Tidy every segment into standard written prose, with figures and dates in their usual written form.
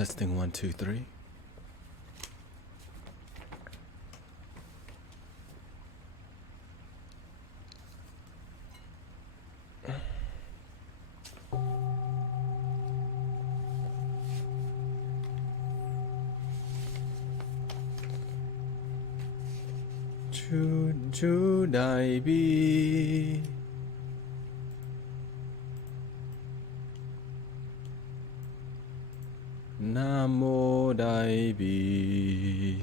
Testing 1, 2, 3. Chu Đại Bi. Nam Mô Đại Bi.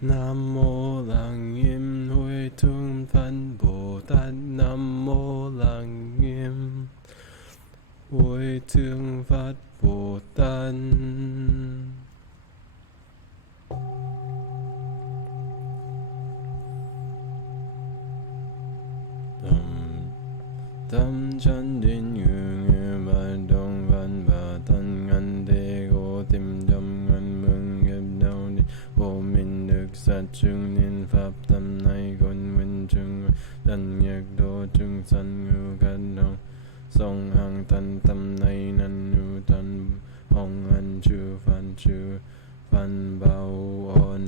Nam Mô Lăng Nghiêm Huệ Thương Phật Bồ Tát. Nam Mô Lăng Nghiêm Huệ Thương Phật Bồ Tát. Tâm chân đến ngưỡng bà đông văn bà thân ngân đế gỗ tìm tâm ngân mừng nghiệp đau đi vô minh được sát chứng niên pháp tâm này còn minh chứng đần nhạc đô chứng sanh ngư căn hồng song hàng thân tâm này năn nu thân hồng anh chư phan bao ôn.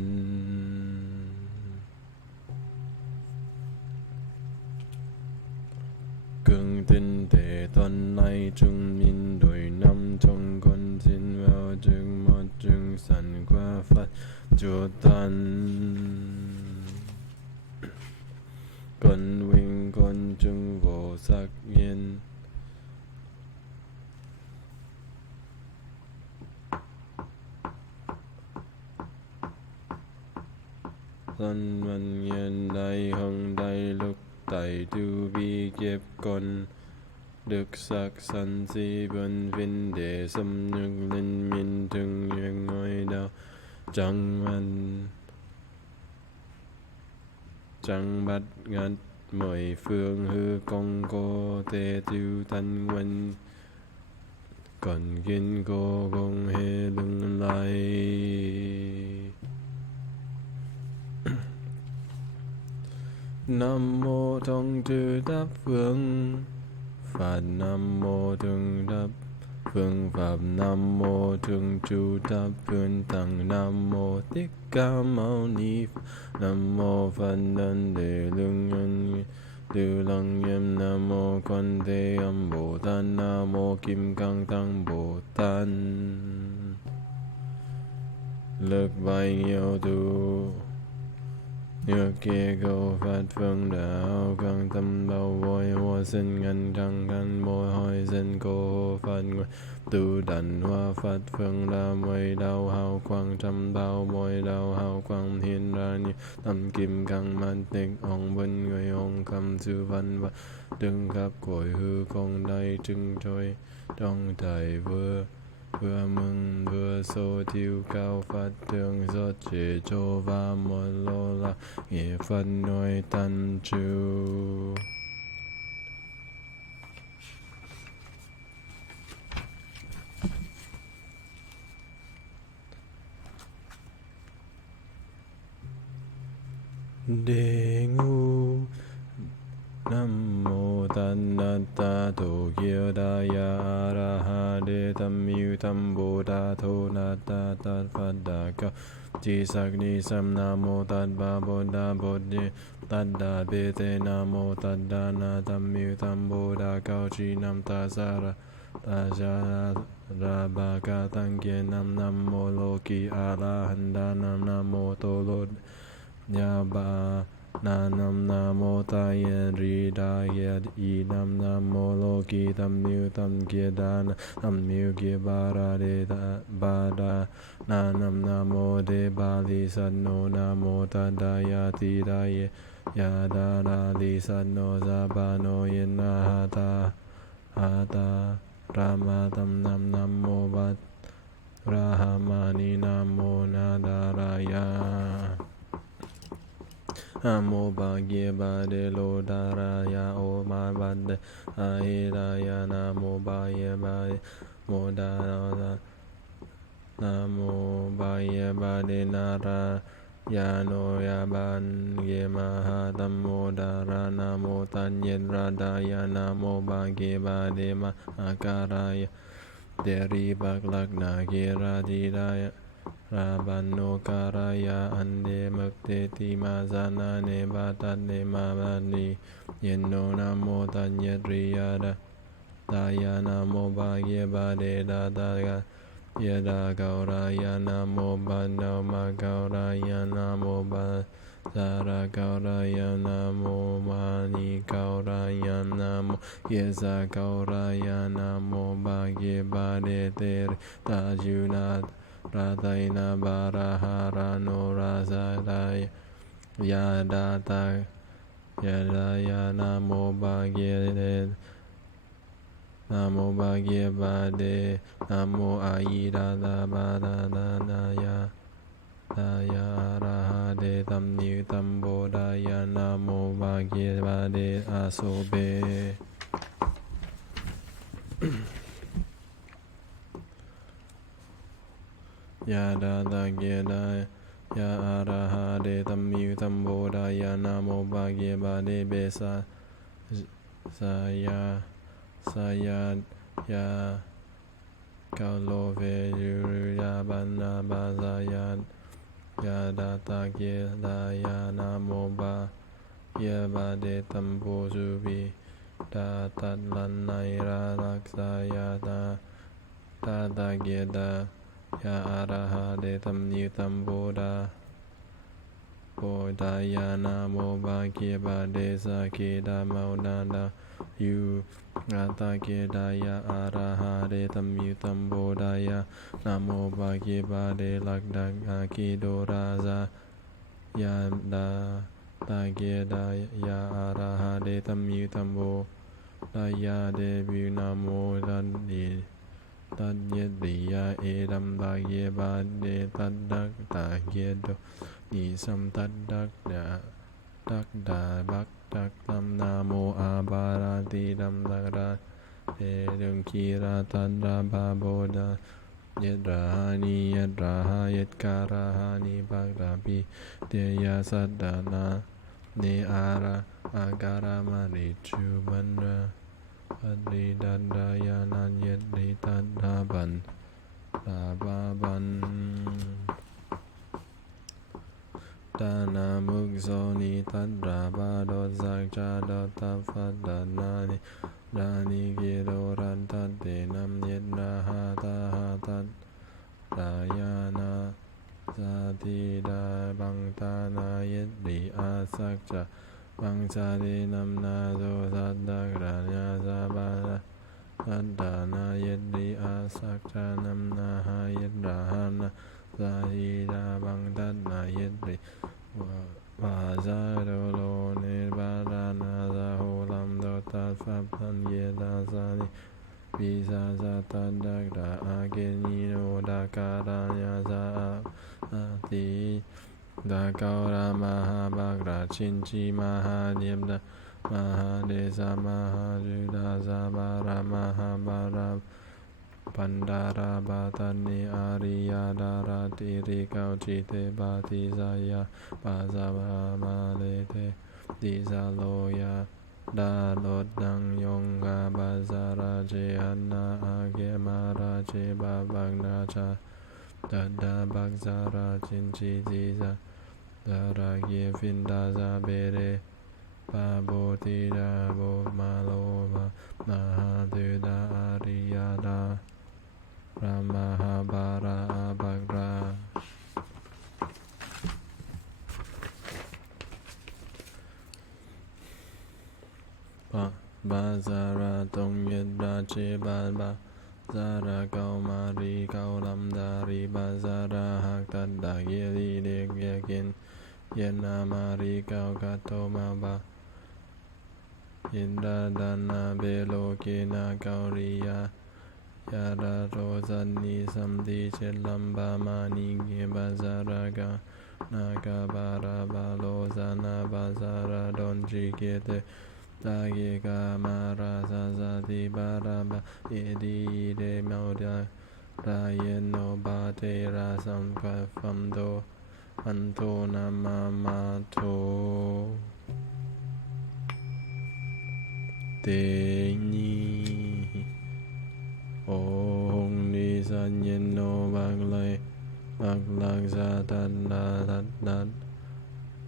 Cương tinh thể toàn lai trung minh đổi năm trong con xin vào chứng một chứng sẵn qua Phật chúa tan. Con vinh con chứng vô sắc nhiên. Thân văn nhiên đại hồng đại lục tại tu vi kiếp con được sắc sanh si vân vinh để xâm nhược linh minh thường nguyện ngôi đạo chẳng bắt ngắt mười phương hư công cô tê tiêu thanh nguyên còn kiên cô công hê lưng lai. Nam mô thông trừ đáp phương Phật. Nam mô thường đáp phương Pháp. Nam mô thường trụ đáp phương Tăng. Nam mô Thích Ca Mâu Ni Phật. Nam mô Phật Đản Đề Lương Nhân Từ Lăng Nghiêm. Nam mô Quan Thế Âm Bồ Tát. Nam mô Kim Cang Tăng Bồ Tát. Lực bày nhiều tu nhược kia cầu Phật phương đạo càng tâm đầu vui hoa sinh ngân trăng ngân môi hỏi dân cô Phật nguyện tu đảnh hoa Phật phương đa mây đau hào quang trăm bao môi đau hào quang hiện ra như tâm kim cang man tịch hồng vân người hồng cầm sư văn và đứng khắp cõi hư không đầy trưng trôi trong thời vừa mừng vừa số tiêu cao Phật thương rót chế cho và một lô là nghĩa Phật nuôi tân trừ. Đề ngu Nam mô Tát Thổ Kiêu Đa Ya A Ra Ha Đê Tâm Miu Tâm Bồ Đà Thô Na Ta Tát Phật Đà Cao Chi Sắc Ni Sam. Nam mô Tát Ba Bồ Đà Bồ Đề Tát Đà Bê Tê. Nam mô Tát Đà Na Tâm Miu Tâm Bồ Đà Cao Chi Nam Ta Sa Ra Ta Sa Ra Ba Ca Tăng Kiê Nam. Nam mô Lô Kỳ A La Hàn Đà Nam. Nam mô Tô Lô Ya Ba Nam. Nam mô Ta Yen Ri Đa Yed I Nam. Nam mô Lô Kỳ Tâm Miu Tâm Kiê Đa Nam Miu Kiê Ba Ra Đê Ba Đa Nam. Nam mô Đê Ba Li San Nô. Nam mô Ta Đa Ya Ti Đa Ye ยาดานาลิสันโนซาบาโนเยนาหาตารามาตัมนัมนัมโมบัตราหามานินะโมนาดารายาอะโมบาเกบาเดโลดารายาโอมาบัดเดอะเฮรายานะโมบาเยบาโมดารานะโมบาเยบาเดนารายาโนยาบันเยมหาตัมโมดารานะโมตัญเยราดายานะโมบาเกบาเดมหาการายาเดรีบักลักนาเกราดีดายะราบันโนการายาอันเดมักเตติมาซานาเนบาตันเนมาบานีเยนโนนะโมตัญเยริยาดาดายานะโมบาเกบาเดดาดากายะดาเการายานะโมบันโนมาเการายานะโมบันสาราเการายานะโมมานิเการายานะโมเยสาเการายานะโมบาเกบาเดเตริตาจุนาราไตนาบาราหาราโนราซาไดยาดาตายาดายานะโมบาเกเดนะโมบาเกบาเดนะโมอายิดาตาบาดาดานายาดายาอาราหะเดตัมนิตัมโบดายานะโมบาเกบาเดอาโสเบยาดาตาเกดายาอาราหะเดตัมมิตัมโบดายานะโมบาเกบาเดเบสาสายาสายายากาโลเวยุริยาบันนาบาซายายาดาตาเกดายานะโมบาเยบาเดตัมโพสุปิดาตัดลันไนรารักษายาตาตาเกดายาอาราหะเดตัมนิตัมโบดายานะโมบาเกบาเดสาเกดามานาดายูอาตาเกดายาอาราหะเดตัมมิตัมโบดายานะโมบาเกบาเดลักดักอากิโดราซายาดาตาเกดายาอาราหะเดตัมมิตัมโบดายาเดบินะโมตันติตัดเยติยาเอดัมตาเกบาเดตัดดักตาเกโดนิสัมตัดดักดาบักดักตัมนาโมอาบาราติดัมดักราเดดุงคีราตันราบาโบดาเยตราหานิยตราหาเยตการาหานิบักดาปิเตยาสัตดานาเนอาราอาการามาริจูบันราปัตติดันดายานันเยติตันดาบันลาบาบันดานามุกโซนิตัตราบาโดสักจาโดตัฟฟัดดานานิดานิเกโดรันตัตเตนัมเยตราหาตาหาตัตรายานาสาธิดาบังตานาเยติอาสักจาบังชาเดนัมนาโซสัตตักราญาสาบาลาตัตตานาเยติอาสักจานัมนาหาเยตราหานาสาธิดาบังตัตนาเยติวาจาโดโลเนบารานาซาโหลัมโดตัสฟัพพันเยตาสานิปิสาสะตัดดักดาอาเกนิโนดาการาญาสาอาติดาเการามหาบักราชินจีมหาเดียมดามหาเดสามหาจุดาสาบารามหาบาราปันดาราบาตันเนอาริยาดาราติริเกาจิเตบาติสายาปาสาบามาเลเตติสาโลยาดาโลดังยงกาบาสาราเจหันนาอาเกมาราเจบาบังนาชาตัดดาบักสาราจินจิจิสาดาราเกฟินดาซาเบเรปาโบติดาโบมาโลบามหาเทดาอาริยาดาพระมหาบาราอาบักราบาซาราตงเยตราเชบาซาราเกามารีเกาลัมดารีบาซาราหักตัดดาเยลีเดกเยกิน เยนามารีเกากัตโตมาบาอินดาดานาเบโลเกนาเการิยายาดาโรสันนิสัมติเชลัมบามานิเกบาซารากานากาบาราบาโลซานาบาซาราดอนจิเกเตตาเกกามาราซาซาติบาราบาเอดีเดเมาดาราเยโนบาเตราสัมกัฟัมโตอันโทนามามาโทเตญีองนิสัญญโนบักไลบักลักษาตัดนาทัดนัด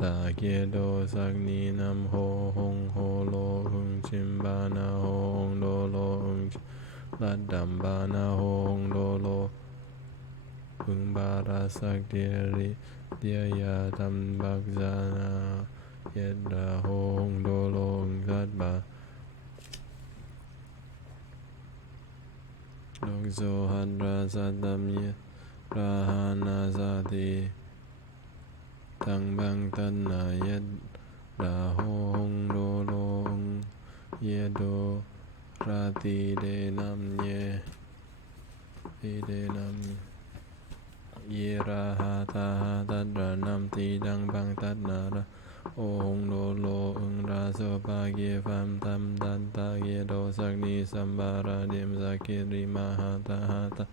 ตาเกโดสักนีนำโหหงโหโลหึงชิมบานาโหงโดโลหึงลัดดัมบานาโหงโดโลหึงบาราสักเดียริเดียยาตัมบักษานาเยดราโหงโดโลหึงลัดบาโลกโซหันราสัตตัมเยราหานาสาติทังบังตันนาเยดราโหงโดโลงเยโดราติเดนัมเยเดนัมเยราหาตาหาตัดรานัมตีดังบังตัดนาระโอหงโดโลอึงราโสปาเกฟัมตัมตันตาเกโดสักนิสัมบาราเดมสักเกริมาหาตาหาตา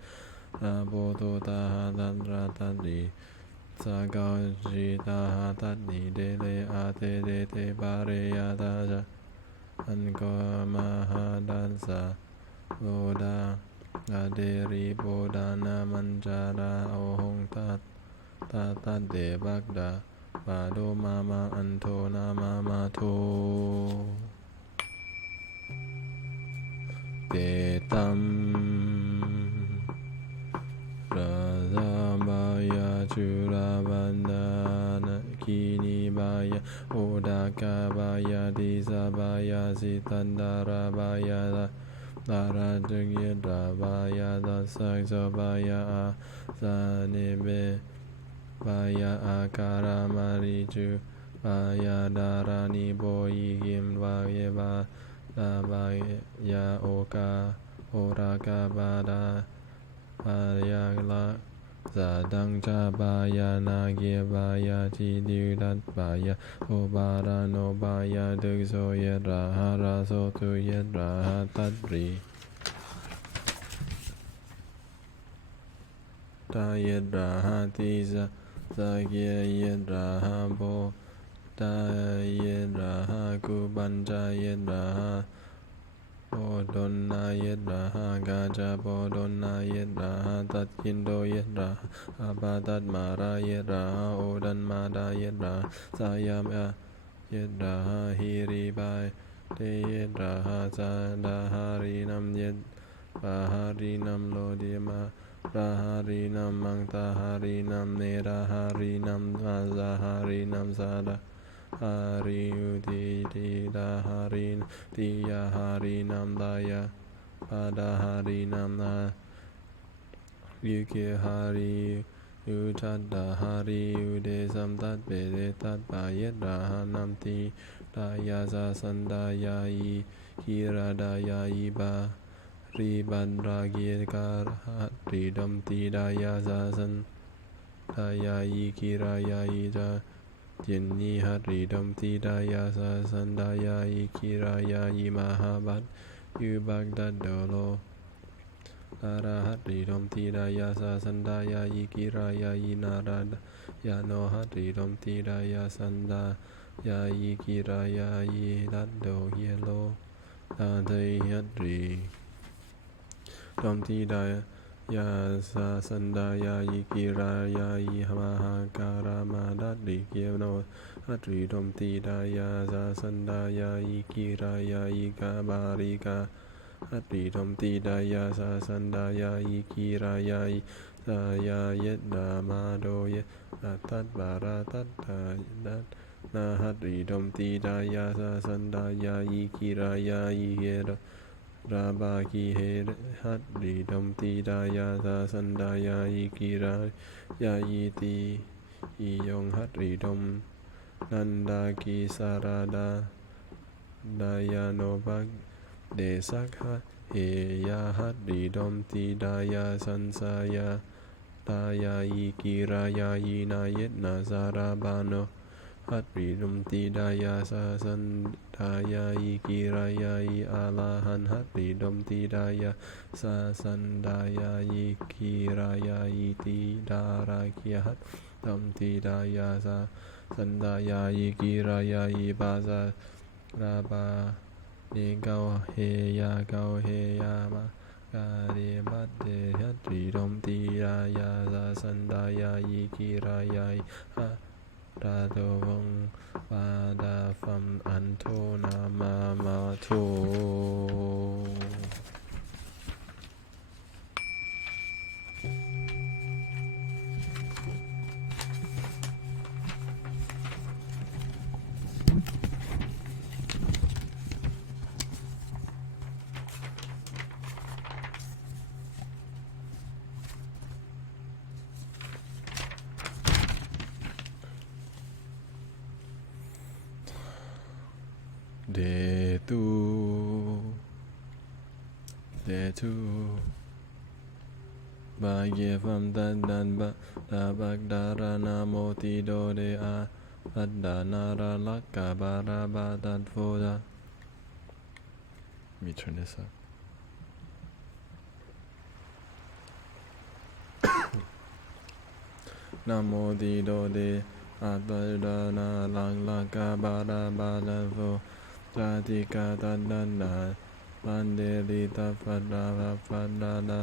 ราโบโตตาหาตัดราตัดดีสากาจิตาหาตัดนิเดเลอาเตเดเตปาเรยาตาจาอันโกมาหาดันสาโบดาอาเดริโบดานามันจาราโอหงตัดเดบักดาปาโดมามาอันโทนามามาโทเตตัมราซาบายาจุราบันดานะคีนีบายาโอดากาบายาดิสาบายาสิตันดาราบายาดาราจึงเยดราบายาดัสสักโซบายาอาสาเนเบบายาอาการามาริจุบายาดารานิโบยิกิมวาเยบาดาบายาโอรากาบาดาบายาละสาดังจาบายานาเกบายาจิดิวดัตบายาโอบาราโนบายาดึกโซเยราหาราโซตุเยราหาตัดรีตาเยราหาติสะเกเยราหาโบตาเยราหากุบัญจเยราหาโอดนนาเยราหากาจาโปดนนาเยราหาตัดกินโดเยราหาอาบาตัดมาราเยราหาโอดันมาดาเยราสายามเยราหาฮิริบายเตเยราหาจาดาหารีนัมเยปาหารีนัมโลเดียมาราหารีนัมมังตาหารีนัมเนราหารีนัมมาซาหารีนัมสาดาหาริยุติดาหารินติยาหารินัมดายาปาดาหารินัมนายุเกหาริยุทัดดาหาริยุเดสัมตัดเปเดตัดปายะดาหานัมติดายาสาสันดายาอีกิราดายาอีบาริบันราเกการหัตริดัมติดายาสาสันดายาอีกิรายาอีจาเจนนีหัตริดัมติดายาสาสันดายาอีกิรายาอีมหาบัตยุบักดัดโดโลนาราหัตริดัมติดายาสาสันดายาอีกิรายาอีนาราดยาโนหัตริดัมติดายาสันดายาอีกิรายาอีดัดโดเยโลนาเทหัตริดัมติดายาสาสันดายาอีกิรายาอีมหาการามาดัดดิเกโนหัตริดัมติดายาสาสันดายาอีกิรายาอีกาบาริกาหัตริดัมติดายาสาสันดายาอีกิรายาอีสายาเยดามาโดเยตัดบาราตัดตาดัดนาหัตริดัมติดายาสาสันดายาอีกิรายาอีเกโดราบาคีเฮหัตริดัมติดายาสาสันดายาอีกิรายาอีตีอียงหัตริดัม นันดากีสาราดาดายาโนบักเดสักหะเฮยาหัดรีดมตีดายาสันสายาตายายีกีรายายีนาเยตนาสาราบาโนหัดรีดมตีดายาสาสันดายายีกีรายายีอาลาหันหัดรีดมตีดายาสาสันดายายีกีรายายีตีดาราคีหัดดมตีดายาสาสันดายายีกีรายายีบาซาราบาเนเกาเฮยาเกาเฮยามากาเดบัดเดหัดรีดมตีรายาสาสันดายายีกีรายายีฮะราโตวงปาดาฟัมอันโทนามามาโทเดตูเดตูบาเยฟัมตัดดันบะดาบักดารานาโมติโดเดอาตัดดานาราลักกาบาราบาตัดโฟดามีทรนเนสนะโมติโดเดอาตัดดานาลังลักกาบาราบาตัดโฟตาติกาตัดดันดาปันเดลิตาฟัดดาฟัดดาดา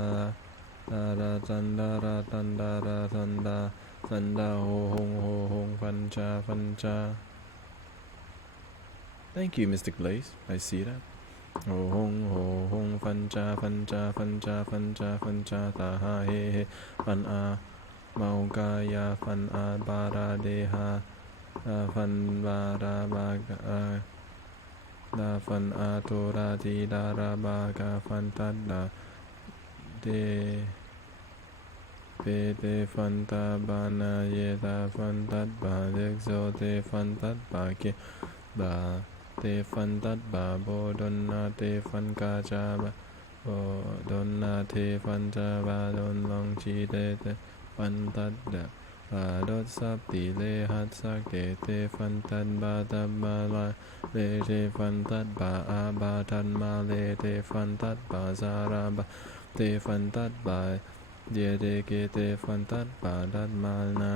ดาราจันดาราตันดาราทันดาสันดาโหหงฟันจาฟันจา Thank you, Mystic Blaze. I see that. Ho hongฟันจาฟันจาฟันจาฟันจาฟันจาตาฮาเฮเฮฟันอาเมากายาฟันอาบาราเดหาฟันบาราบากาดาฟันอาโตราตีดาราบากาฟันตัดดาเดเปเตฟันตาบานาเยตาฟันตัดบาเล็กโซเตฟันตัดบาเกบาเตฟันตัดบาโบดนนาเตฟันกาจาบาโบดนนาเทฟันจาบาดนลองชีเตเตฟันตัดดาบาดดสับติเลหัดสักเตฟันตัดบาตับมาลาเลเตฟันตัดบาอาบาทันมาเลเตฟันตัดบาซาราบาเตฟันตัดบาเดเดเกเตฟันตัดบาดัดมานา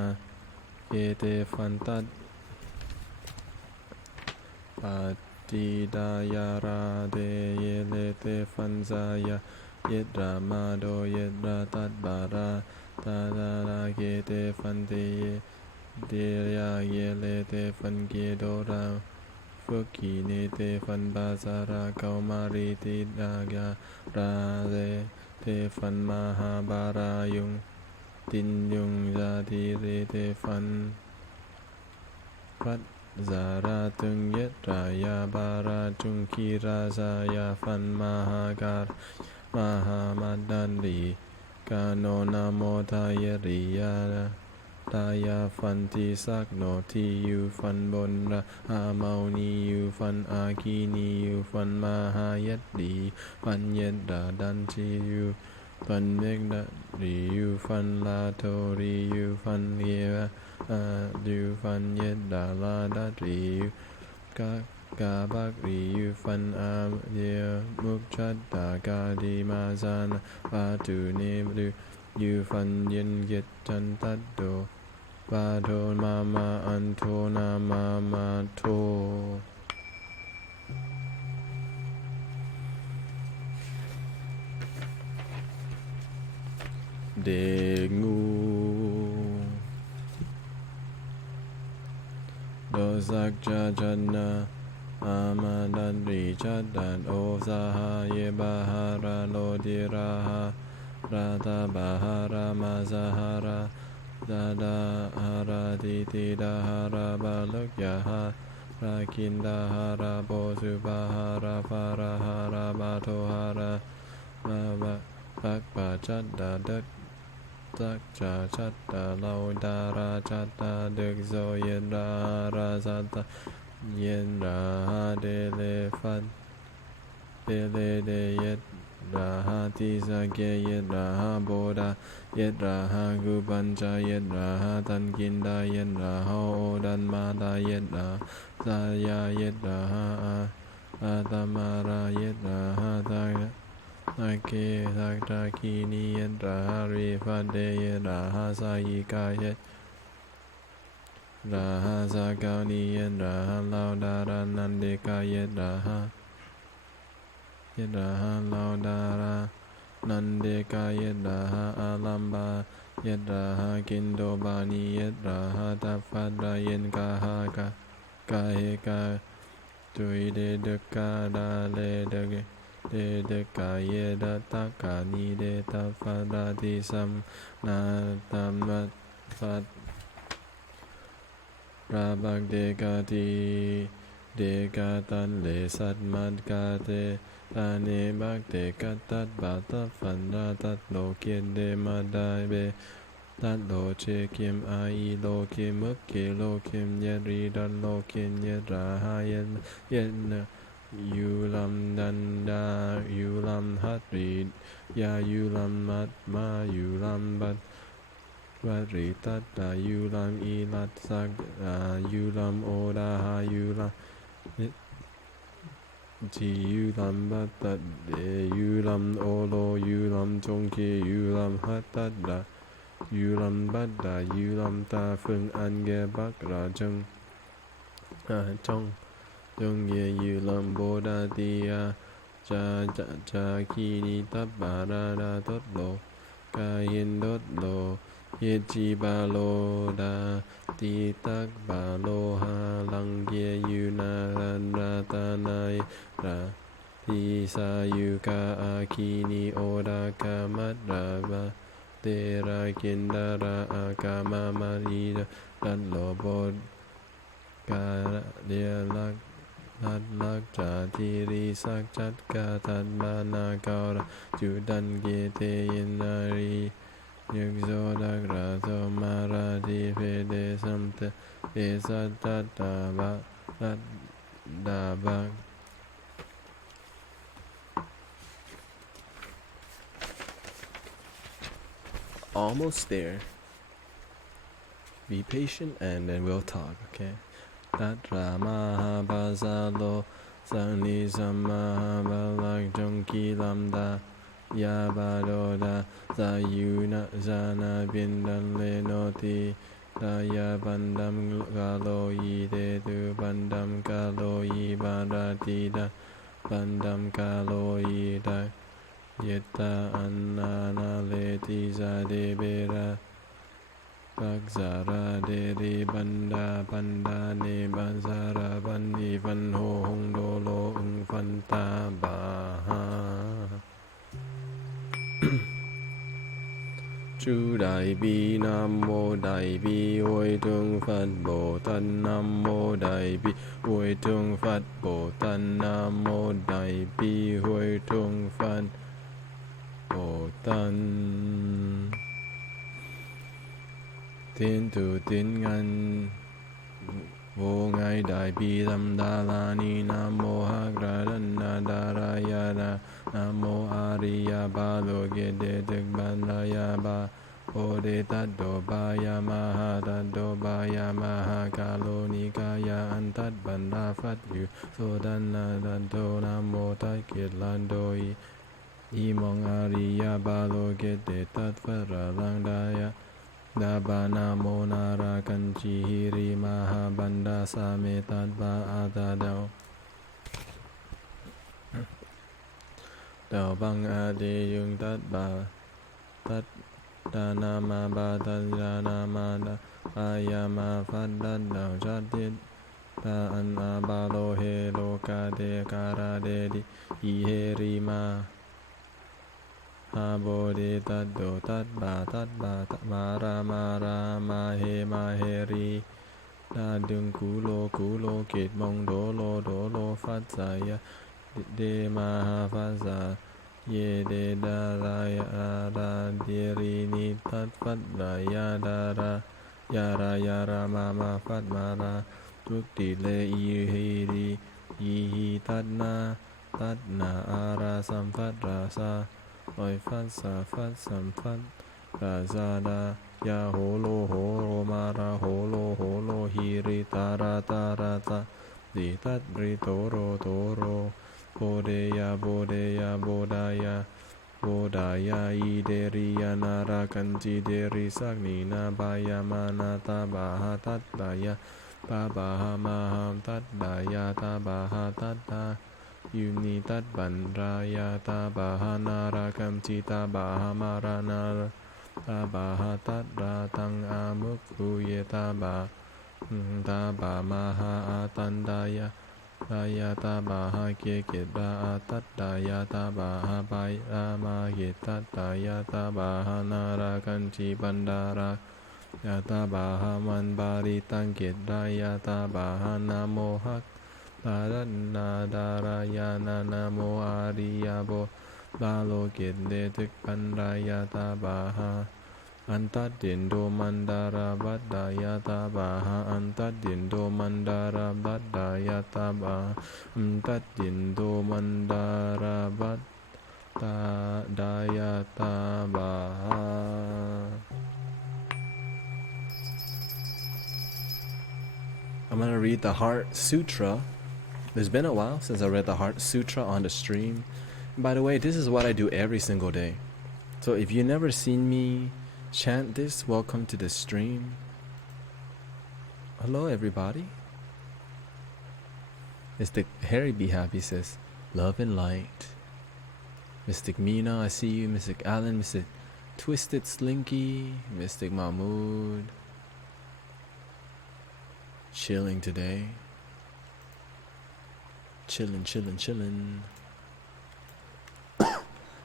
เกเตฟันตัดปาติดายาราเดเยเลเตฟันซายาเยตรามาโดเยตราตัดบาราตาดาราเกเตฟันเตเยเดยาเยเลเตฟันเกโดราฟุกีเนเตฟันบาซาราเกามารีติดาการาเซเตฟันมหาบารายุงตินยุงจาติเรเตฟันพัดซาราตึงเยตรายาบาราจุงคีราซายาฟันมหาการมหามัดดันรีกาโนนาโมทายริยาตายาฟันที่สักโนที่อยู่ฟันบนระอาเมานีอยู่ฟันอาคีนีอยู่ฟันมหายัดดีฟันเยดดาดันชีอยู่ฟันเมกดารีอยู่ฟันลาโทรีอยู่ฟันเยอยู่ฟันเยดดาลาดัดรีอยู่กาบักรีอยู่ฟันอาเยมุกชัดตากาดีมาซานาปาตูเนบดูอยู่ฟันเย็นเย็ดจันตัดโดปาโทมามาอันโทนามามาโทเดงูโดสักจาจันนาอามาดันรีจัดดันโอสาหาเยบาหาราโลดิราหาราตาบาหารามาสหาราดาดาหาราติติดาหาราบาลุกยาหาราคินดาหาราโบสุบาหาราฟาราหาราบาโทหาราบาบะปักปะจัดดาดัด ตักจาชัตตาเลาดาราชัตตาดึกโซเยนราราสัตตาเยนราเดเลฟัตเดเลเดเยราหาติสะเกเยราหาโบดาเยราหากุปัญจเยราหาตันกินดาเยราหาโอดันมาดาเยราสายาเยราหาอาตมาราเยราหาตากะเกทักตาคีนีเยราหาริฟัตเดเยราหาสายิกาเยราหาสากานีเยราหาลาวดารานันเดกาเยราหาเยราหาลาวดารานันเดกาเยราหาอาลัมบาเยราหากินโดบานีเยราหาตัฟฟัดราเยนกาหากาเฮกาจุยเดเดกาดาเลเดเดเดกาเยดะตากานีเดตัฟฟัดราติสัมนาตัมมัตฟัดราบักเดกาตีเดกาตันเลสัตมัดกาเตตาเนบักเตกัตตัดบาตัฟฟันราตัดโลเกเดมาดาเบตัดโลเชเกมอาอีโลเกมกเกโลเกมเยรีดันโลเกมเยราหาเยนยูลัมดันดายูลัมฮัตรียายูลัมมัดมายูลัมบัดวริตัตตายูลัมอีลัตสักยูลัมโอดาหายูลัมจียูลัมบัตตัดเดยูลัมโอโลยูลัมจงเกยูลัมฮัตตัดดายูลัมบัดดายูลัมตาฟึงอันเกบักราจงจงเยยูลัมโบดาติยาจาคีนิตับบาราดาตดโลกาเยนดดโลเยจีบาโลดาตีตักบาโลหาลังเยยูนารันราตานายราทีสายุกาอาคีนิโอดากามัดราบาเตราเกนดาราอากามามารีดันโลโบดกาเดียลักลักจาทีรีสักจัดกาตัดบานาเการจุดันเกเตยินารียุกโซดักราโตมาราธิเพเดสัมเตเอสัตตตาบะตัดดาบักalmost there. Be patient and then we'll talk, okay? Tatra maha basalo sani samaha balak jongki lamda yabadoda sayuna sana bindan lenoti daya bandam kalo ide tu bandam kalo ibaratida bandam kalo ida yetta annana leti zadebera Bakzara deri banda banda ne bazara bandi van ho hong do lo ung fan ta ba ha Chu đại bi nam mô đại bi huệ thương Phật Bồ Tát nam mô đại bi huệ thương Phật Bồ Tát nam mô đại bi huệ thương Phật Bồ Tát Thiên thủ tín ngân vô ngài đại bi tâm đa la ni nam mô hắc ra đan na đa ra ya na nam mô a ri ya ba lo ge de dik ban ra ya ba o de tat do ba ya ma ha tat do ba ya ma ha ka lo ni ka ya an tat ban ra phát yu so dan na tat do nam mô tat kiệt lan do y mong a ri ya ba lo ge de tat phát ra lang da yaดาบานาโมนารากันจีฮิริมาหาบันดาสาเมตัดบาอาตาดาวบังอาเดยุงตัดบาตัดดานามาบาตัดดานามาดาอายามาฟัดดัดดาวจัดติตาอันอาบาโลเฮโลกาเดการาเดดิอิเฮริมาอาโบเดตัดโดตัดบามารามาเฮรีดาดึงกูโลเกตมองโดโลฟัดสายเดมาฮาฟัสสา Ye de da ra ya ra de ri ni tat fat la ya da ra ya ra ma fat ma ra tuk di le i hi ri hi tat na a ra sam fat ra sa oi fat sa fat sam fat ra za da ya ho lo ma ra ho lo hi ri ta ra ta di tat ri to ro Bodaya Bodaya Ideriya Nara Kanji Deri Sagni Nabaya Manata Baha Tatdaya Babaha Maham Tatdaya Tabaha Tatta Yuni Tatbandraya Tabaha Nara Kamchi Tabaha Marana Tabaha Tatra Tang Amukhuye Taba Maha Atandaya Dayata Baha Kekeda Tatdayata Baha Bayama Yetatayata Baha Nara Kanchi Bandara Yata Baha Manbari Tankedayata Baha Namohak Taranna Darayana Namo Ariyabo Lalo Kede Tikpandrayata Baha Antadindo mandara badayata baha antadindo mandara badayata baha antadindo mandara badayata baha. I'm going to read the Heart Sutra. It's been a while since I read the Heart Sutra on the stream. And by the way, this is what I do every single day. So if you've never seen me chant this, welcome to the stream. Hello everybody. Mystic Harry Be Happy says, love and light. Mystic Mina, I see you. Mystic Alan, Mystic Twisted Slinky, Mystic Mahmood. Chilling today. Chillin'.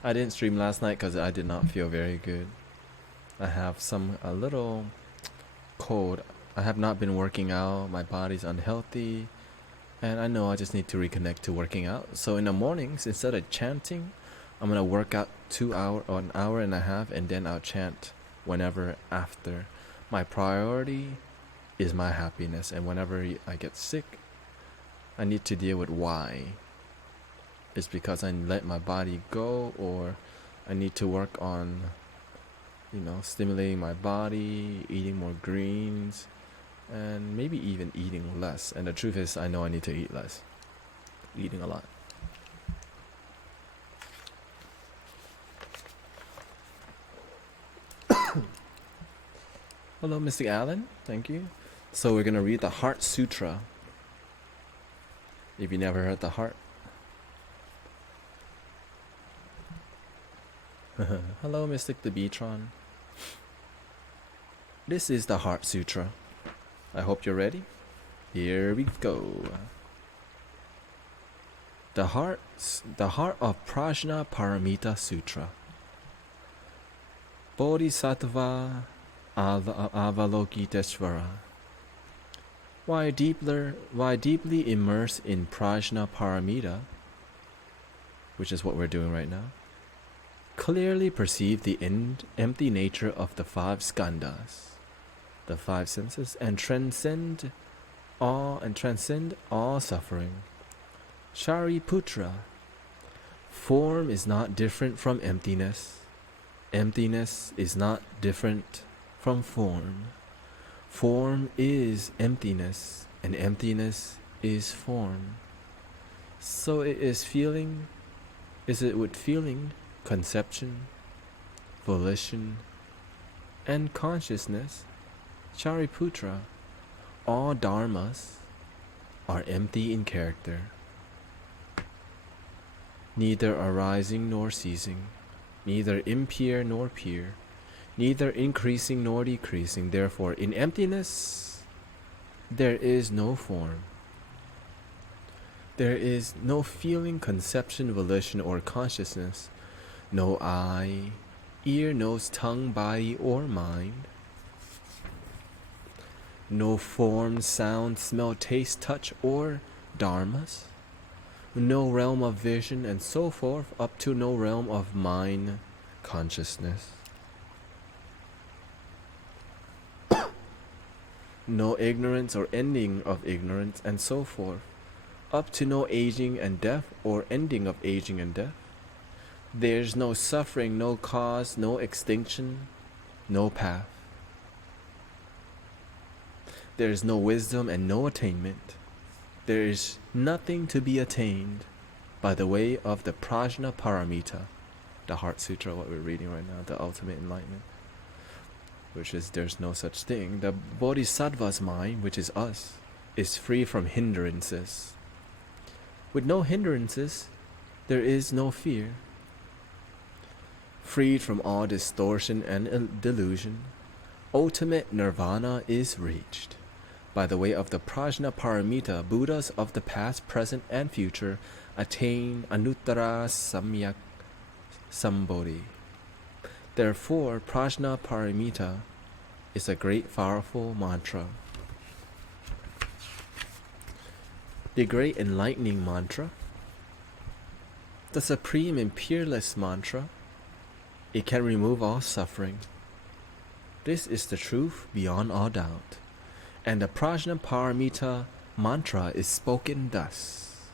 I didn't stream last night because I did not feel very good. I have a little cold. I have not been working out. My body's unhealthy. And I know I just need to reconnect to working out. So in the mornings, instead of chanting, I'm going to work out 2 hours or an hour and a half, and then I'll chant whenever after. My priority is my happiness. And whenever I get sick, I need to deal with why. It's because I let my body go, or I need to work on stimulating my body, eating more greens, and maybe even eating less. And the truth is, I know I need to eat less. Eating a lot. Hello, Mystic Alan. Thank you. So we're going to read the Heart Sutra. If you never heard the Heart. Hello, Mystic Debitron. This is the Heart Sutra. I hope you're ready. Here we go. The heart of Prajna Paramita Sutra. Bodhisattva Avalokiteshvara. Why deeply immersed in Prajna Paramita, which is what we're doing right now, clearly perceive the empty nature of the 5 skandhas, the 5 senses, and transcend all suffering. Shariputra, form is not different from emptiness. Emptiness is not different from form. Form is emptiness, and emptiness is form. So it is with feeling, conception, volition, and consciousness. Shariputra, all dharmas are empty in character, neither arising nor ceasing, neither impure nor pure, neither increasing nor decreasing. Therefore, in emptiness, there is no form. There is no feeling, conception, volition, or consciousness, no eye, ear, nose, tongue, body, or mind. No form, sound, smell, taste, touch, or dharmas. no realm of vision, and so forth, up to no realm of mind consciousness. No ignorance or ending of ignorance, and so forth, up to no aging and death or ending of aging and death. There's no suffering, no cause, no extinction, no path. There is no wisdom and no attainment. There is nothing to be attained by the way of the Prajna Paramita, the Heart Sutra, what we're reading right now, the ultimate enlightenment, which is there's no such thing. The Bodhisattva's mind, which is us, is free from hindrances. With no hindrances, there is no fear. Freed from all distortion and delusion, ultimate nirvana is reached. By the way of the Prajna Paramita, Buddhas of the past, present, and future attain Anuttara Samyak Sambodhi. Therefore, Prajna Paramita is a great powerful mantra. The great enlightening mantra, the supreme and peerless mantra, it can remove all suffering. This is the truth beyond all doubt. And the Prajna Paramita mantra is spoken thus.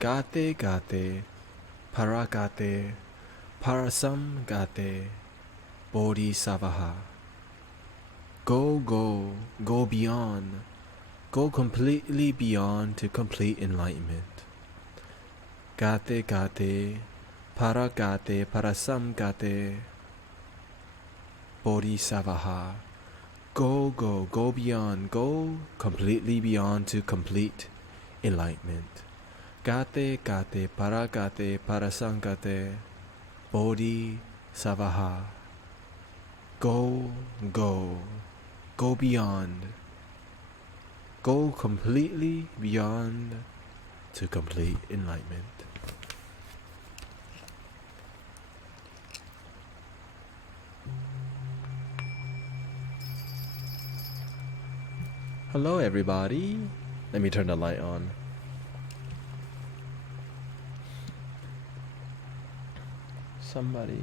Gate gate, paragate, parasam gate, bodhisavaha. Go, go, go beyond. Go completely beyond to complete enlightenment. Gate gate, paragate, parasam gate, bodhisavaha. Go, go, go beyond, go completely beyond to complete enlightenment. Gate, gate, paragate, parasangate, bodhisavaha. Go, go, go beyond, go completely beyond to complete enlightenment. Hello everybody. Let me turn the light on. Somebody.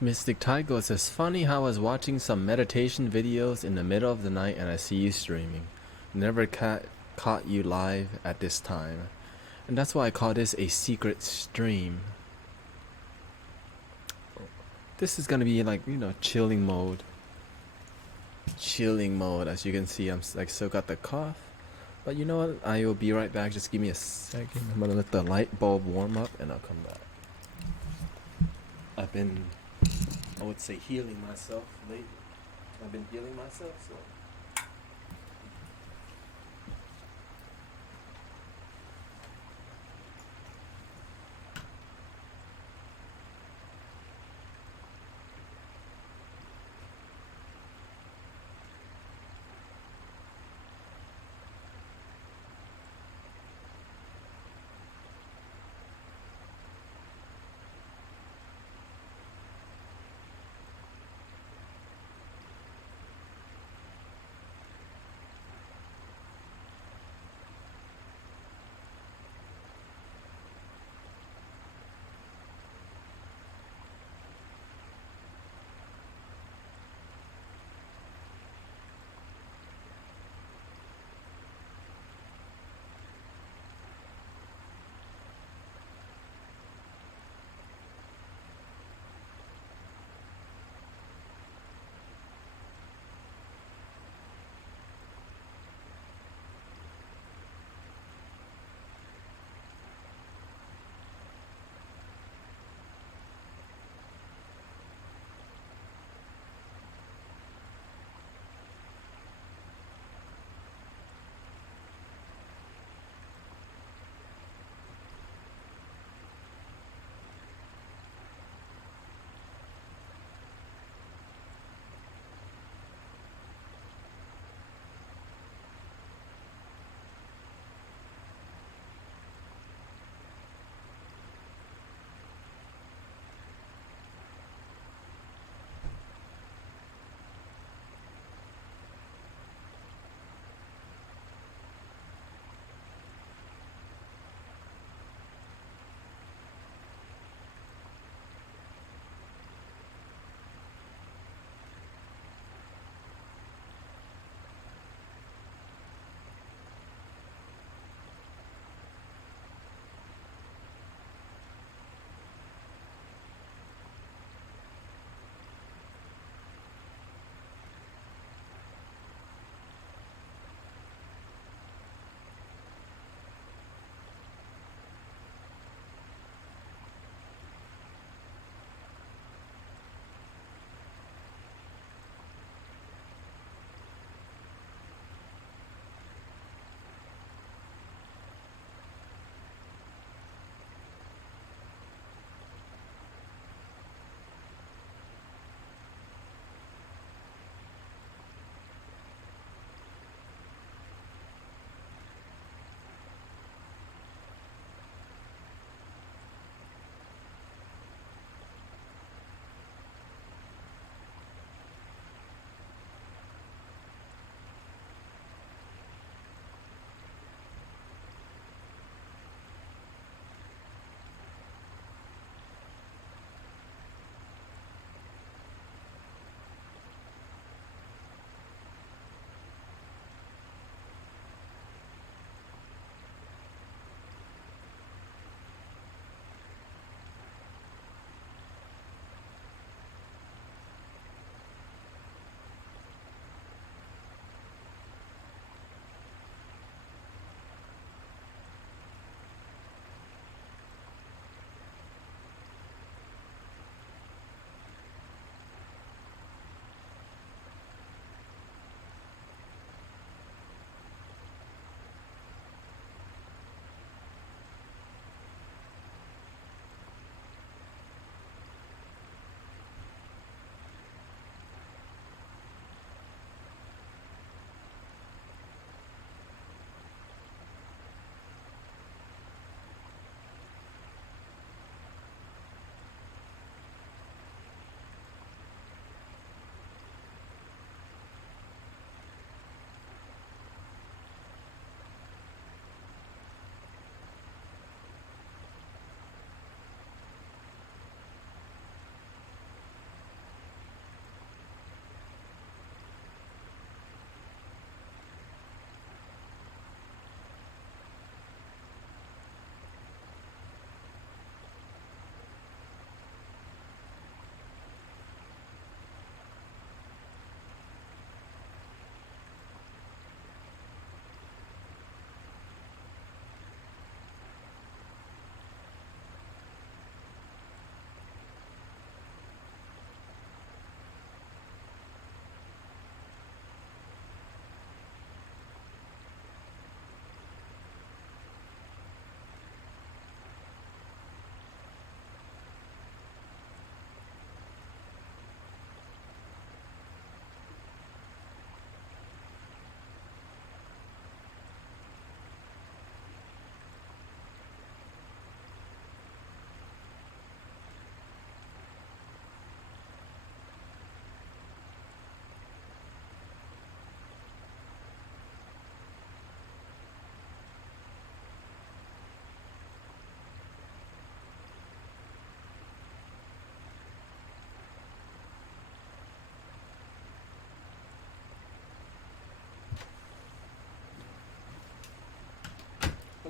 Mystic Tide goes, it's funny how I was watching some meditation videos in the middle of the night and I see you streaming. Never caught you live at this time. And that's why I call this a secret stream. This is gonna be like, you know, chilling mode. Chilling mode. As you can see, I'm like still got the cough. But you know what? I will be right back. Just give me a second. I'm gonna let the light bulb warm up and I'll come back. I've been, I would say, healing myself lately. I've been healing myself, so.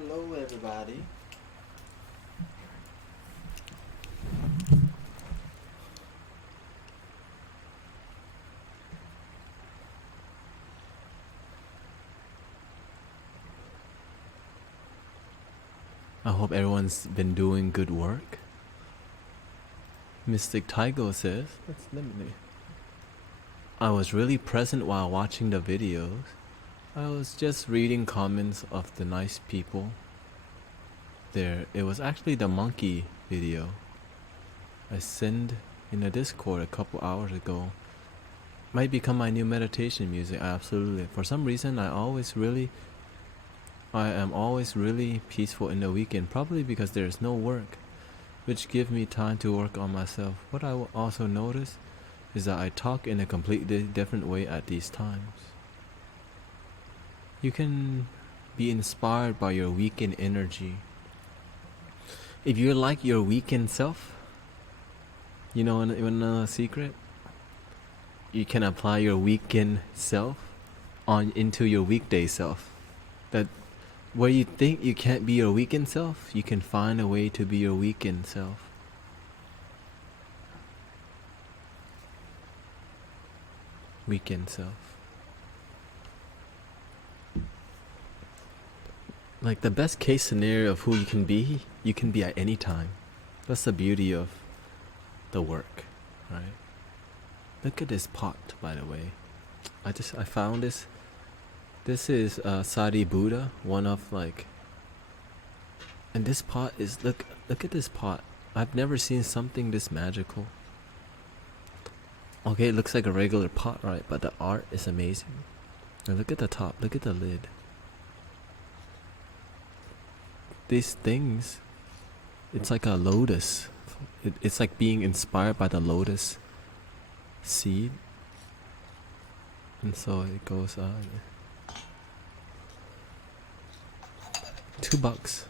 Hello, everybody. I hope everyone's been doing good work. Mystic Tygo says, I was really present while watching the videos. I was just reading comments of the nice people there. It was actually the monkey video I sent in a Discord a couple hours ago. Might become my new meditation music, absolutely. For some reason, I am always really peaceful in the weekend, probably because there's no work, which give me time to work on myself. What I will also notice is that I talk in a completely different way at these times. You can be inspired by your weekend energy. If you're like your weekend self, you know another secret? You can apply your weekend self into your weekday self. That where you think you can't be your weekend self, you can find a way to be your weekend self. Weekend self. Like the best case scenario of who you can be at any time. That's the beauty of the work, right? Look at this pot, by the way. I found this. This is Sadi Buddha, one of like. And this pot is look at this pot. I've never seen something this magical. Okay, it looks like a regular pot, right? But the art is amazing. And look at the top. Look at the lid. These things, it's like a lotus. It's like being inspired by the lotus seed, and so it goes on. $2,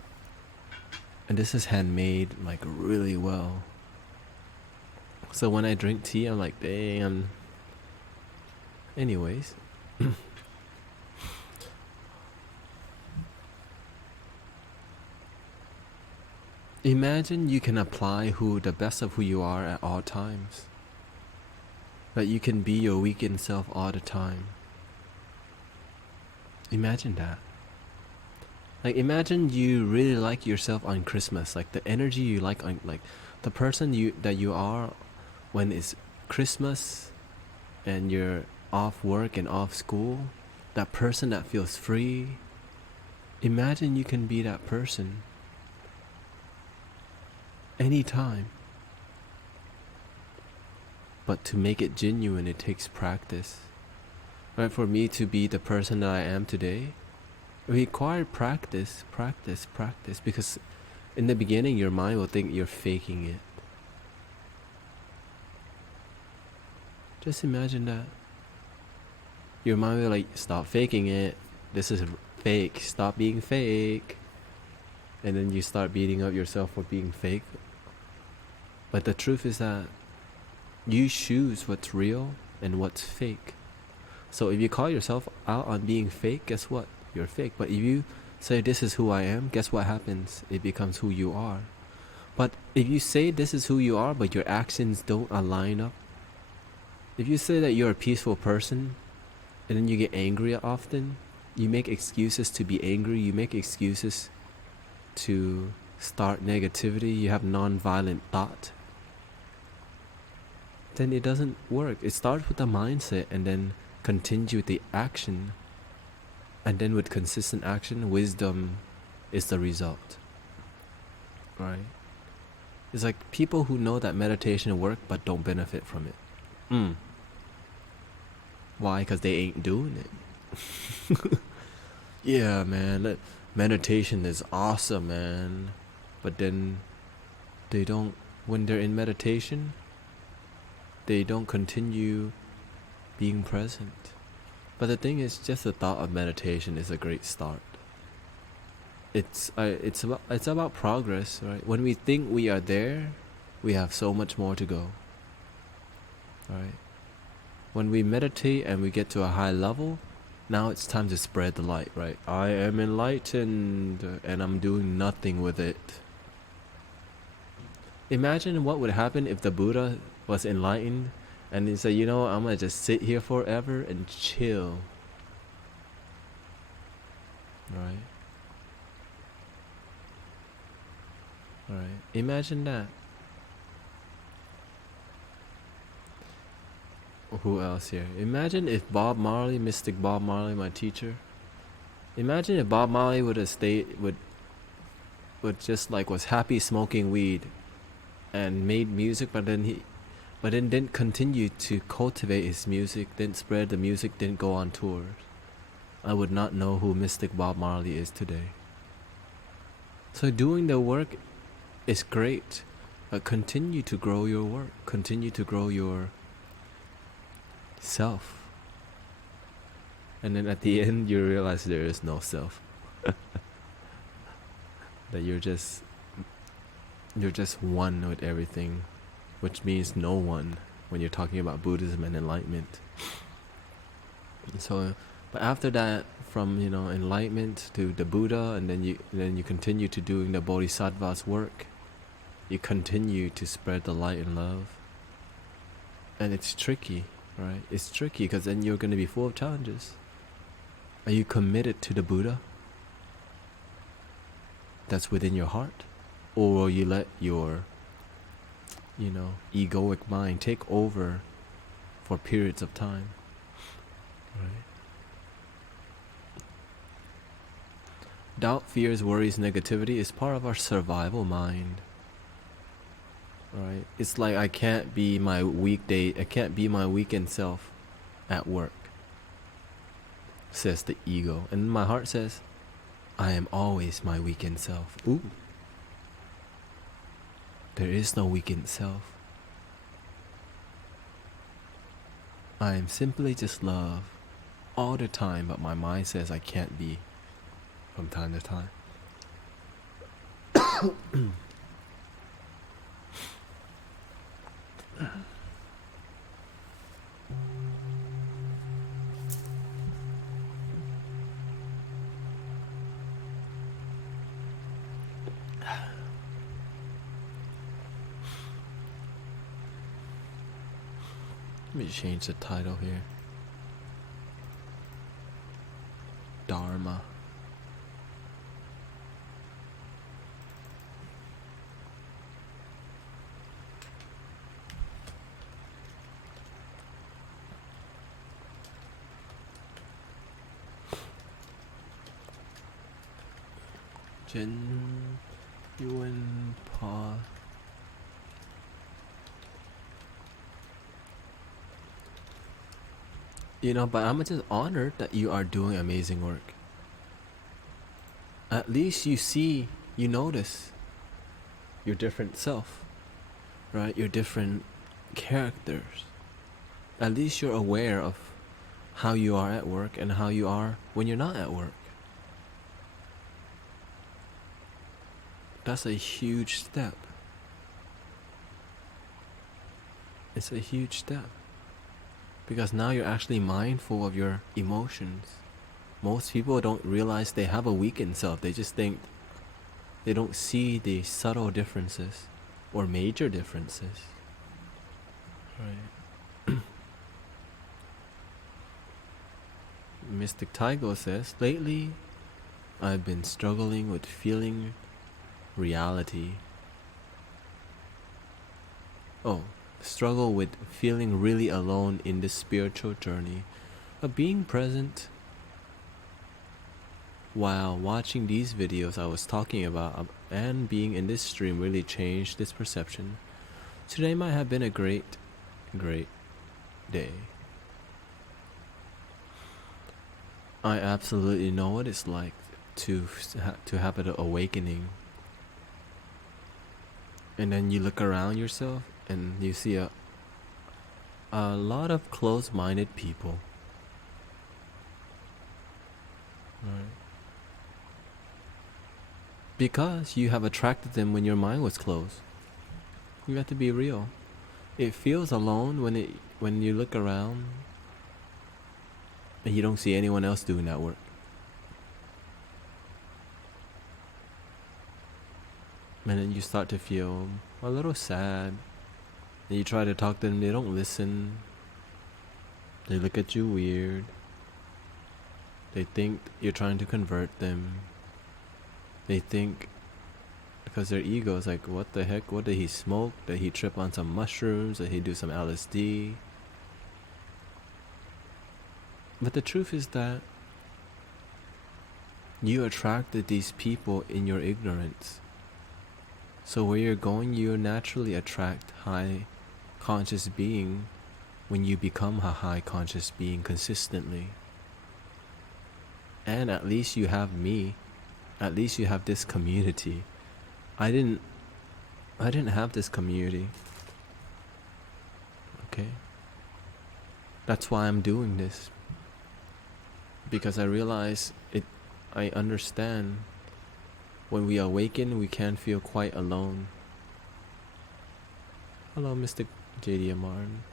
and this is handmade like really well. So when I drink tea, I'm like, damn. Anyways. Imagine you can apply the best of who you are at all times. That you can be your weekend self all the time. Imagine that. Like imagine you really like yourself on Christmas, like the energy you like on like the person that you are when it's Christmas and you're off work and off school, that person that feels free. Imagine you can be that person anytime. But to make it genuine, it takes practice. Right? For me to be the person that I am today, it required practice, because in the beginning your mind will think you're faking it. Just imagine that. Your mind will like, stop faking it. This is fake. Stop being fake. And then you start beating up yourself for being fake. But the truth is that you choose what's real and what's fake. So if you call yourself out on being fake, guess what? You're fake. But if you say this is who I am, guess what happens? It becomes who you are. But if you say this is who you are, but your actions don't align up, if you say that you're a peaceful person, and then you get angry often, you make excuses to be angry, you make excuses to start negativity, you have non-violent thought, then it doesn't work. It starts with the mindset and then continue with the action. And then with consistent action, wisdom is the result. Right? It's like people who know that meditation works but don't benefit from it. Why? Because they ain't doing it. Yeah, man. Meditation is awesome, man. But then they don't, when they're in meditation, they don't continue being present. But the thing is, just the thought of meditation is a great start. It's about progress, right? When we think we are there, we have so much more to go. Right? When we meditate and we get to a high level, Now it's time to spread the light, right? I am enlightened and I'm doing nothing with it. Imagine what would happen if the Buddha was enlightened and he said, you know, I'm gonna just sit here forever and chill. Right? Right. Imagine that. Who else here? Imagine if Bob Marley, Mystic Bob Marley, my teacher. Imagine if Bob Marley would have stayed, would just like was happy smoking weed, and made music, but then didn't continue to cultivate his music, didn't spread the music, didn't go on tours. I would not know who Mystic Bob Marley is today. So doing the work is great, but continue to grow your work, continue to grow your self. And then at the end you realize there is no self. That you're just one with everything, which means no one when you're talking about Buddhism and enlightenment. So, but after that, from enlightenment to the Buddha, and then you continue to doing the Bodhisattva's work. You continue to spread the light and love, and it's tricky, right? It's tricky because then you're going to be full of challenges. Are you committed to the Buddha that's within your heart? Or will you let your, egoic mind take over for periods of time? Right? Doubt, fears, worries, negativity is part of our survival mind. Right? It's like I can't be my weekend self at work, says the ego. And my heart says, I am always my weekend self. Ooh. There is no weekend self. I am simply just love all the time, but my mind says I can't be from time to time. Let me change the title here. Dharma. Genuine pause. But I'm just honored that you are doing amazing work. At least you notice your different self, right? Your different characters. At least you're aware of how you are at work and how you are when you're not at work. That's a huge step. It's a huge step. Because now you're actually mindful of your emotions. Most people don't realize they have a weakened self. They just think they don't see the subtle differences or major differences. Right. Mystic Taigo says, lately I've been struggling with feeling reality. Struggle with feeling really alone in the spiritual journey of being present. While watching these videos I was talking about and being in this stream really changed this perception. Today might have been a great day. I absolutely know what it's like to have an awakening. And then you look around yourself and you see a lot of closed-minded people. Right. Because you have attracted them when your mind was closed. You have to be real. It feels alone when you look around. and you don't see anyone else doing that work. And then you start to feel a little sad. And you try to talk to them, they don't listen. They look at you weird. They think you're trying to convert them. They think, because their ego is like, what the heck? What did he smoke? Did he trip on some mushrooms? Did he do some LSD? But the truth is that you attracted these people in your ignorance. So where you're going, you naturally attract high conscious being when you become a high conscious being consistently. And at least you have me. At least you have this community. I didn't have this community. Okay? That's why I'm doing this. Because I realize I understand when we awaken, we can feel quite alone. Hello, Mr. J.D. Martin.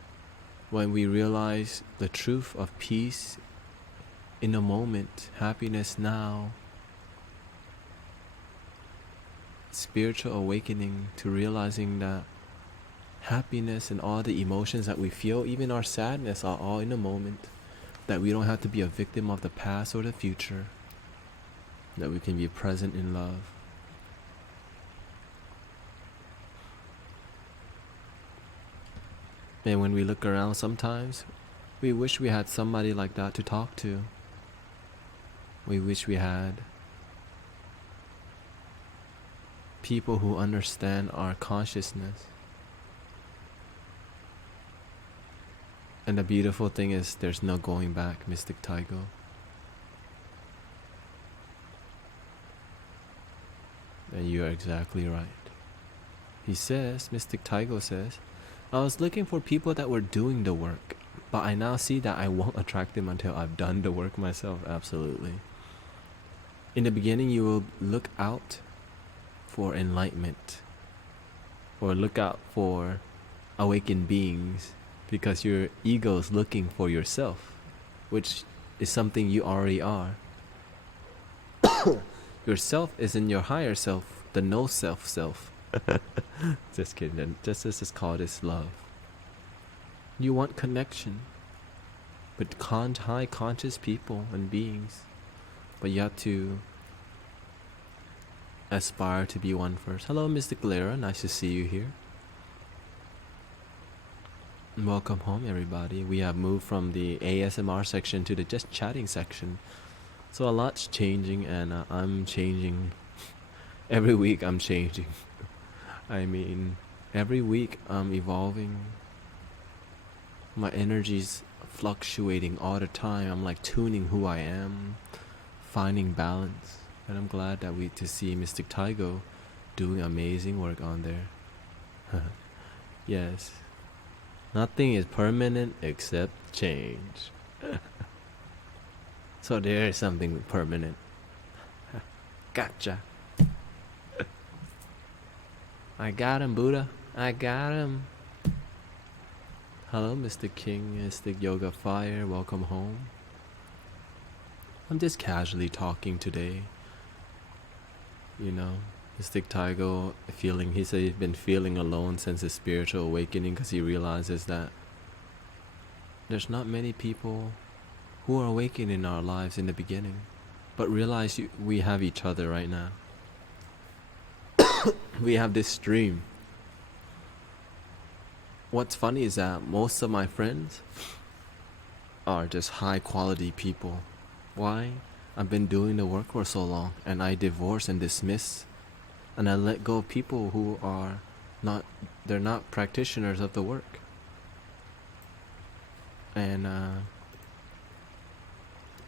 When we realize the truth of peace in a moment, happiness now, spiritual awakening to realizing that happiness and all the emotions that we feel, even our sadness, are all in a moment. That we don't have to be a victim of the past or the future. That we can be present in love. And when we look around sometimes, we wish we had somebody like that to talk to. We wish we had people who understand our consciousness. And the beautiful thing is there's no going back, Mystic Taigo. And you are exactly right. He says, Mystic Taigo says, I was looking for people that were doing the work, but I now see that I won't attract them until I've done the work myself. Absolutely. In the beginning, you will look out for enlightenment, or look out for awakened beings, because your ego is looking for yourself, which is something you already are. Yourself is in your higher self, the no self. Just kidding. Just call this love. You want connection with high conscious people and beings, but you have to aspire to be one first. Hello, Mr. Galera. Nice to see you here. Welcome home, everybody. We have moved from the ASMR section to the just chatting section. So a lot's changing, and I'm changing. Every week I'm changing. I mean, every week I'm evolving. My energy's fluctuating all the time. I'm like tuning who I am, finding balance. And I'm glad that to see Mystic Taigo doing amazing work on there. Yes. Nothing is permanent except change. So there is something permanent. Gotcha. I got him, Buddha. I got him. Hello, Mr. King, Mystic Yoga Fire. Welcome home. I'm just casually talking today. You know, Mystic Taigo he said he's been feeling alone since his spiritual awakening, because he realizes that there's not many people who are awakened in our lives in the beginning, but realize we have each other right now. We have this stream. What's funny is that most of my friends are just high quality people. Why? I've been doing the work for so long, and I divorce and dismiss, and I let go of people who are they're not practitioners of the work. And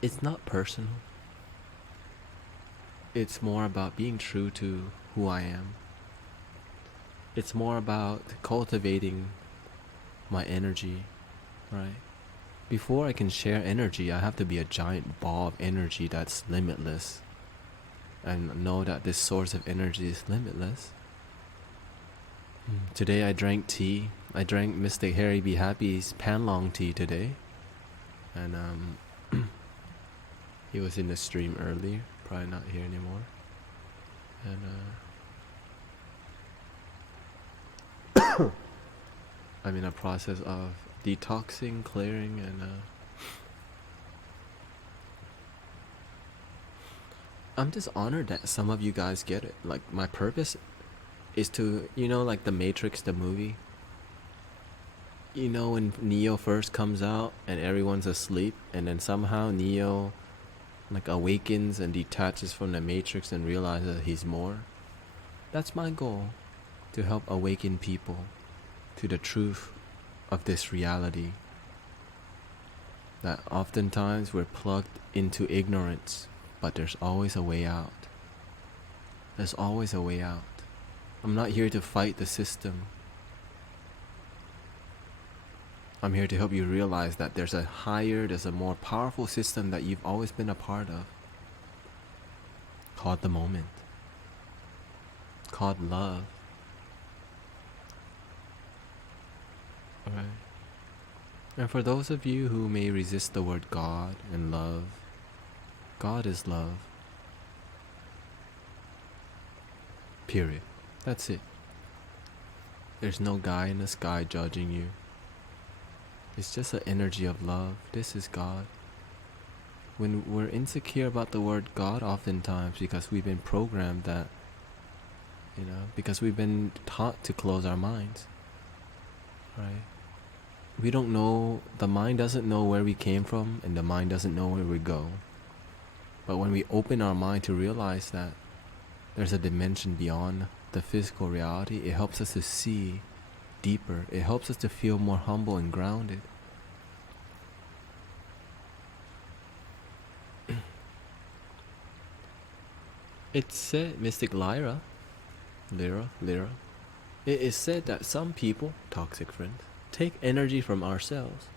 it's not personal. It's more about being true to who I am. It's more about cultivating my energy, right? Before I can share energy, I have to be a giant ball of energy that's limitless, and know that this source of energy is limitless. Today I drank tea. I drank Mr. Harry Be Happy's Panlong tea today, and He was in the stream earlier, probably not here anymore. And I'm in a process of detoxing, clearing, and I'm just honored that some of you guys get it. Like, my purpose is to, like the Matrix, the movie. When Neo first comes out and everyone's asleep, and then somehow Neo like awakens and detaches from the Matrix and realizes that he's more. That's my goal, to help awaken people to the truth of this reality. That oftentimes we're plugged into ignorance, but there's always a way out. There's always a way out. I'm not here to fight the system. I'm here to help you realize that there's a more powerful system that you've always been a part of. Called the moment. Called love. Alright. And for those of you who may resist the word God and love, God is love. Period. That's it. There's no guy in the sky judging you. It's just an energy of love. This is God. When we're insecure about the word God, oftentimes because we've been programmed that, because we've been taught to close our minds, right? We don't know, the mind doesn't know where we came from, and the mind doesn't know where we go. But when we open our mind to realize that there's a dimension beyond the physical reality, it helps us to see deeper. It helps us to feel more humble and grounded. It's said, Mystic Lyra, it is said that some people, toxic friends, take energy from ourselves.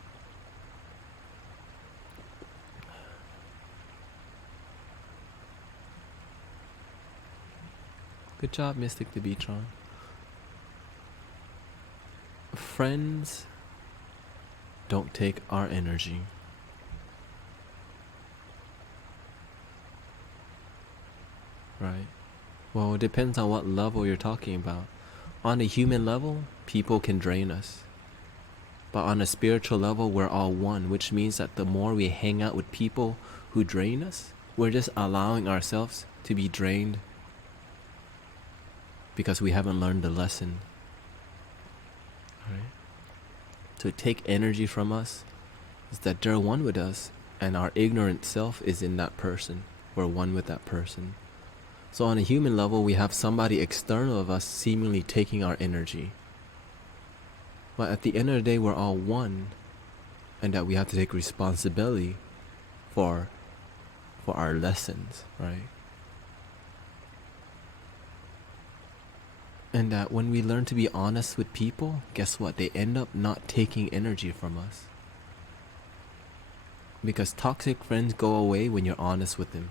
Good job, Mystic Debitron. Friends don't take our energy. Right? Well, it depends on what level you're talking about. On a human level, people can drain us. But on a spiritual level, we're all one, which means that the more we hang out with people who drain us, we're just allowing ourselves to be drained because we haven't learned the lesson. Right? To take energy from us is that they're one with us, and our ignorant self is in that person. We're one with that person. So on a human level, we have somebody external of us seemingly taking our energy. But at the end of the day, we're all one, and that we have to take responsibility for our lessons, right? And that when we learn to be honest with people, guess what? They end up not taking energy from us. Because toxic friends go away when you're honest with them.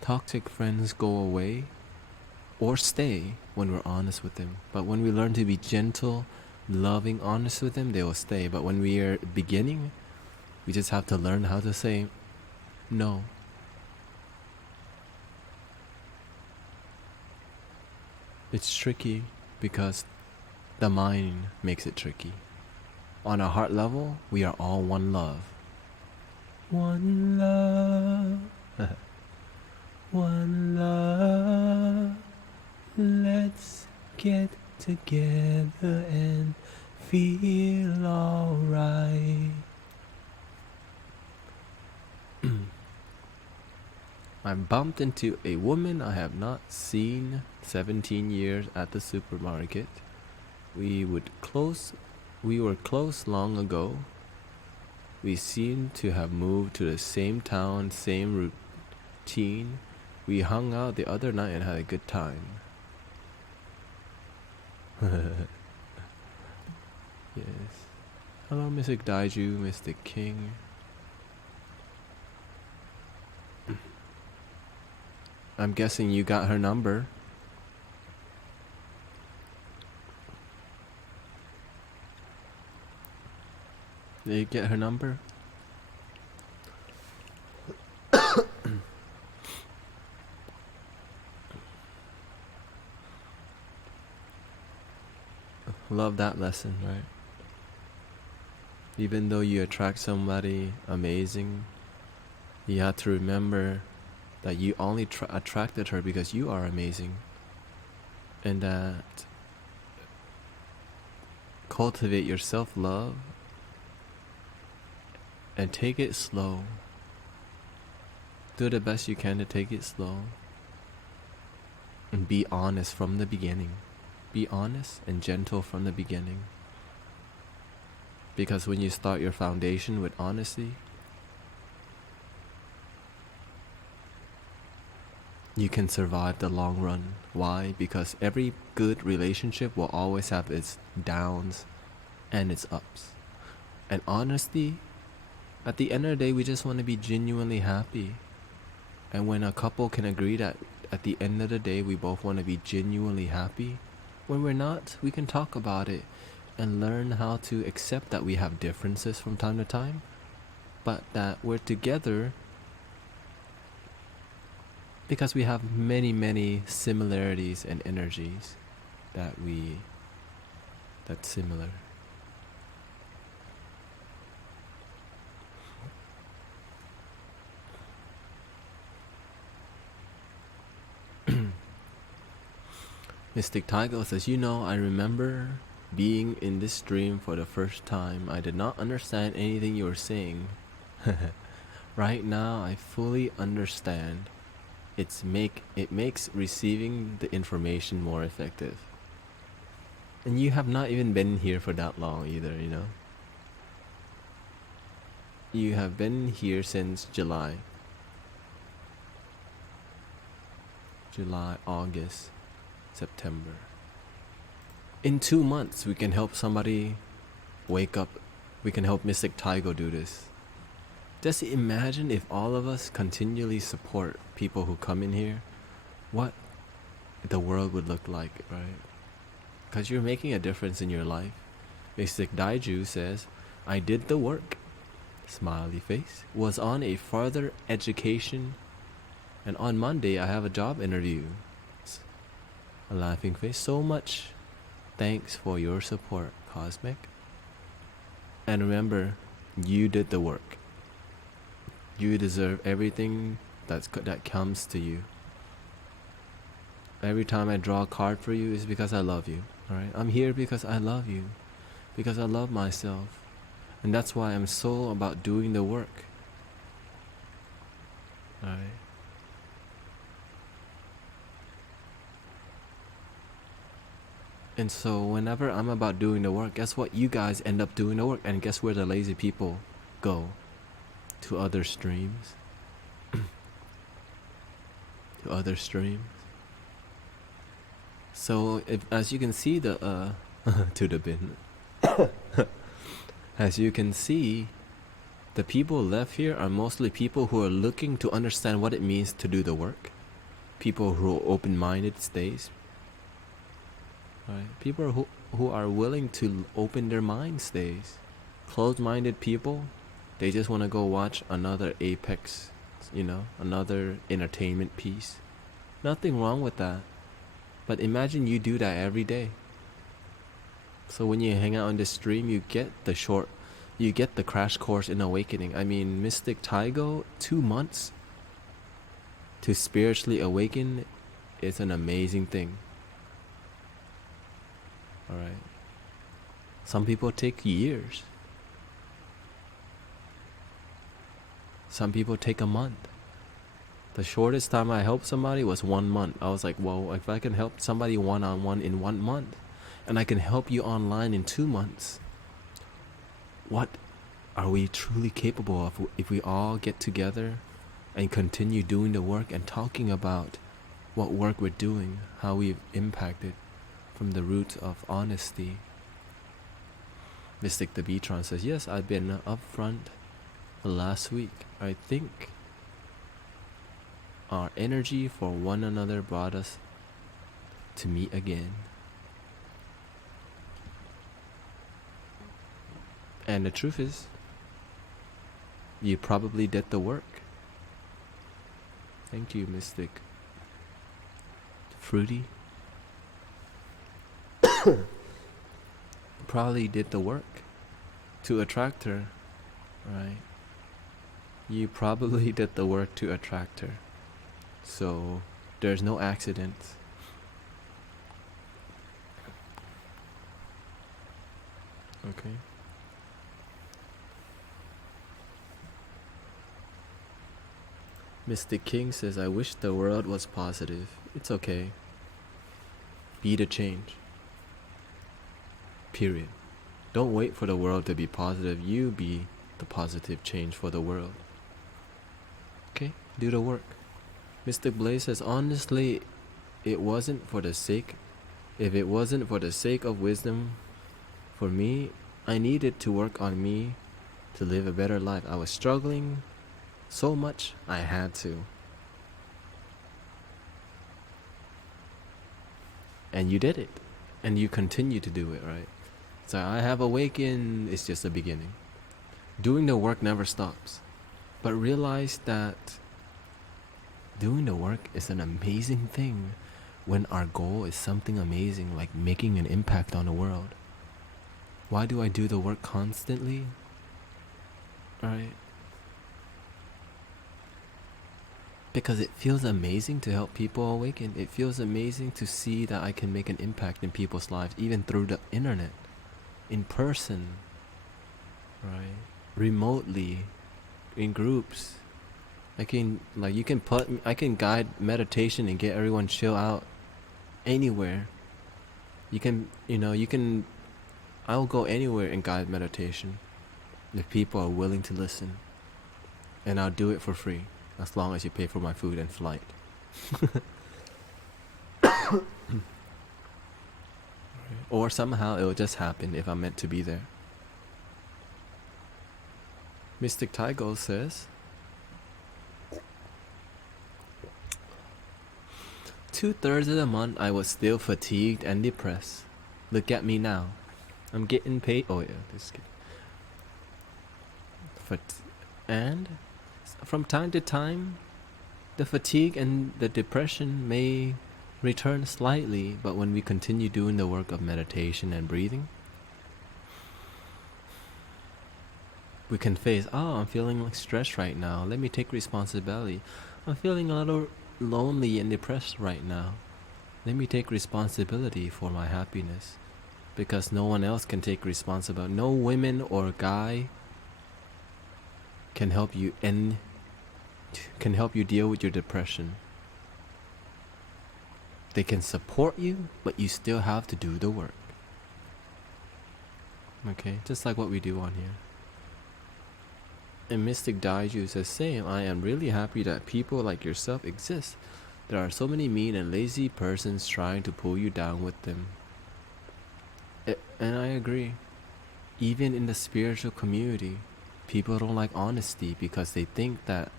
Toxic friends go away or stay when we're honest with them. But when we learn to be gentle, loving, honest with them, they will stay. But when we are beginning, we just have to learn how to say no. It's tricky because the mind makes it tricky. On a heart level, we are all one love. One love. One love. Let's get together and feel alright. I bumped into a woman I have not seen 17 years at the supermarket. We were close long ago. We seem to have moved to the same town, same routine. We hung out the other night and had a good time. Yes. Hello, Mystic Daiju, Mystic King. I'm guessing you got her number. Did you get her number? Love that lesson, right? Even though you attract somebody amazing, you have to remember that you only attracted her because you are amazing. And that cultivate your self-love and take it slow. Do the best you can to take it slow. And be honest from the beginning. Be honest and gentle from the beginning. Because when you start your foundation with honesty, you can survive the long run. Why? Because every good relationship will always have its downs and its ups. And honesty, at the end of the day, we just want to be genuinely happy. And when a couple can agree that at the end of the day, we both want to be genuinely happy, when we're not, we can talk about it and learn how to accept that we have differences from time to time, but that we're together because we have many similarities and energies that's similar. Mystic Taigo says, I remember being in this stream for the first time. I did not understand anything you were saying. Right now, I fully understand. It makes receiving the information more effective. And you have not even been here for that long either, You have been here since July, August, September. In 2 months, we can help somebody wake up. We can help Mystic Taigo do this. Just imagine if all of us continually support people who come in here, what the world would look like, right? Because you're making a difference in your life. Mystic Daiju says, I did the work. Smiley face. Was on a further education. And on Monday, I have a job interview. A laughing face. So much thanks for your support, Cosmic. And remember, you did the work. You deserve everything that comes to you. Every time I draw a card for you is because I love you. Alright? I'm here because I love you. Because I love myself. And that's why I'm so about doing the work. Alright? And so whenever I'm about doing the work, guess what? You guys end up doing the work. And guess where the lazy people go? To other streams. To other streams. So as you can see to the bin. As you can see, the people left here are mostly people who are looking to understand what it means to do the work. People who are open-minded stays. Right? People who are willing to open their mind stays. Closed-minded people, they just want to go watch another Apex, another entertainment piece. Nothing wrong with that. But imagine you do that every day. So when you hang out on this stream, you get the crash course in awakening. I mean, Mystic Taigo, 2 months to spiritually awaken is an amazing thing. Alright. Some people take years. Some people take a month. The shortest time I helped somebody was 1 month. I was like, whoa, if I can help somebody one-on-one in 1 month, and I can help you online in 2 months, what are we truly capable of if we all get together and continue doing the work and talking about what work we're doing, how we've impacted from the roots of honesty? Mystic the Beatron says, yes, I've been up front last week. I think our energy for one another brought us to meet again. And the truth is, You probably did the work. Thank you, Mystic. Fruity. Probably did the work to attract her, right? You probably did the work to attract her. So there's no accidents. Okay. Mystic King says, I wish the world was positive. It's okay. Be the change. Period. Don't wait for the world to be positive. You be the positive change for the world. Okay? Do the work. Mystic Blaze says, honestly, it wasn't for the sake. If it wasn't for the sake of wisdom, for me, I needed to work on me to live a better life. I was struggling so much, I had to. And you did it. And you continue to do it, right? So I have awakened, it's just the beginning. Doing the work never stops. But realize that doing the work is an amazing thing when our goal is something amazing, like making an impact on the world. Why do I do the work constantly? Alright. Because it feels amazing to help people awaken. It feels amazing to see that I can make an impact in people's lives, even through the internet, in person, right? Remotely, in groups. I can guide meditation and get everyone chill out anywhere. I'll go anywhere and guide meditation if people are willing to listen. And I'll do it for free, as long as you pay for my food and flight. Or somehow it'll just happen if I'm meant to be there. Mystic Tygo says, 2/3 of the month I was still fatigued and depressed. Look at me now. I'm getting paid. Oh yeah, this kid. And from time to time, the fatigue and the depression may return slightly, but when we continue doing the work of meditation and breathing, we can face, I'm feeling like stressed right now. Let me take responsibility. I'm feeling a little lonely and depressed right now. Let me take responsibility for my happiness. Because no one else can take responsibility. No women or guy can help you deal with your depression. They can support you, but you still have to do the work. Okay, just like what we do on here. And Mystic Daiju says, same, I am really happy that people like yourself exist. There are so many mean and lazy persons trying to pull you down with them. And I agree. Even in the spiritual community, people don't like honesty because they think that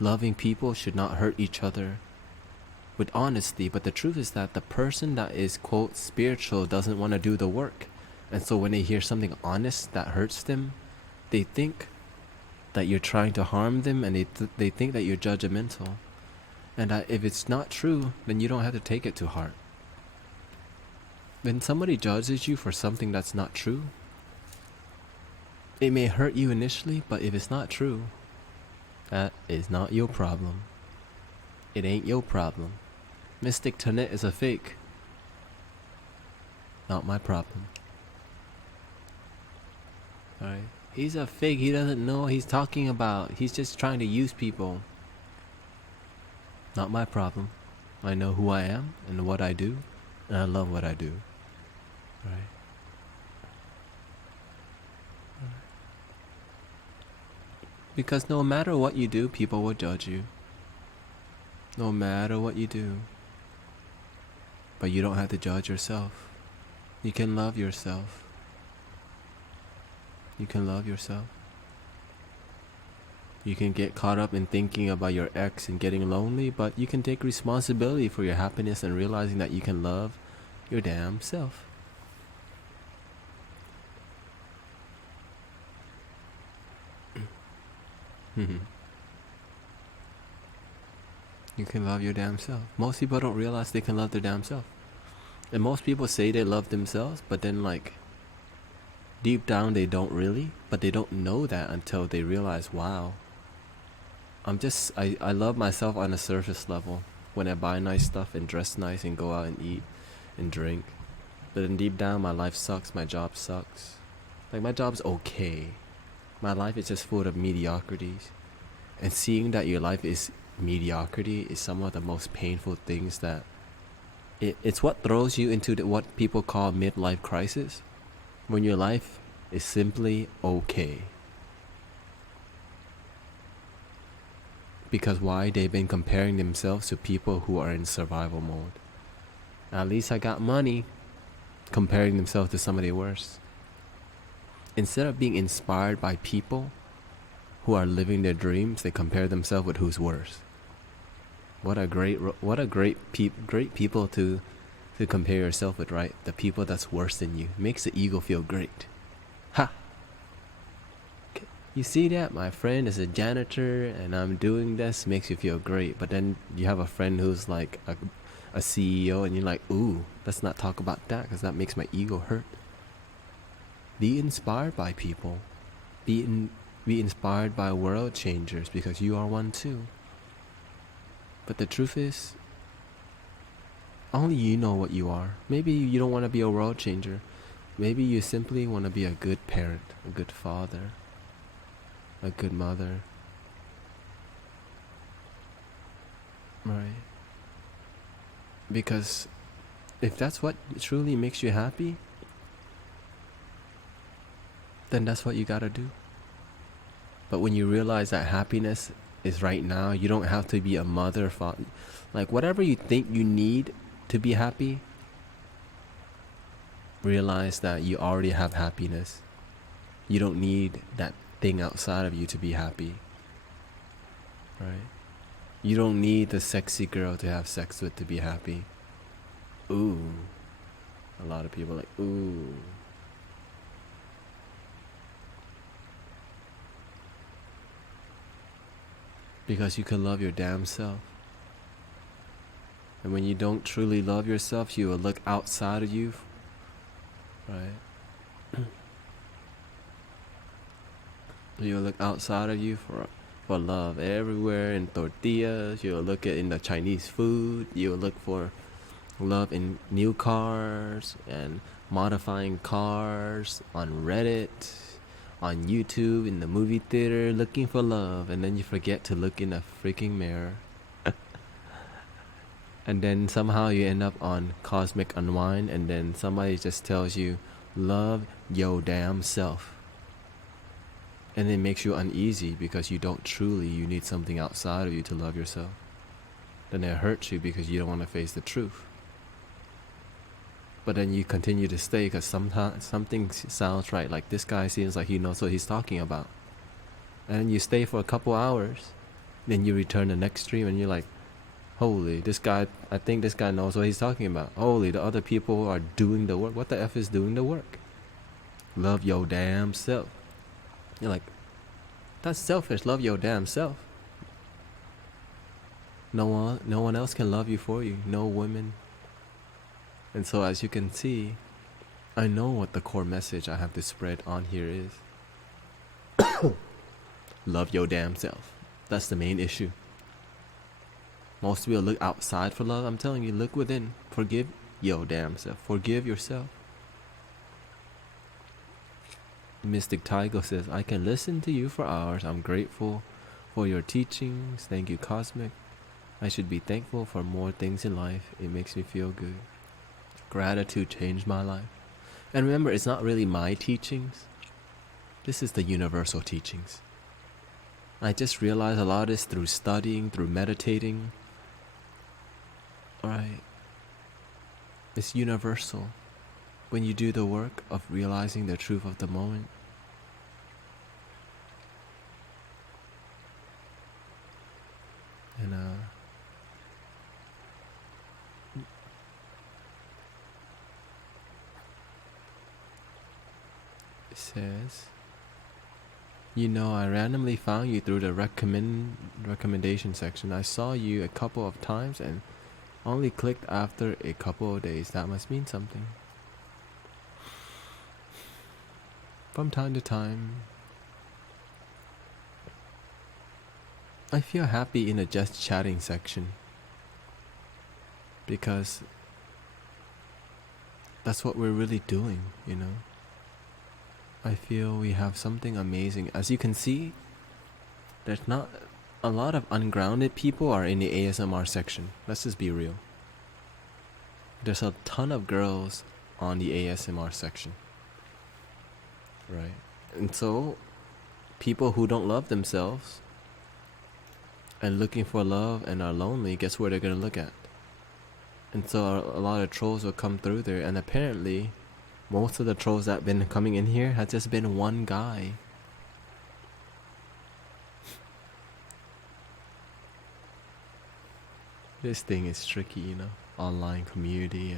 loving people should not hurt each other with honesty. But the truth is that the person that is, quote, spiritual doesn't want to do the work. And so when they hear something honest that hurts them, they think that you're trying to harm them, and they think that you're judgmental. And if it's not true, then you don't have to take it to heart. When somebody judges you for something that's not true, it may hurt you initially, but if it's not true, that is not your problem. It ain't your problem. Mystic Tanet is a fake. Not my problem. Alright. He's a fake. He doesn't know what he's talking about. He's just trying to use people. Not my problem. I know who I am and what I do, and I love what I do. Right. Because no matter what you do, people will judge you. No matter what you do. But you don't have to judge yourself. You can love yourself. You can love yourself. You can get caught up in thinking about your ex and getting lonely, but you can take responsibility for your happiness and realizing that you can love your damn self. You can love your damn self. Most people don't realize they can love their damn self. And most people say they love themselves, but then like deep down they don't really, but they don't know that until they realize, wow, I love myself on a surface level when I buy nice stuff and dress nice and go out and eat and drink. But then deep down my life sucks, my job sucks. Like my job's okay. My life is just full of mediocrities. And seeing that your life is mediocrity is some of the most painful things that it's what throws you into what people call midlife crisis. When your life is simply okay. Because why? They've been comparing themselves to people who are in survival mode. At least I got money. Comparing themselves to somebody worse. Instead of being inspired by people who are living their dreams, they compare themselves with who's worse. What a great people to compare yourself with, right? The people that's worse than you. Makes the ego feel great. Ha! You see that? My friend is a janitor and I'm doing this, makes you feel great. But then you have a friend who's like a CEO and you're like, ooh, let's not talk about that because that makes my ego hurt. Be inspired by people. Be inspired by world changers because you are one too. But the truth is, only you know what you are. Maybe you don't want to be a world changer. Maybe you simply want to be a good parent, a good father, a good mother. Right? Because if that's what truly makes you happy, then that's what you gotta do. But when you realize that happiness is right now, you don't have to be a mother, father. Like whatever you think you need to be happy, realize that you already have happiness. You don't need that thing outside of you to be happy. Right? You don't need the sexy girl to have sex with to be happy. Ooh. A lot of people are like, ooh. Because you can love your damn self. And when you don't truly love yourself, you will look outside of you. Right? You will look outside of you for love everywhere in tortillas. You will look in the Chinese food. You will look for love in new cars and modifying cars on Reddit, on YouTube, in the movie theater, looking for love. And then you forget to look in a freaking mirror. And then somehow you end up on Cosmic Unwind, and then somebody just tells you, love your damn self. And it makes you uneasy because you need something outside of you to love yourself. Then it hurts you because you don't want to face the truth. But then you continue to stay because sometimes something sounds right. Like this guy seems like he knows what he's talking about. And then you stay for a couple hours. Then you return the next stream and you're like, holy, I think this guy knows what he's talking about. Holy, the other people are doing the work. What the F is doing the work? Love your damn self. You're like, that's selfish. Love your damn self. No one else can love you for you. No women. And so as you can see, I know what the core message I have to spread on here is. Love your damn self. That's the main issue. Most people look outside for love. I'm telling you, look within. Forgive your damn self. Forgive yourself. Mystic Tygo says, I can listen to you for hours. I'm grateful for your teachings. Thank you, Cosmic. I should be thankful for more things in life. It makes me feel good. Gratitude changed my life. And remember, it's not really my teachings. This is the universal teachings. I just realized a lot of this through studying, through meditating. Alright. It's universal. When you do the work of realizing the truth of the moment. And it says, You know, I randomly found you through the recommendation section. I saw you a couple of times and only clicked after a couple of days. That must mean something. From time to time, I feel happy in the just chatting section because that's what we're really doing, you know. I feel we have something amazing. As you can see, there's not a lot of ungrounded people are in the ASMR section. Let's just be real. There's a ton of girls on the ASMR section. Right? And so, people who don't love themselves and looking for love and are lonely, guess where they're gonna look at? And so a lot of trolls will come through there, and apparently most of the trolls that have been coming in here has just been one guy. This thing is tricky, you know, online community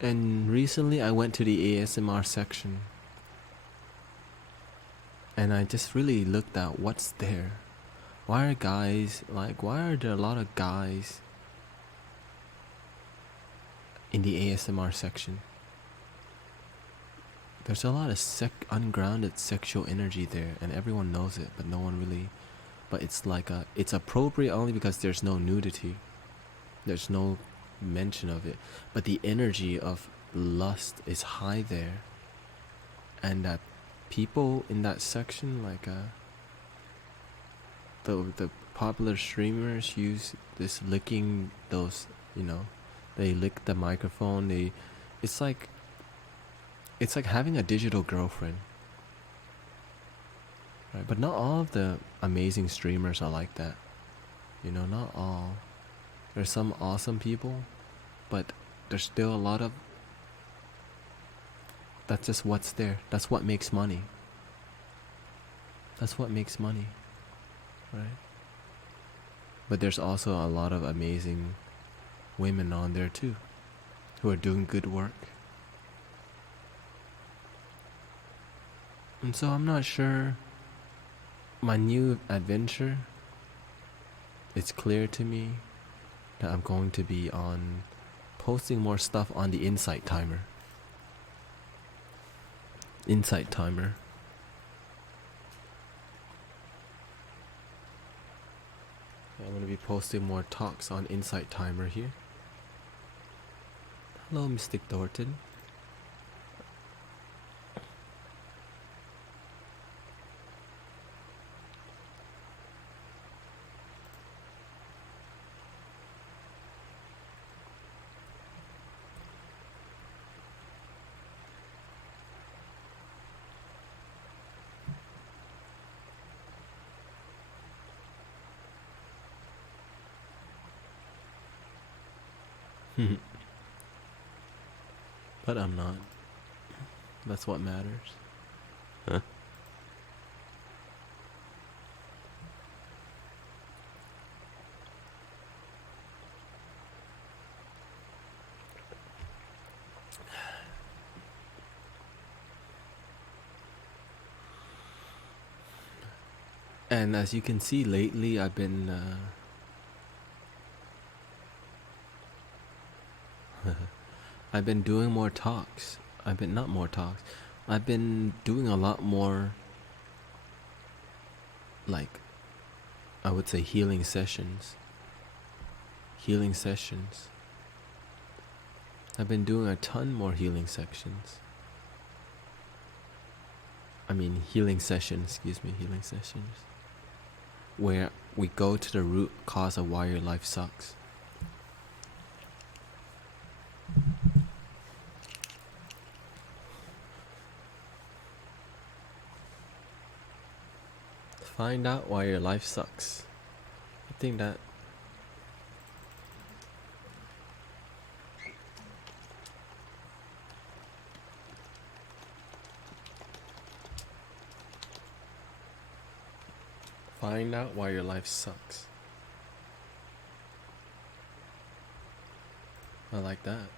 and recently I went to the ASMR section and I just really looked at what's there. Why are there a lot of guys in the ASMR section? There's a lot of ungrounded sexual energy there, and everyone knows it, but no one really. But it's appropriate only because there's no nudity, there's no mention of it, but the energy of lust is high there, and that people in that section, the popular streamers use this licking those, you know, they lick the microphone. It's like having a digital girlfriend, right? But not all of the amazing streamers are like that, you know. Not all. There's some awesome people, but there's still a lot of. That's just what's there. That's what makes money. That's what makes money, right? But there's also a lot of amazing women on there too, who are doing good work. And so I'm not sure. My new adventure, it's clear to me that I'm going to be on posting more stuff on the Insight Timer. Insight Timer. I'm going to be posting more talks on Insight Timer here. Hello, Mystic Thornton. But I'm not. That's what matters. Huh? And as you can see lately, I've been I've been doing more talks. I've been not more talks. I've been doing a lot more, like, I would say healing sessions. Healing sessions. I've been doing a ton more healing sessions. Healing sessions, healing sessions. Where we go to the root cause of why your life sucks. Find out why your life sucks. I think that find out why your life sucks. I like that.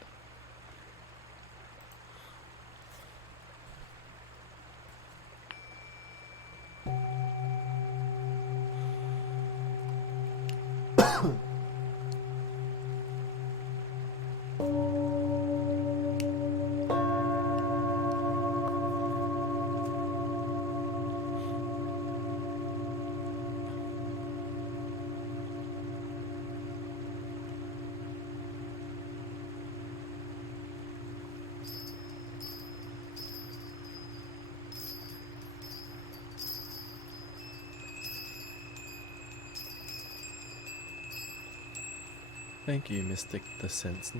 Thank you, Mystic the Sense.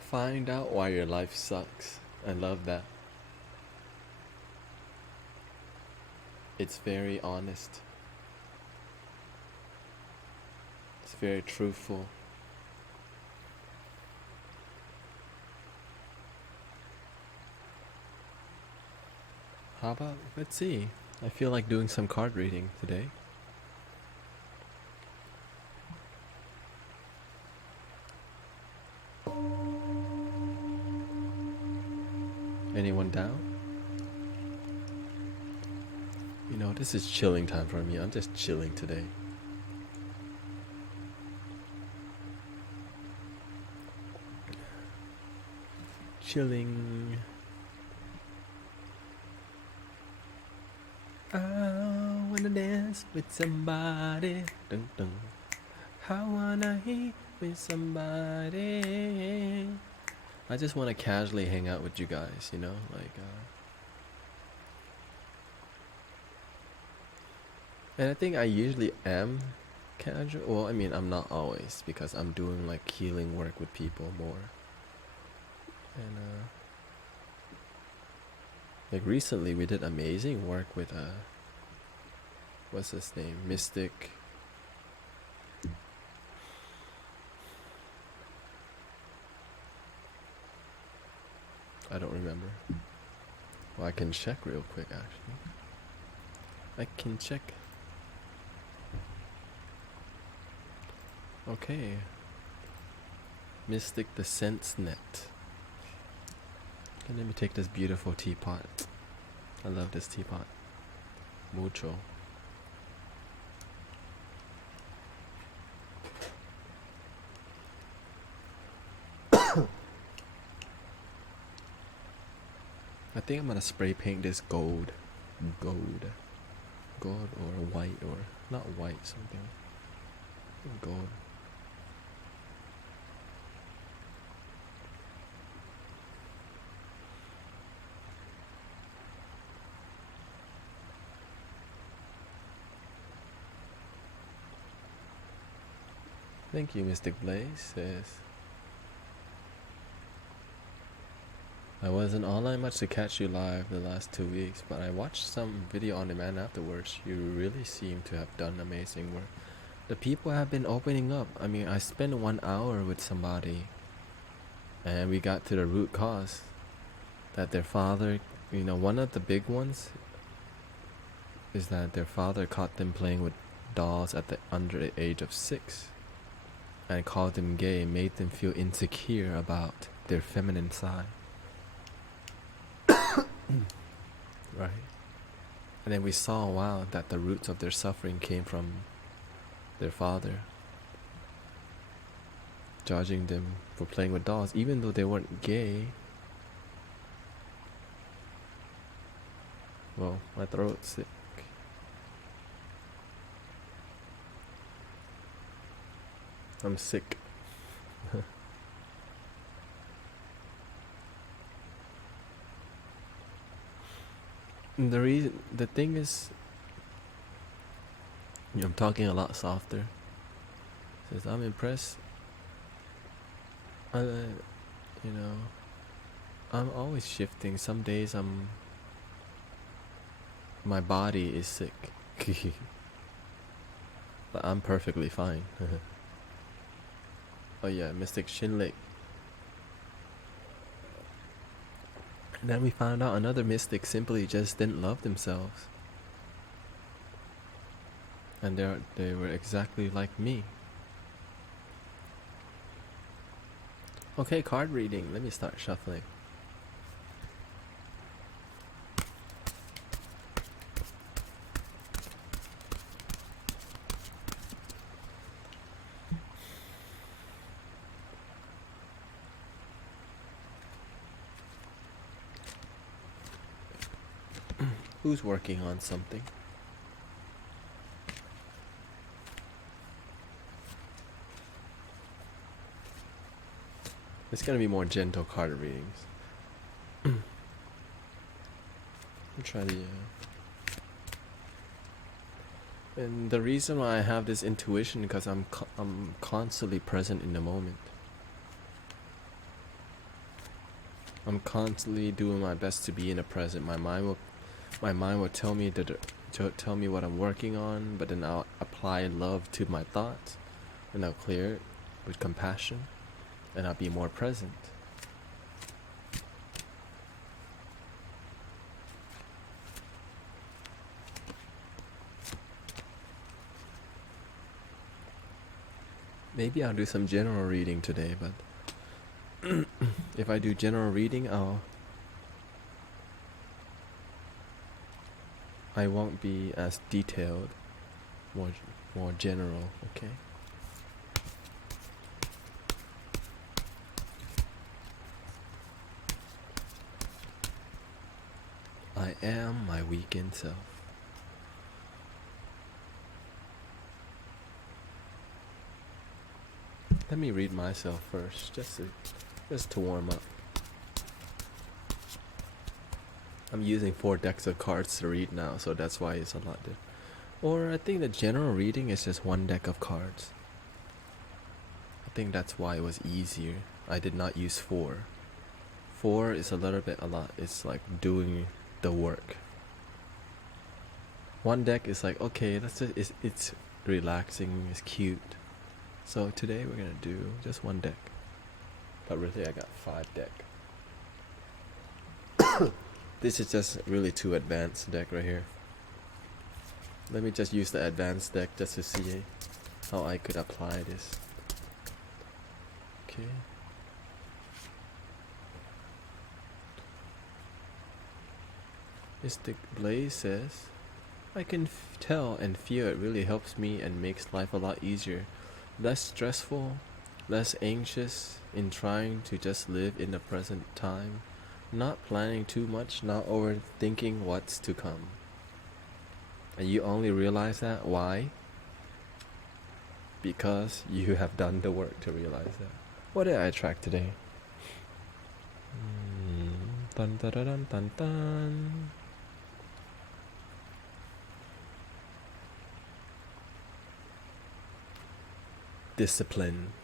Find out why your life sucks. I love that. It's very honest. It's very truthful. How about, let's see. I feel like doing some card reading today. Anyone down? You know, this is chilling time for me. I'm just chilling today. Chilling. I wanna dance with somebody. Dun, dun. I wanna eat with somebody. I just want to casually hang out with you guys, you know, like. And I think I usually am casual. Well, I mean, I'm not always because I'm doing like healing work with people more. And like recently we did amazing work with what's his name? Mystic. I don't remember. Well, I can check real quick actually. I can check. Okay. Mystic the Sense Net. Okay, let me take this beautiful teapot. I love this teapot. Mucho. I think I'm gonna spray paint this gold. Gold or white or not white, something. Gold. Thank you, Mystic Blaze says. I wasn't online much to catch you live the last 2 weeks, but I watched some video on demand afterwards. You really seem to have done amazing work. The people have been opening up. I mean, I spent 1 hour with somebody and we got to the root cause. That their father, you know, one of the big ones is that their father caught them playing with dolls at the under the age of 6 and called them gay, made them feel insecure about their feminine side. Right. And then we saw, wow, that the roots of their suffering came from their father judging them for playing with dolls, even though they weren't gay. Well, my throat's sick. I'm sick. The thing is, I'm talking a lot softer. Says I'm impressed. You know, I'm always shifting. Some days my body is sick, but I'm perfectly fine. Oh yeah, Mystic Shinlik. And then we found out another mystic simply just didn't love themselves. And they were exactly like me. Okay, card reading. Let me start shuffling. Who's working on something? It's gonna be more gentle card readings. I'll try the. And the reason why I have this intuition because I'm constantly present in the moment. I'm constantly doing my best to be in the present. My mind will tell me tell me what I'm working on, but then I'll apply love to my thoughts, and I'll clear it with compassion, and I'll be more present. Maybe I'll do some general reading today, but if I do general reading, I won't be as detailed, more general, okay? I am my weekend self. Let me read myself first, just to warm up. I'm using 4 decks of cards to read now, so that's why it's a lot different. Or I think the general reading is just 1 deck of cards. I think that's why it was easier. I did not use 4. 4 is a lot. It's like doing the work. 1 deck is like, okay, it's relaxing, it's cute. So today we're gonna do just 1 deck. But really I got 5 deck. This is just really too advanced deck right here. Let me just use the advanced deck just to see how I could apply this. Okay. Mystic Blaze says, I can tell and feel it really helps me and makes life a lot easier. Less stressful, less anxious in trying to just live in the present time. Not planning too much, not overthinking what's to come. And you only realize that. Why? Because you have done the work to realize that. What did I attract today? Dun, dun, dun, dun, dun, dun. Discipline.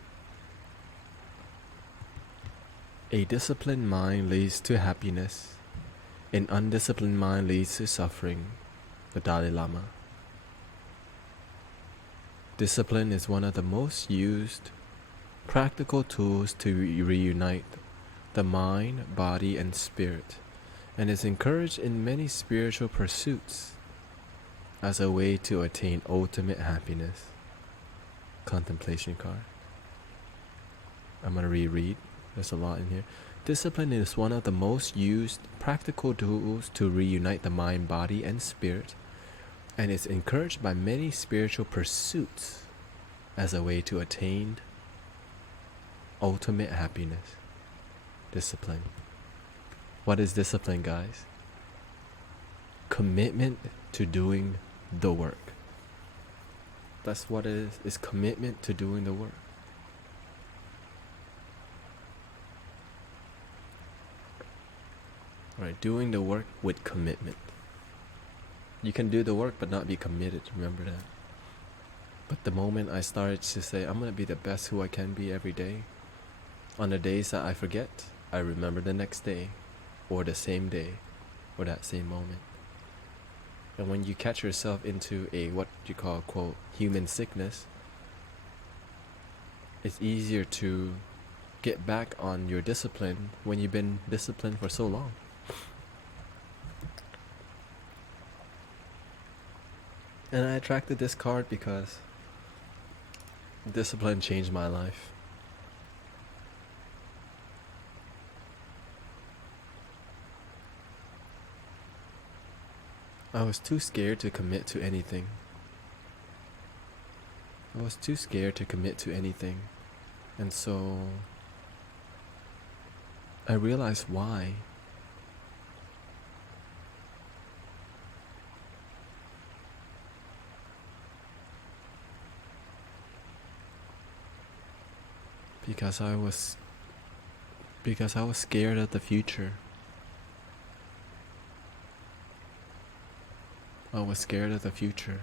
A disciplined mind leads to happiness. An undisciplined mind leads to suffering. The Dalai Lama. Discipline is one of the most used practical tools to reunite the mind, body, and spirit, and is encouraged in many spiritual pursuits as a way to attain ultimate happiness. Contemplation card. I'm going to reread. There's a lot in here. Discipline is one of the most used practical tools to reunite the mind, body, and spirit, and is encouraged by many spiritual pursuits as a way to attain ultimate happiness. Discipline. What is discipline, guys? Commitment to doing the work. That's what it is commitment to doing the work. Right, doing the work with commitment. You can do the work but not be committed, remember that. But the moment I started to say, I'm going to be the best who I can be every day, on the days that I forget, I remember the next day, or the same day, or that same moment. And when you catch yourself into a, what you call, quote, human sickness, it's easier to get back on your discipline when you've been disciplined for so long. And I attracted this card because discipline changed my life. I was too scared to commit to anything. I was too scared to commit to anything. And so I realized why. Because I was scared of the future. I was scared of the future.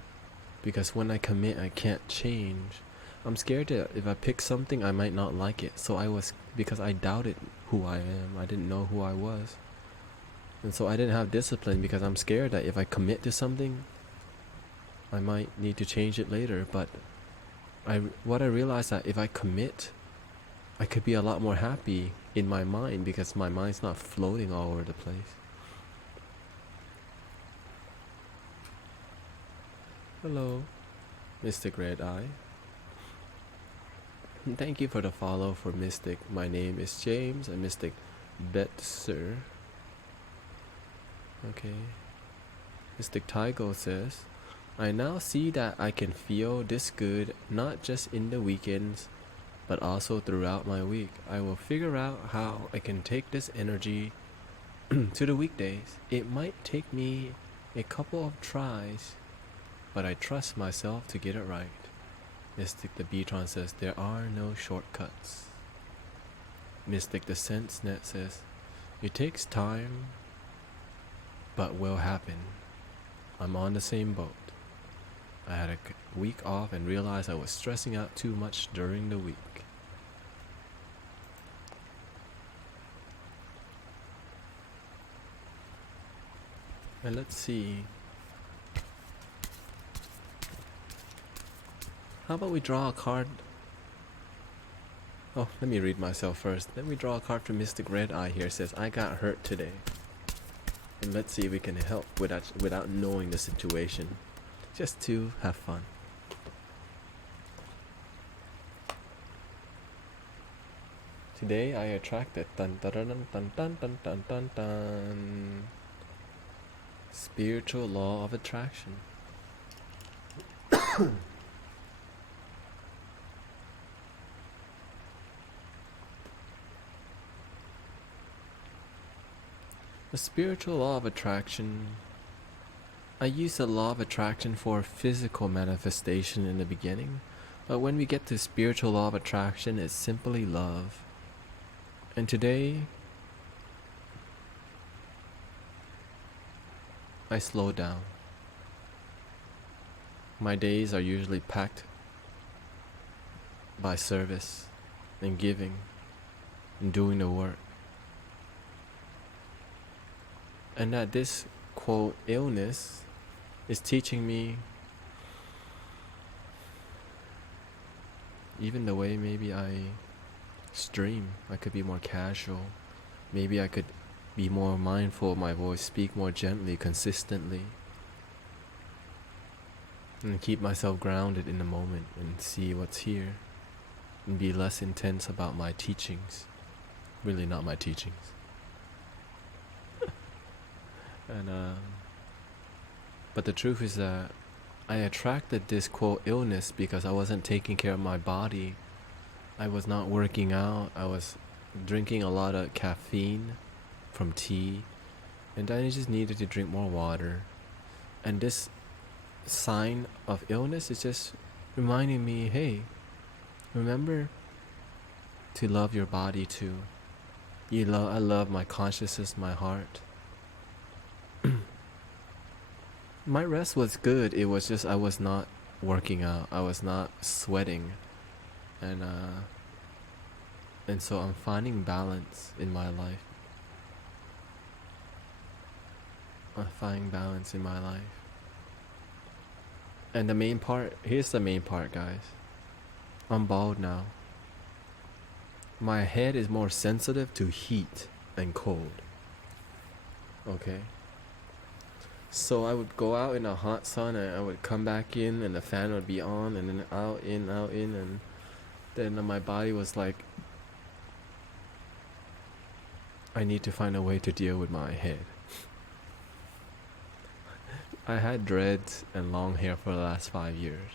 Because when I commit, I can't change. I'm scared that if I pick something, I might not like it. So because I doubted who I am. I didn't know who I was. And so I didn't have discipline because I'm scared that if I commit to something, I might need to change it later. But what I realized that if I commit, I could be a lot more happy in my mind because my mind's not floating all over the place. Hello, Mystic Red Eye. Thank you for the follow for Mystic. My name is James and Mystic Betser. Okay. Mystic Tygo says, I now see that I can feel this good not just in the weekends, but also throughout my week. I will figure out how I can take this energy to the weekdays. It might take me a couple of tries, but I trust myself to get it right. Mystic the Beatron says, there are no shortcuts. Mystic the SenseNet says, it takes time, but will happen. I'm on the same boat. I had a week off and realized I was stressing out too much during the week. And let's see. How about we draw a card? Oh, let me read myself first. Let me draw a card from Mystic Red Eye here. It says, I got hurt today. And let's see if we can help without knowing the situation. Just to have fun. Today I attracted dun dun dun dun dun dun dun dun dun. Spiritual law of attraction. The spiritual law of attraction. I use the law of attraction for physical manifestation in the beginning, but when we get to spiritual law of attraction, it's simply love. And today, I slow down. My days are usually packed by service and giving and doing the work. And that this, quote, illness is teaching me even the way maybe I stream. I could be more casual. Maybe I could be more mindful of my voice, speak more gently, consistently, and keep myself grounded in the moment and see what's here and be less intense about my teachings. Really not my teachings. And but the truth is that I attracted this, quote, illness because I wasn't taking care of my body. I was not working out. I was drinking a lot of caffeine from tea, and I just needed to drink more water. And this sign of illness is just reminding me, hey, remember to love your body too. I love my consciousness, my heart. My rest was good. It was just I was not working out. I was not sweating, and so I'm finding balance in my life. I'm finding balance in my life. And the main part, here's the main part, guys. I'm bald now. My head is more sensitive to heat and cold. Okay? So I would go out in the hot sun and I would come back in and the fan would be on and then out, in, and then my body was like, I need to find a way to deal with my head. I had dreads and long hair for the last 5 years.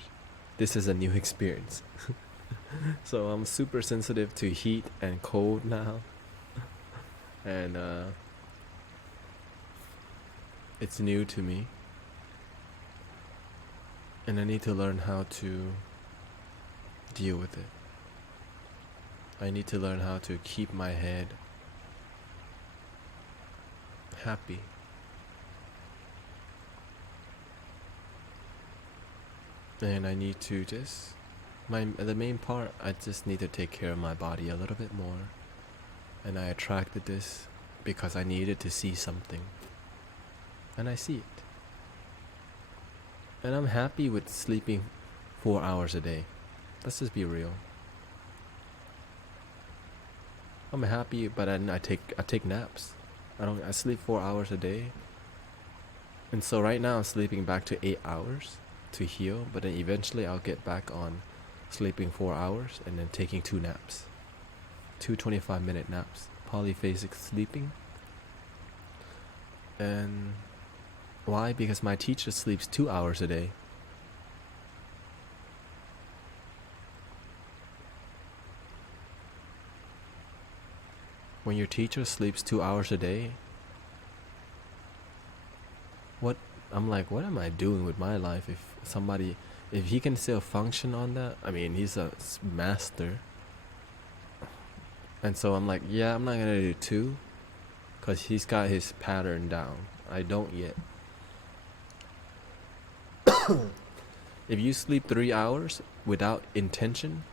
This is a new experience. So I'm super sensitive to heat and cold now. And it's new to me. And I need to learn how to deal with it. I need to learn how to keep my head happy. And I need to just the main part, I just need to take care of my body a little bit more. And I attracted this because I needed to see something. And I see it. And I'm happy with sleeping 4 hours a day. Let's just be real. I'm happy, but I take naps. I sleep 4 hours a day. And so right now I'm sleeping back to 8 hours to heal, but then eventually I'll get back on sleeping 4 hours and then taking 2 naps. 2 25-minute naps. Polyphasic sleeping. And why? Because my teacher sleeps 2 hours a day. When your teacher sleeps 2 hours a day, I'm like, what am I doing with my life? If he can still function on that, I mean, he's a master. And so I'm like, yeah, I'm not gonna do 2, because he's got his pattern down. I don't yet. If you sleep 3 hours without intention,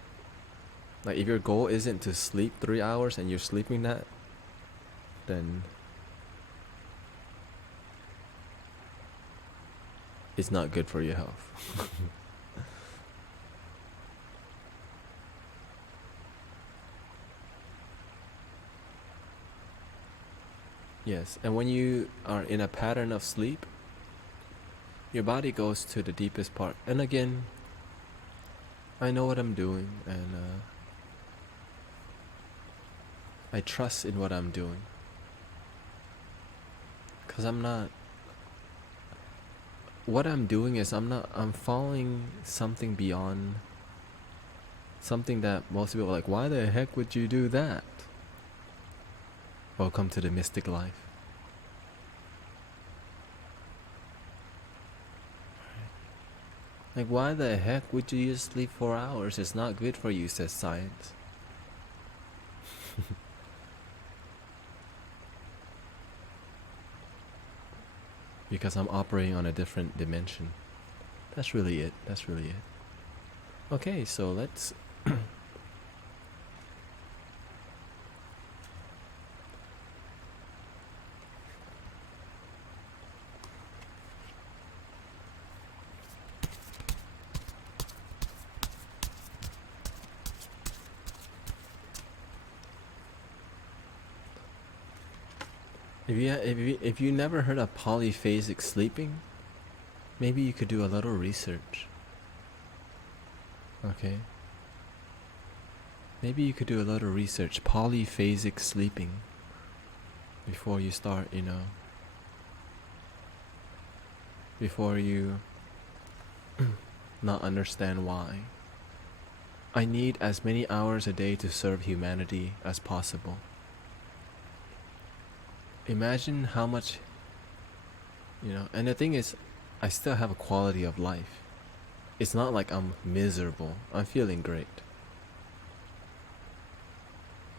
like if your goal isn't to sleep 3 hours and you're sleeping that, then it's not good for your health. Yes, and when you are in a pattern of sleep, your body goes to the deepest part. And again, I know what I'm doing, and I trust in what I'm doing. Because what I'm doing is I'm following something beyond something that most people are like, why the heck would you do that? Welcome to the mystic life. Like, why the heck would you just sleep 4 hours? It's not good for you, says science. Because I'm operating on a different dimension. That's really it. Okay, so let's if you never heard of polyphasic sleeping, maybe you could do a little research. Okay. Maybe you could do a little research, polyphasic sleeping, before you start, before you not understand why. I need as many hours a day to serve humanity as possible. Imagine how much, and the thing is, I still have a quality of life. It's not like I'm miserable. I'm feeling great.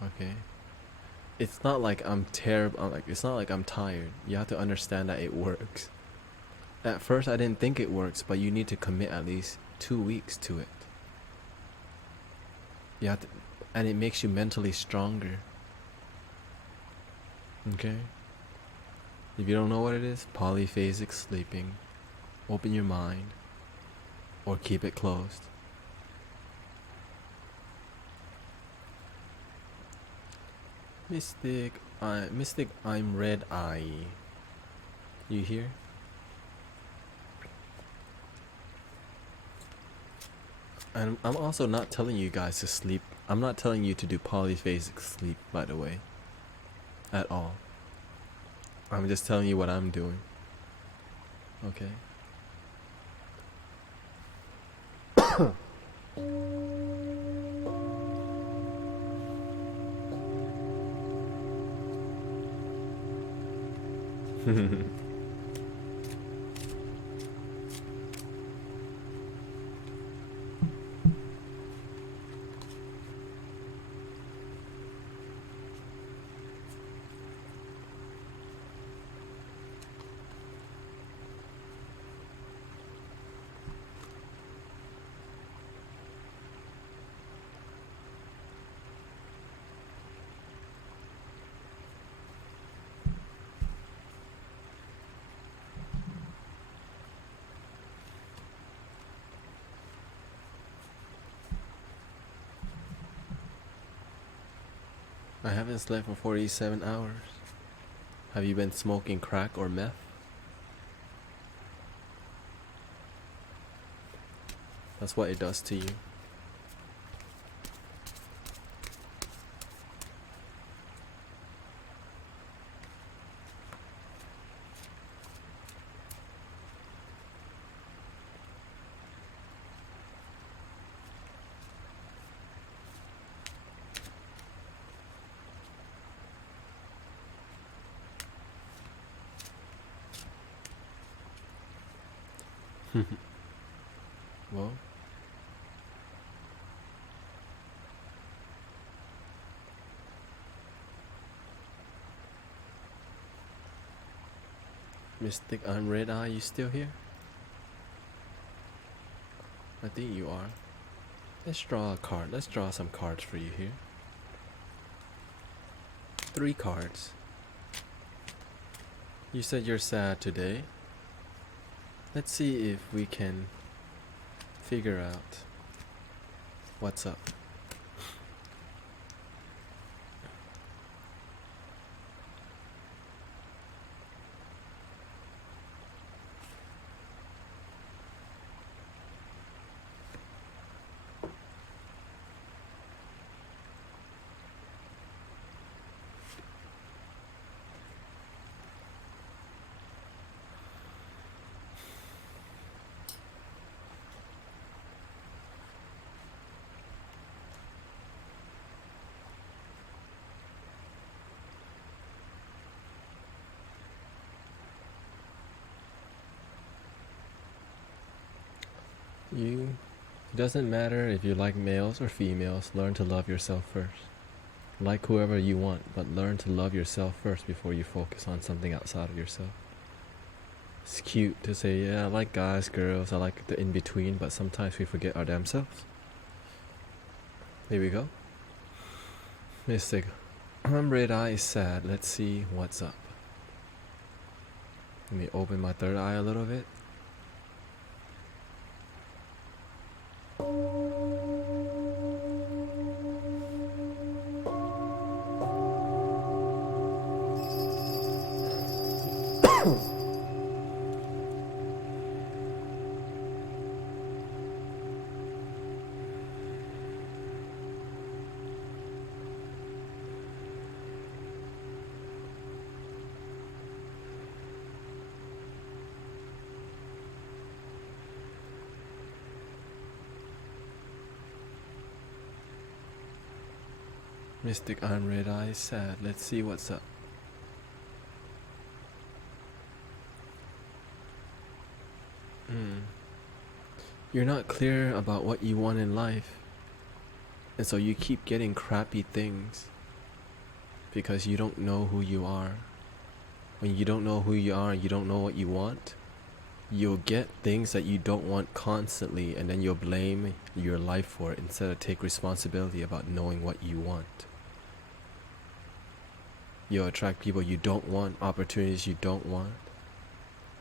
Okay? It's not like I'm terrible. It's not like I'm tired. You have to understand that it works. At first, I didn't think it works, but you need to commit at least 2 weeks to it. You have to, and it makes you mentally stronger. Okay? If you don't know what it is, polyphasic sleeping. Open your mind, or keep it closed. Mystic, I'm Red Eye. You here? And I'm also not telling you guys to sleep. I'm not telling you to do polyphasic sleep, by the way. At all. I'm just telling you what I'm doing. Okay? I haven't slept for 47 hours. Have you been smoking crack or meth? That's what it does to you. Well, Mystic, I'm Red Eye, you still here? I think you are. Let's draw a card. Let's draw some cards for you here. 3 cards. You said you're sad today. Let's see if we can figure out what's up. It doesn't matter if you like males or females, learn to love yourself first. Like whoever you want, but learn to love yourself first before you focus on something outside of yourself. It's cute to say, yeah, I like guys, girls, I like the in-between, but sometimes we forget our damn selves. Here we go. Mystic, I'm Red Eye is sad. Let's see what's up. Let me open my third eye a little bit. Mystic, I'm Red Eye sad. Let's see what's up. You're not clear about what you want in life, and so you keep getting crappy things because you don't know who you are. When you don't know who you are and you don't know what you want, you'll get things that you don't want constantly, and then you'll blame your life for it instead of take responsibility about knowing what you want. You'll attract people you don't want, opportunities you don't want,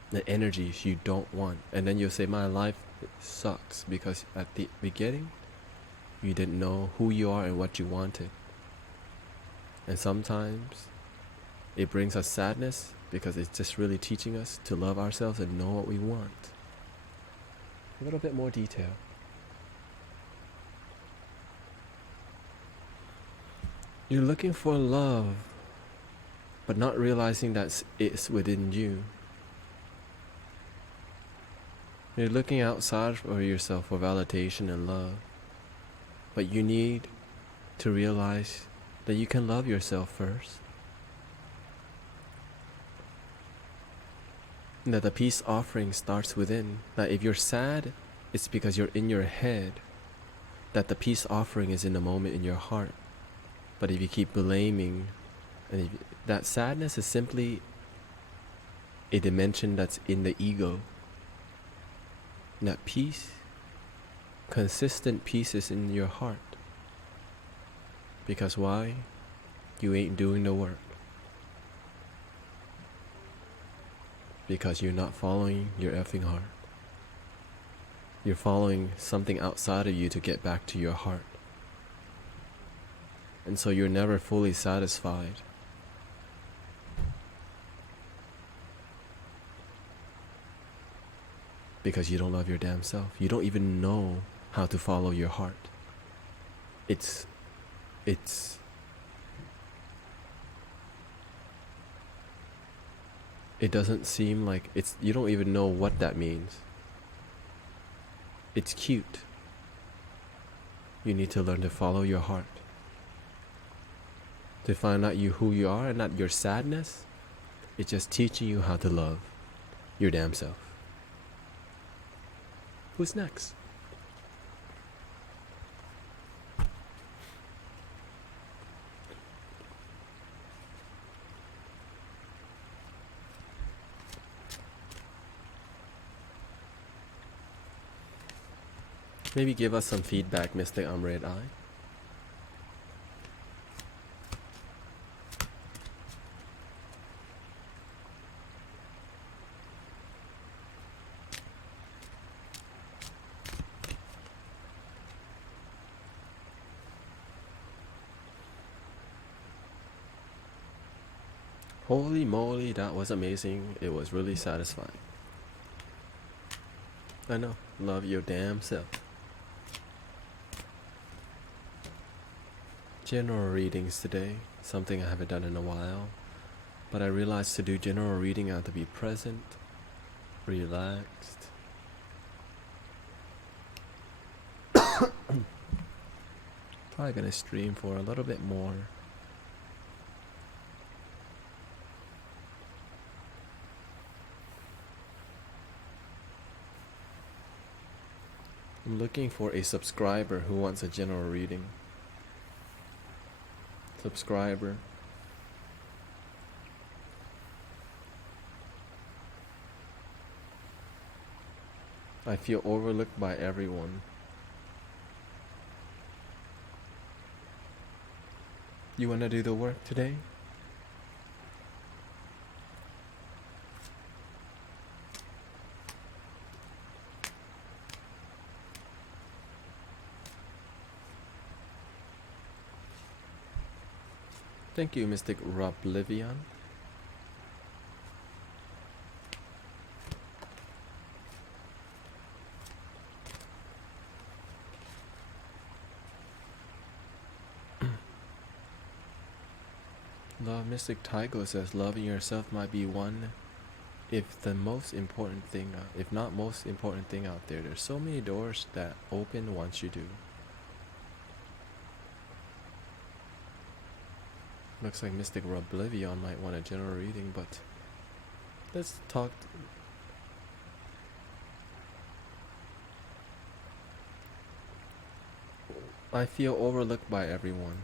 the energies you don't want, and then you'll say, my life sucks because at the beginning you didn't know who you are and what you wanted. And sometimes it brings us sadness because it's just really teaching us to love ourselves and know what we want. A little bit more detail. You're looking for love, but not realizing that it's within you. You're looking outside for yourself for validation and love. But you need to realize that you can love yourself first. That the peace offering starts within. That if you're sad, it's because you're in your head. That the peace offering is in the moment in your heart. But if you keep blaming, that sadness is simply a dimension that's in the ego. That peace, consistent peace is in your heart. Because why? You ain't doing the work. Because you're not following your effing heart. You're following something outside of you to get back to your heart. And so you're never fully satisfied. Because you don't love your damn self. You don't even know how to follow your heart. It doesn't seem like you don't even know what that means. It's cute. You need to learn to follow your heart. To find out who you are and not your sadness. It's just teaching you how to love your damn self. Who's next? Maybe give us some feedback, Mr. Red Eye. Holy moly, that was amazing. It was really satisfying. I know. Love your damn self. General readings today. Something I haven't done in a while. But I realized to do general reading I have to be present, relaxed. Probably gonna stream for a little bit more. I'm looking for a subscriber who wants a general reading. Subscriber. I feel overlooked by everyone. You wanna do the work today? Thank you, Mystic Roblivion. Love Mystic Tygo says loving yourself might be one, if the most important thing, if not most important thing out there. There's so many doors that open once you do. Looks like Mystic Roblivion might want a general reading, but let's talk. I feel overlooked by everyone.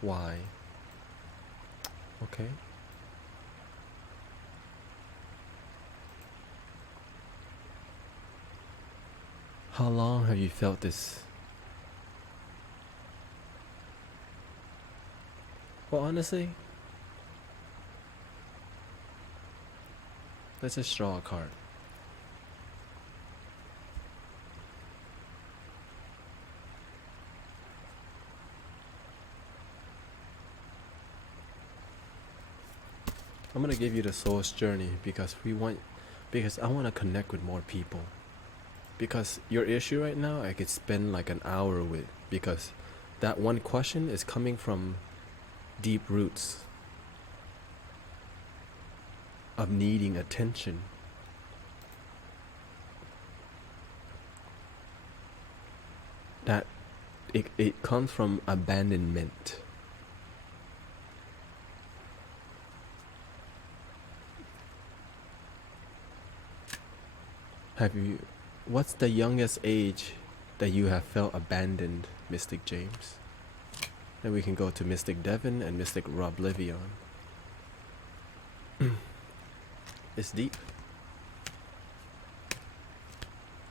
Why? Okay. How long have you felt this? Well, honestly, let's just draw a card. I'm gonna give you the soul's journey because I want to connect with more people. Because your issue right now, I could spend like an hour with, because that one question is coming from deep roots of needing attention. that it comes from abandonment. What's the youngest age that you have felt abandoned, Mystic James? Then we can go to Mystic Devon and Mystic Rob Livion. It's deep.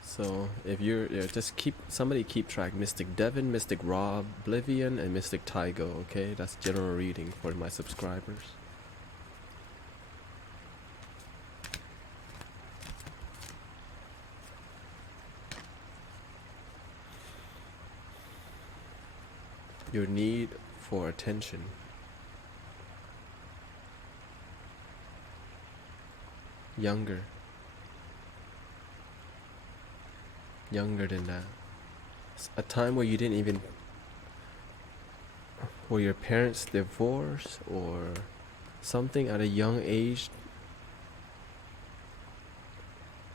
So if you're just somebody keep track. Mystic Devon, Mystic Rob Oblivion, and Mystic Tygo. Okay, that's general reading for my subscribers. Your need for attention. Younger than that. A time where you didn't even, where your parents divorced or something at a young age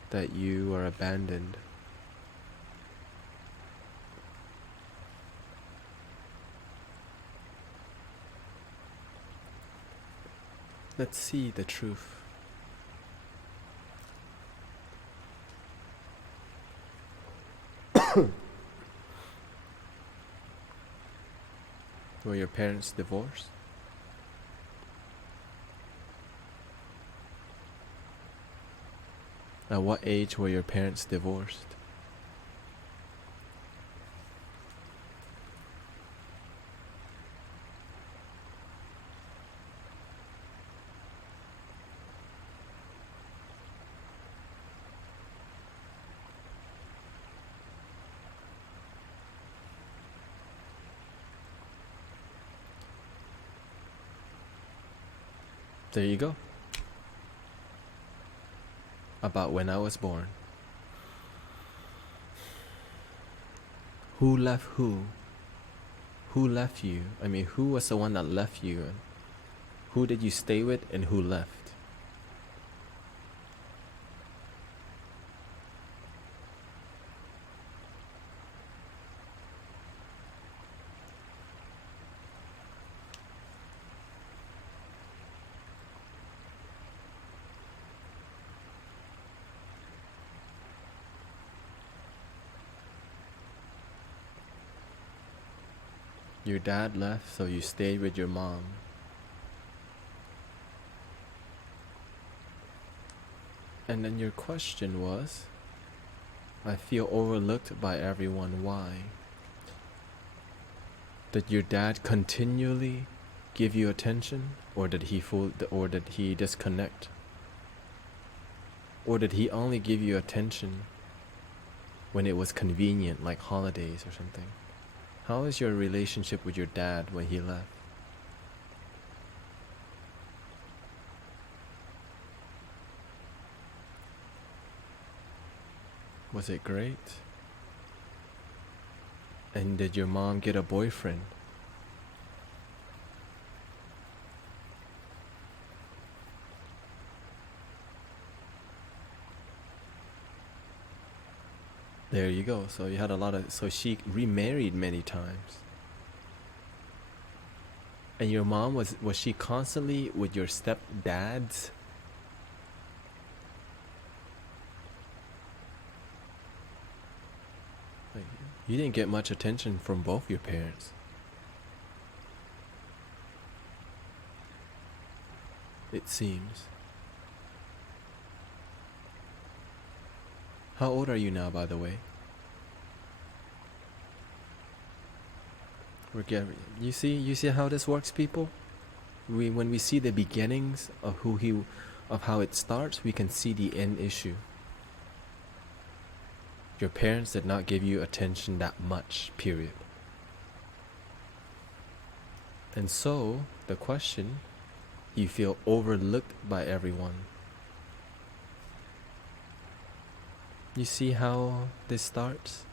that you are abandoned. Let's see the truth. Were your parents divorced? At what age were your parents divorced? There you go. About when I was born. Who left who? Who left you? I mean, who was the one that left you? And who did you stay with and who left? Your dad left, so you stayed with your mom. And then your question was, I feel overlooked by everyone. Why? Did your dad continually give you attention, or did he disconnect? Or did he only give you attention when it was convenient, like holidays or something? How is your relationship with your dad when he left? Was it great? And did your mom get a boyfriend? There you go. So you had so she remarried many times. And your mom, was she constantly with your stepdads? Like, you didn't get much attention from both your parents. It seems. How old are you now, by the way? You see how this works, people? When we see the beginnings of of how it starts, we can see the end issue. Your parents did not give you attention that much, period. And so, the question, you feel overlooked by everyone. You see how this starts?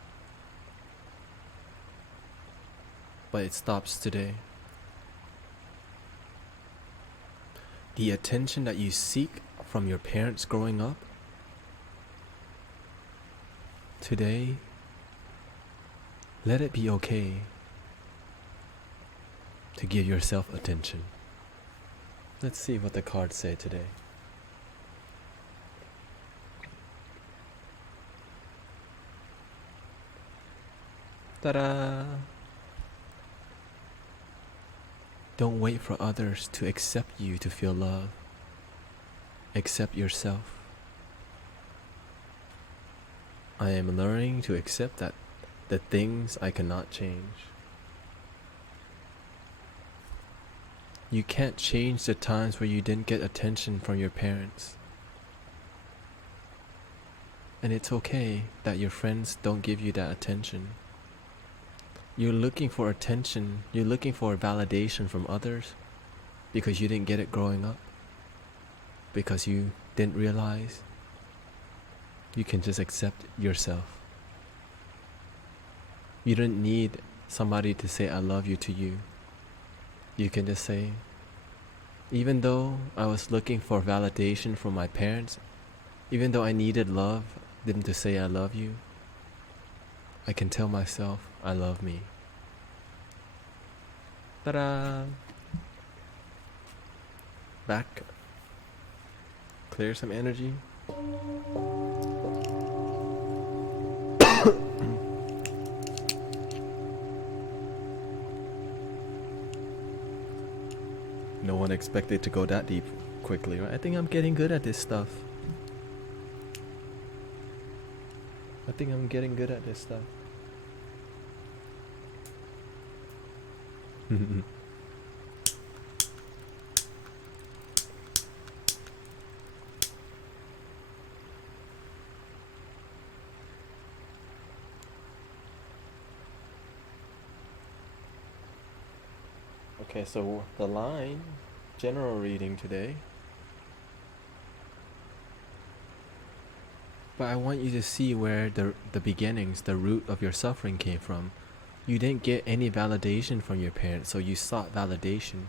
But it stops today. The attention that you seek from your parents growing up, today Let it be okay to give yourself attention. Let's see what the cards say today. Ta-da! Don't wait for others to accept you to feel love. Accept yourself. I am learning to accept that the things I cannot change. You can't change the times where you didn't get attention from your parents. And it's okay that your friends don't give you that attention. You're looking for attention, you're looking for validation from others because you didn't get it growing up. Because you didn't realize you can just accept yourself. You don't need somebody to say I love you to you. You can just say, even though I was looking for validation from my parents, even though I needed love, them to say I love you, I can tell myself I love me. Ta-da! Back. Clear some energy. No one expected to go that deep quickly, right? I think I'm getting good at this stuff. Okay, so the line, general reading today. But I want you to see where the beginnings, the root of your suffering came from. You didn't get any validation from your parents, so you sought validation.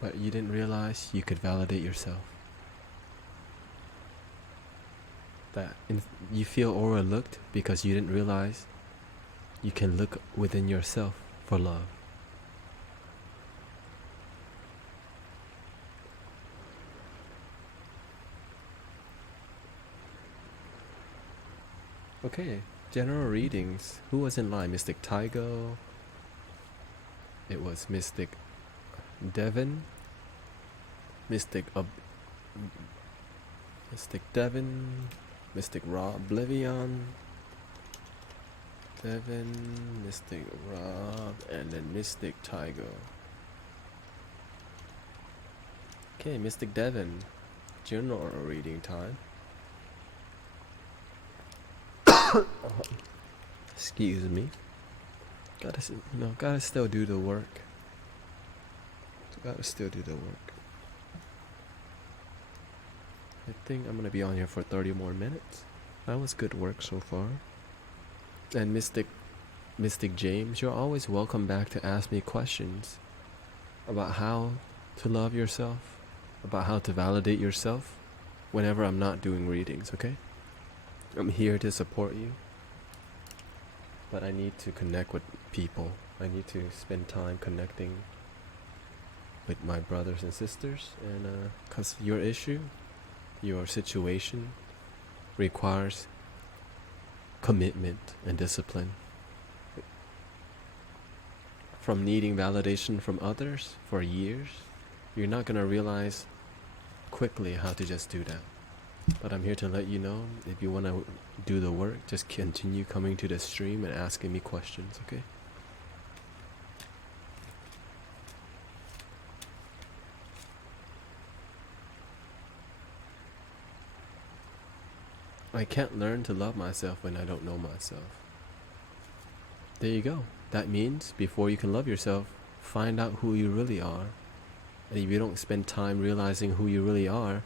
But you didn't realize you could validate yourself. You feel overlooked because you didn't realize you can look within yourself for love. Okay, general readings. Who was in line? Mystic Tygo. It was Mystic Devin. Mystic Devin. Mystic Rob Oblivion. Devin, Mystic Rob, and then Mystic Tygo. Okay, Mystic Devin. General reading time. Excuse me. Gotta still do the work. I think I'm gonna be on here for 30 more minutes. That was good work so far. And Mystic James, you're always welcome back to ask me questions about how to love yourself, about how to validate yourself whenever I'm not doing readings, okay? I'm here to support you, but I need to connect with people. I need to spend time connecting with my brothers and sisters, and 'cause your issue, your situation requires commitment and discipline. From needing validation from others for years, you're not gonna realize quickly how to just do that. But I'm here to let you know, if you wanna do the work, just continue coming to the stream and asking me questions, okay? I can't learn to love myself when I don't know myself. There you go. That means before you can love yourself, find out who you really are. And if you don't spend time realizing who you really are,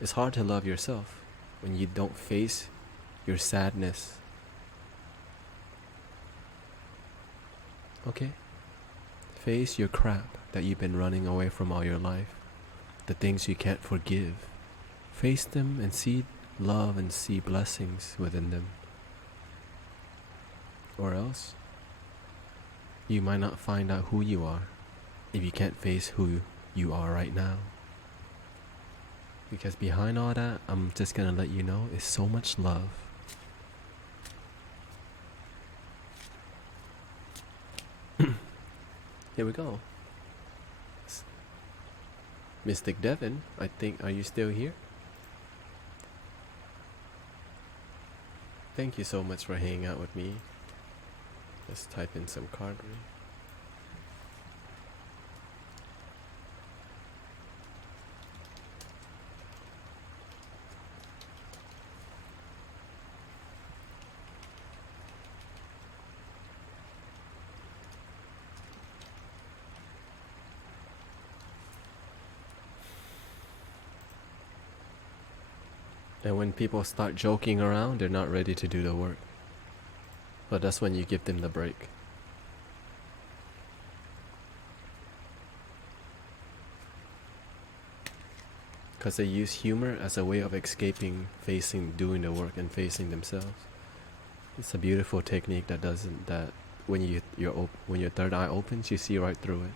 it's hard to love yourself when you don't face your sadness. Okay? Face your crap. that you've been running away from all your life, the things you can't forgive. Face them and see love and see blessings within them. Or else, you might not find out who you are if you can't face who you are right now. Because behind all that, I'm just gonna let you know, is so much love. Here we go. Mystic Devin, I think, are you still here? Thank you so much for hanging out with me. Let's type in some cardry. And when people start joking around, they're not ready to do the work. But that's when you give them the break. Because they use humor as a way of escaping doing the work and facing themselves. It's a beautiful technique that when your third eye opens, you see right through it.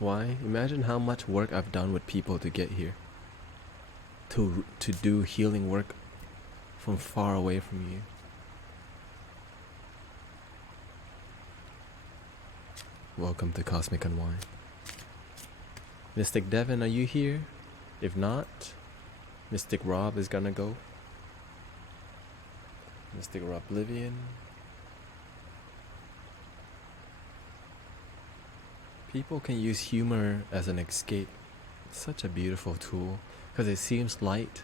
Why? Imagine how much work I've done with people to get here. To do healing work from far away from you. Welcome to Cosmic Unwind. Mystic Devin, are you here? If not, Mystic Rob is gonna go. Mystic Rob Oblivion. People can use humor as an escape. It's such a beautiful tool because it seems light,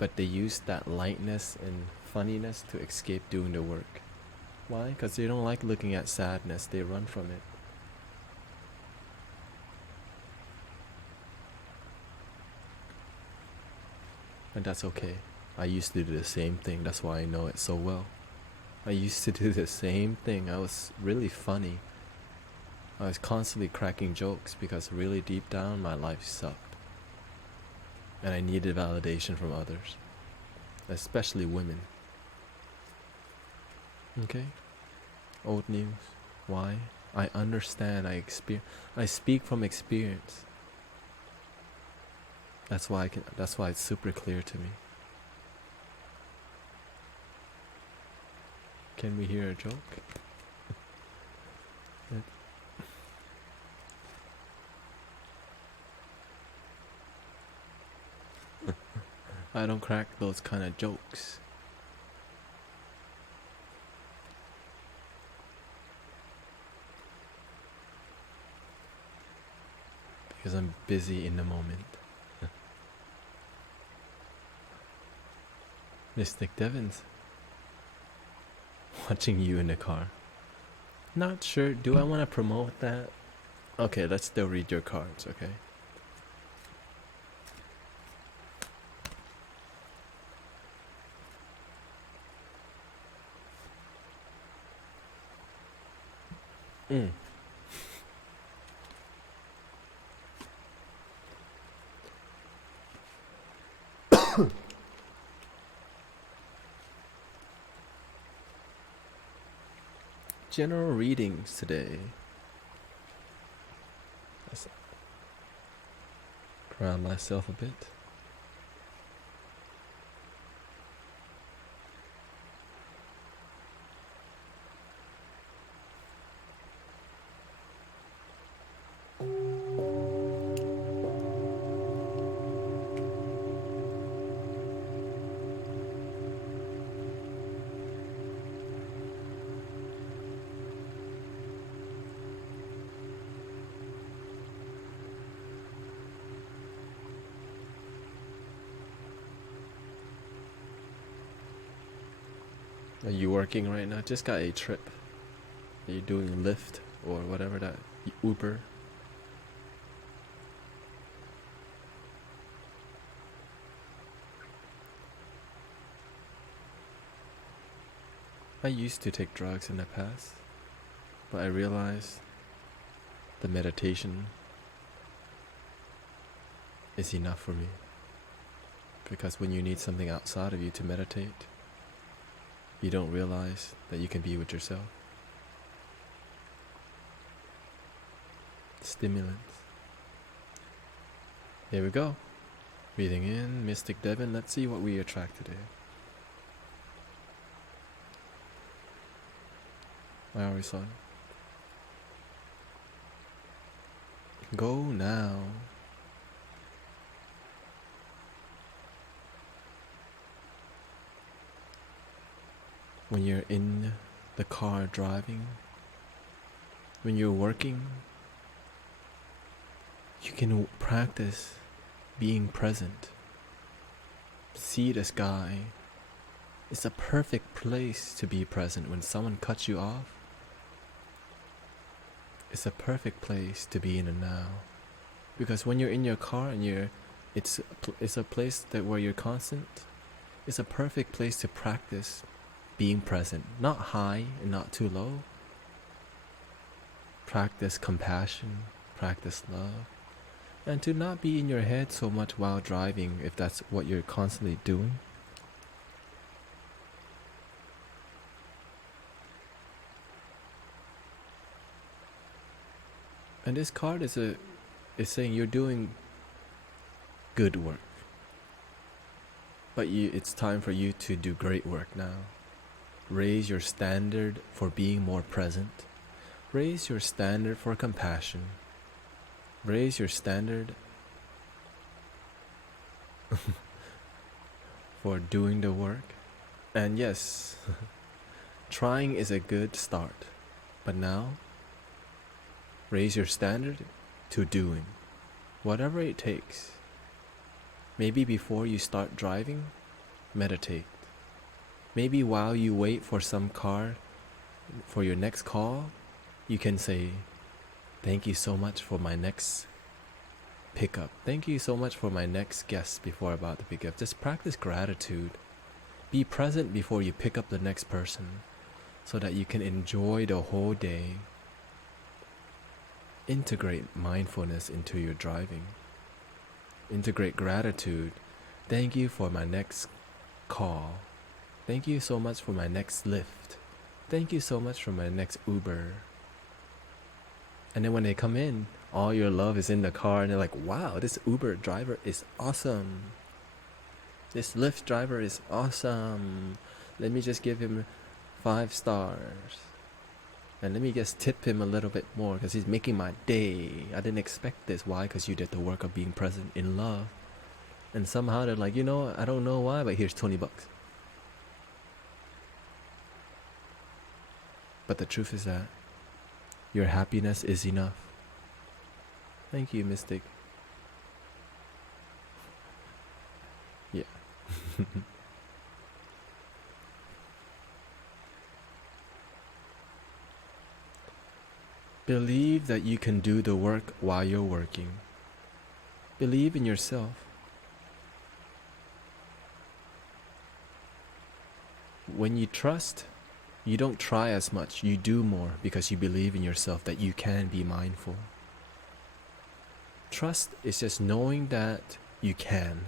but they use that lightness and funniness to escape doing the work. Why? Because they don't like looking at sadness, they run from it. And that's okay. I used to do the same thing, that's why I know it so well. I used to do the same thing. I was really funny. I was constantly cracking jokes because really deep down my life sucked. And I needed validation from others, especially women. Okay? Old news. Why? I understand, I speak from experience. That's why it's super clear to me. Can we hear a joke? I don't crack those kind of jokes. Because I'm busy in the moment. Mystic Devins. Watching you in the car. Not sure, do I want to promote that? Okay, let's still read your cards, okay? General readings today. Let's ground myself a bit. Are you working right now? Just got a trip. Are you doing Lyft or whatever that Uber? I used to take drugs in the past, but I realized the meditation is enough for me. Because when you need something outside of you to meditate, you don't realize that you can be with yourself. Stimulants. Here we go. Breathing in, Mystic Devin. Let's see what we attract today. Why are we silent? Go now. When you're in the car driving, when you're working, you can practice being present. See the sky. It's a perfect place to be present. When someone cuts you off, it's a perfect place to be in the now. Because when you're in your car and it's a place where you're constant, it's a perfect place to practice being present. Not high and not too low. Practice compassion, practice love. And to not be in your head so much while driving, if that's what you're constantly doing. And this card is saying you're doing good work. But it's time for you to do great work now. Raise your standard for being more present. Raise your standard for compassion. Raise your standard for doing the work. And yes, trying is a good start. But now, raise your standard to doing. Whatever it takes. Maybe before you start driving, meditate. Maybe while you wait for some car, for your next call, you can say, thank you so much for my next pickup. Thank you so much for my next guest before I'm about to pick up. Just practice gratitude. Be present before you pick up the next person so that you can enjoy the whole day. Integrate mindfulness into your driving. Integrate gratitude. Thank you for my next call. Thank you so much for my next Lyft. Thank you so much for my next Uber. And then when they come in, all your love is in the car and they're like, wow, this Uber driver is awesome. This Lyft driver is awesome. Let me just give him 5 stars. And let me just tip him a little bit more because he's making my day. I didn't expect this. Why? Because you did the work of being present in love. And somehow they're like, I don't know why, but here's $20. But the truth is that your happiness is enough. Thank you, Mystic. Yeah. Believe that you can do the work while you're working. Believe in yourself. When you trust, you don't try as much, you do more because you believe in yourself that you can be mindful. Trust is just knowing that you can.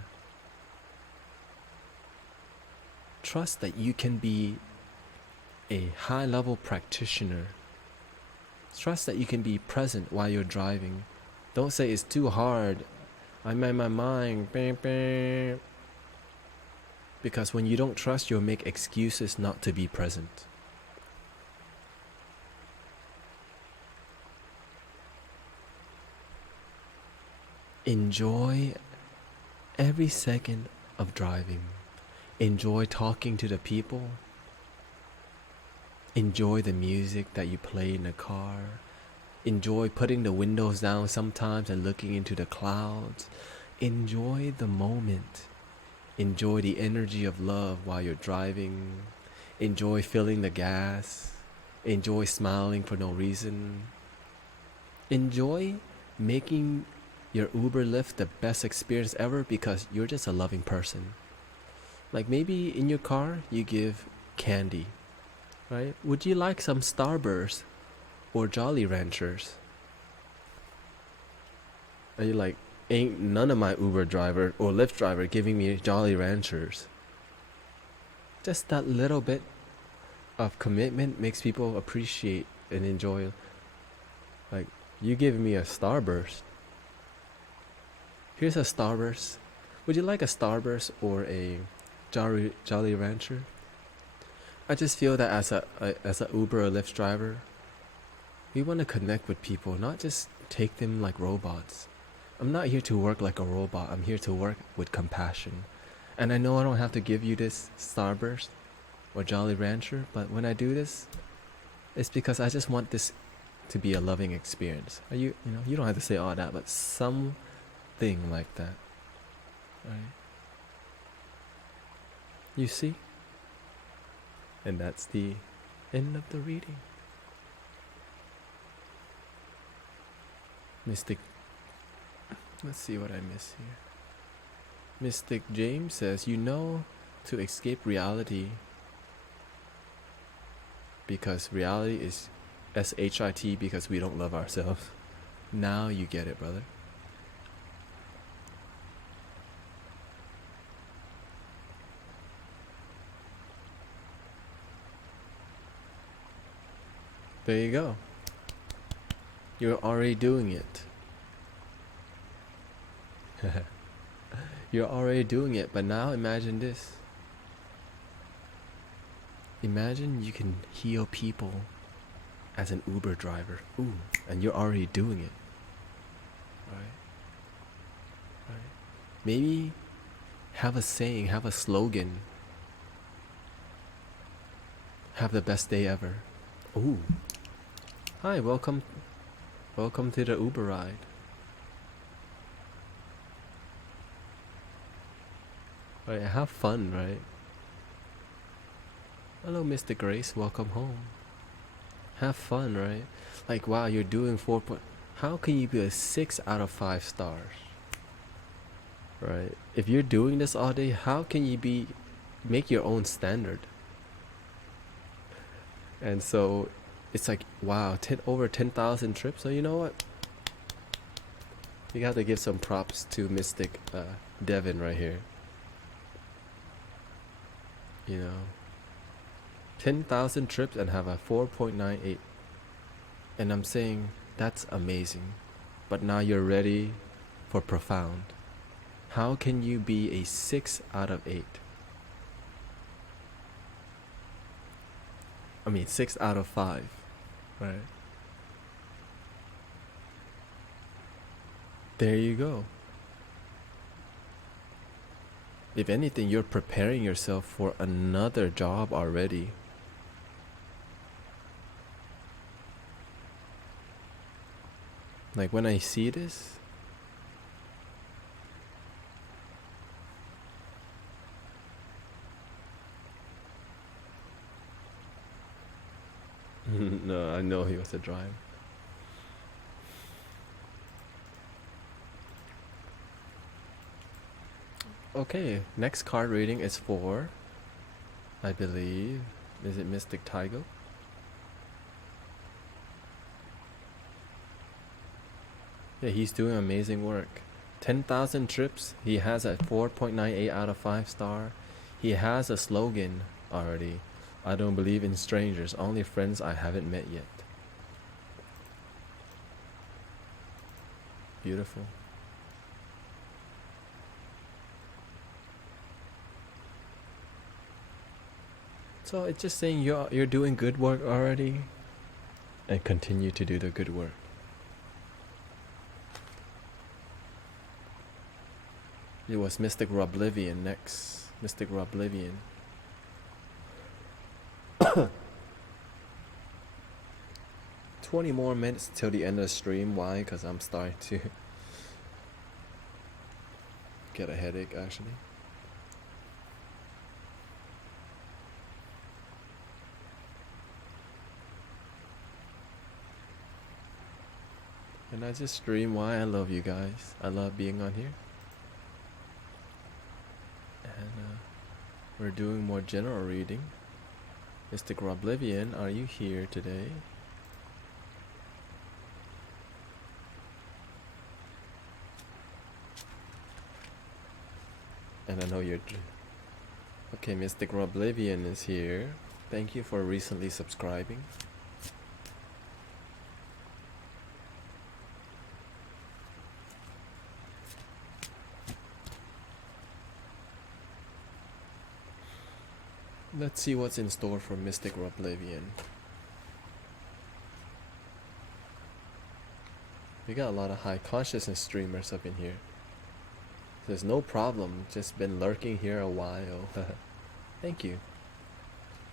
Trust that you can be a high-level practitioner. Trust that you can be present while you're driving. Don't say it's too hard. I'm in my mind. Because when you don't trust, you'll make excuses not to be present. Enjoy every second of driving. Enjoy talking to the people. Enjoy the music that you play in the car. Enjoy putting the windows down sometimes and looking into the clouds. Enjoy the moment. Enjoy the energy of love while you're driving. Enjoy filling the gas. Enjoy smiling for no reason. Enjoy making your Uber Lyft the best experience ever because you're just a loving person. Like maybe in your car you give candy, right? Would you like some Starburst or Jolly Ranchers? Are you like, ain't none of my Uber driver or Lyft driver giving me Jolly Ranchers? Just that little bit of commitment makes people appreciate and enjoy. Like, you giving me a Starburst. Here's a Starburst. Would you like a Starburst or a Jolly Rancher? I just feel that as a Uber or Lyft driver, we want to connect with people, not just take them like robots. I'm not here to work like a robot. I'm here to work with compassion. And I know I don't have to give you this Starburst or Jolly Rancher, but when I do this, it's because I just want this to be a loving experience. You know, you don't have to say all that, but something like that. Right? You see? And that's the end of the reading. Mystic. Let's see what I miss here. Mystic James says, you know, to escape reality, because reality is SHIT, because we don't love ourselves. Now you get it, brother. There you go. You're already doing it. You're already doing it, but now imagine this. Imagine you can heal people as an Uber driver. Ooh, and you're already doing it. Right? Right? Maybe have a saying, have a slogan. Have the best day ever. Ooh. Hi, welcome to the Uber ride. Right, have fun, right? Hello, Mr. Grace, welcome home. Have fun, right? Like, wow, you're doing 4 point. How can you be a 6 out of 5 stars? Right? If you're doing this all day, how can you make your own standard? And so it's like, wow, over 10,000 trips. So you know what? You got to give some props to Mystic Devin right here. You know, 10,000 trips and have a 4.98. And I'm saying that's amazing. But now you're ready for profound. How can you be a 6 out of 8? I mean, 6 out of 5, right? There you go. If anything, you're preparing yourself for another job already. Like when I see this, no, I know he was a driver. Okay, next card reading is for, I believe, is it Mystic Tygo? Yeah, he's doing amazing work. 10,000 trips, he has a 4.98 out of 5 star. He has a slogan already. I don't believe in strangers, only friends I haven't met yet. Beautiful. So it's just saying you're doing good work already, and continue to do the good work. It was Mystic Roblivion next. Mystic Roblivion. 20 more minutes till the end of the stream. Why? Because I'm starting to get a headache actually. And I just stream why I love you guys. I love being on here. And we're doing more general reading. Mystic Roblivion, are you here today? And I know you're. Okay, Mystic Oblivion is here. Thank you for recently subscribing. Let's see what's in store for Mystic Oblivion. We got a lot of high consciousness streamers up in here. There's no problem, just been lurking here a while. Thank you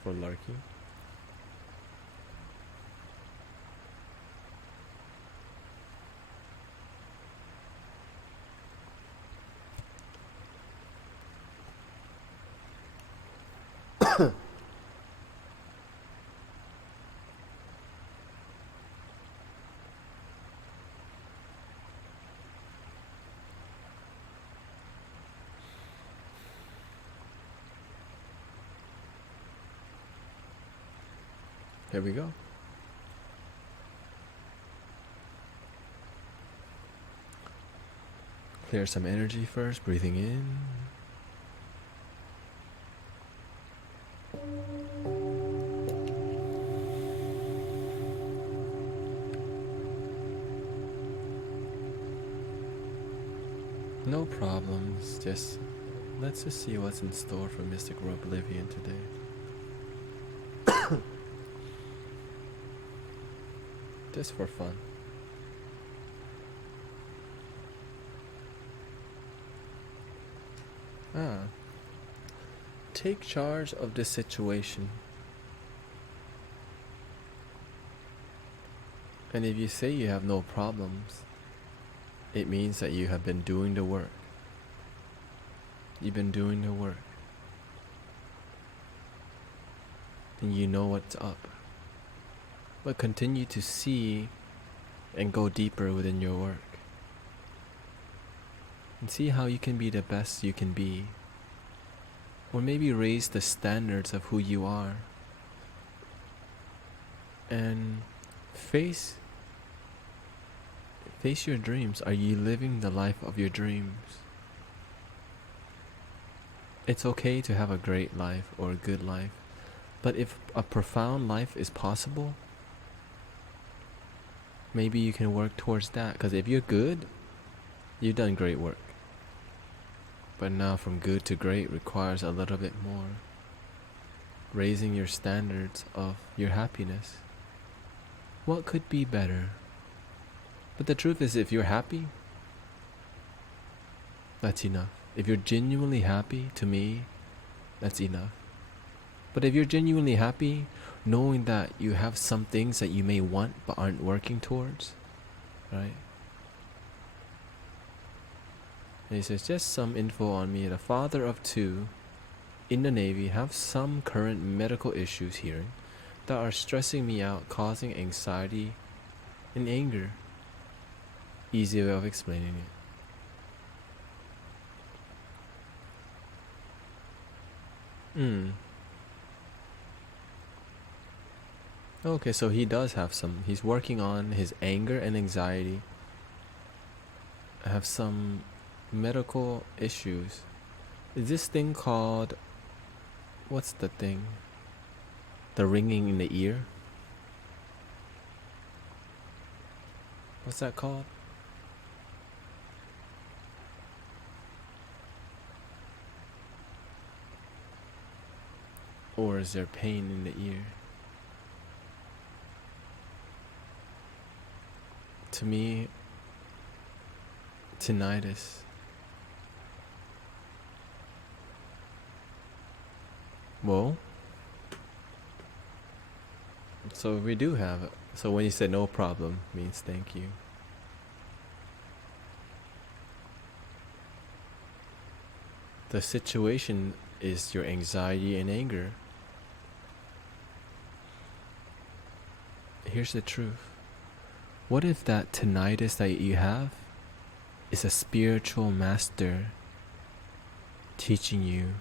for lurking. Here we go. Clear some energy first, breathing in. No problems, let's just see what's in store for Mystic Oblivion today. Just for fun. Take charge of the situation. And if you say you have no problems, it means that you have been doing the work. You've been doing the work. And you know what's up. But continue to see and go deeper within your work. And see how you can be the best you can be. Or maybe raise the standards of who you are. And face your dreams. Are you living the life of your dreams? It's okay to have a great life or a good life. But if a profound life is possible, maybe you can work towards that. Because if you're good, you've done great work. But now from good to great requires a little bit more. Raising your standards of your happiness. What could be better? But the truth is, if you're happy, that's enough. If you're genuinely happy, to me, that's enough. But if you're genuinely happy, knowing that you have some things that you may want but aren't working towards, right? And he says, just some info on me. The father of two in the Navy, have some current medical issues here that are stressing me out, causing anxiety and anger. Easy way of explaining it. Okay, so he does have some. He's working on his anger and anxiety. Have some medical issues. Is this thing called, what's the thing? The ringing in the ear? What's that called? Or is there pain in the ear? To me, tinnitus. Well, so we do have it. So when you said no problem, means thank you. The situation is your anxiety and anger. Here's the truth. What if that tinnitus that you have is a spiritual master teaching you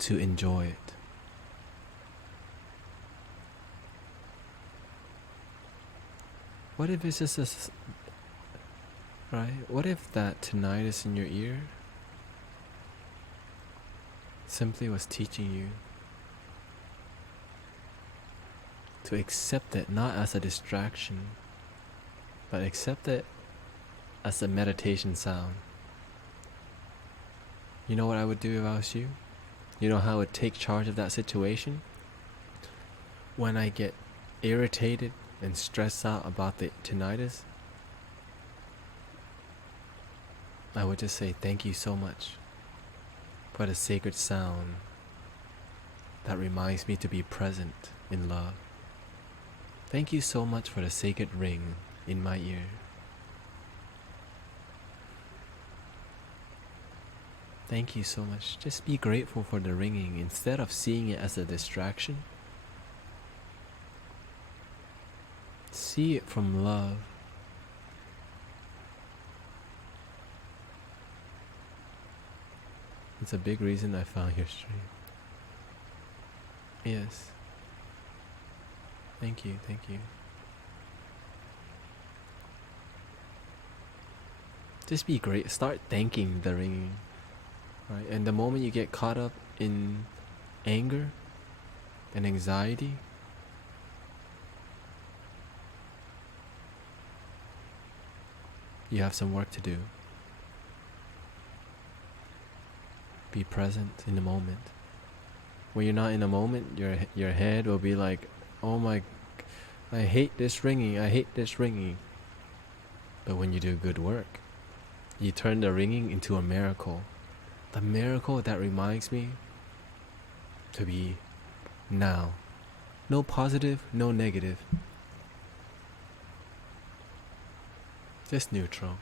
to enjoy it? What if it's just right? What if that tinnitus in your ear simply was teaching you to accept it not as a distraction, but accept it as a meditation sound. You know what I would do if I was you? You know how I would take charge of that situation? When I get irritated and stressed out about the tinnitus, I would just say thank you so much for the sacred sound that reminds me to be present in love. Thank you so much for the sacred ring in my ear. Thank you so much. Just be grateful for the ringing instead of seeing it as a distraction. See it from love. It's a big reason I found your stream. Yes. Thank you, thank you. Just be great. Start thanking the ringing. Right? And the moment you get caught up in anger and anxiety, you have some work to do. Be present in the moment. When you're not in the moment, your head will be like, oh my, I hate this ringing, I hate this ringing. But when you do good work, you turn the ringing into a miracle. The miracle that reminds me to be now. No positive, no negative. Just neutral.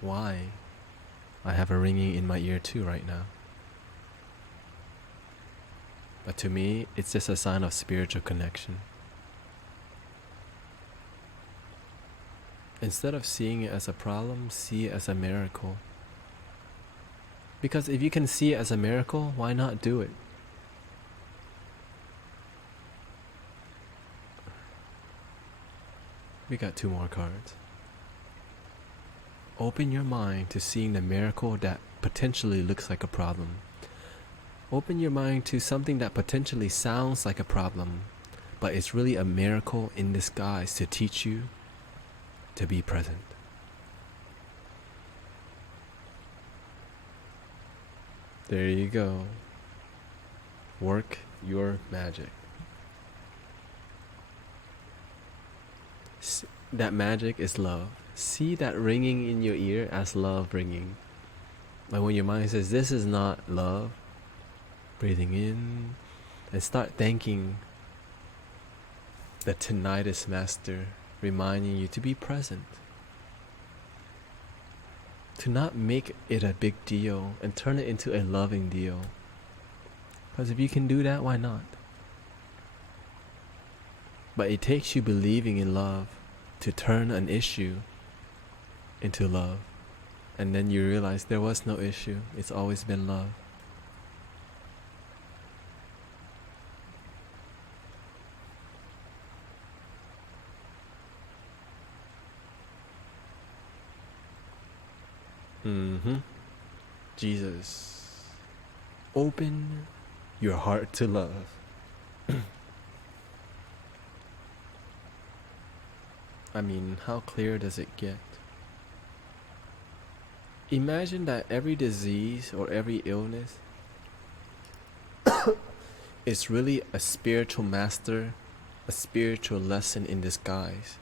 Why? I have a ringing in my ear too right now. But to me, it's just a sign of spiritual connection. Instead of seeing it as a problem, see it as a miracle. Because if you can see it as a miracle, why not do it? We got 2 more cards. Open your mind to seeing the miracle that potentially looks like a problem. Open your mind to something that potentially sounds like a problem, but it's really a miracle in disguise to teach you to be present. There you go. Work your magic. That magic is love. See that ringing in your ear as love ringing. Like when your mind says, this is not love, breathing in and start thanking the tinnitus master, reminding you to be present. To not make it a big deal and turn it into a loving deal. Because if you can do that, why not? But it takes you believing in love to turn an issue into love. And then you realize there was no issue. It's always been love. Jesus, open your heart to love. I mean, how clear does it get? Imagine that every disease or every illness is really a spiritual master, a spiritual lesson in disguise.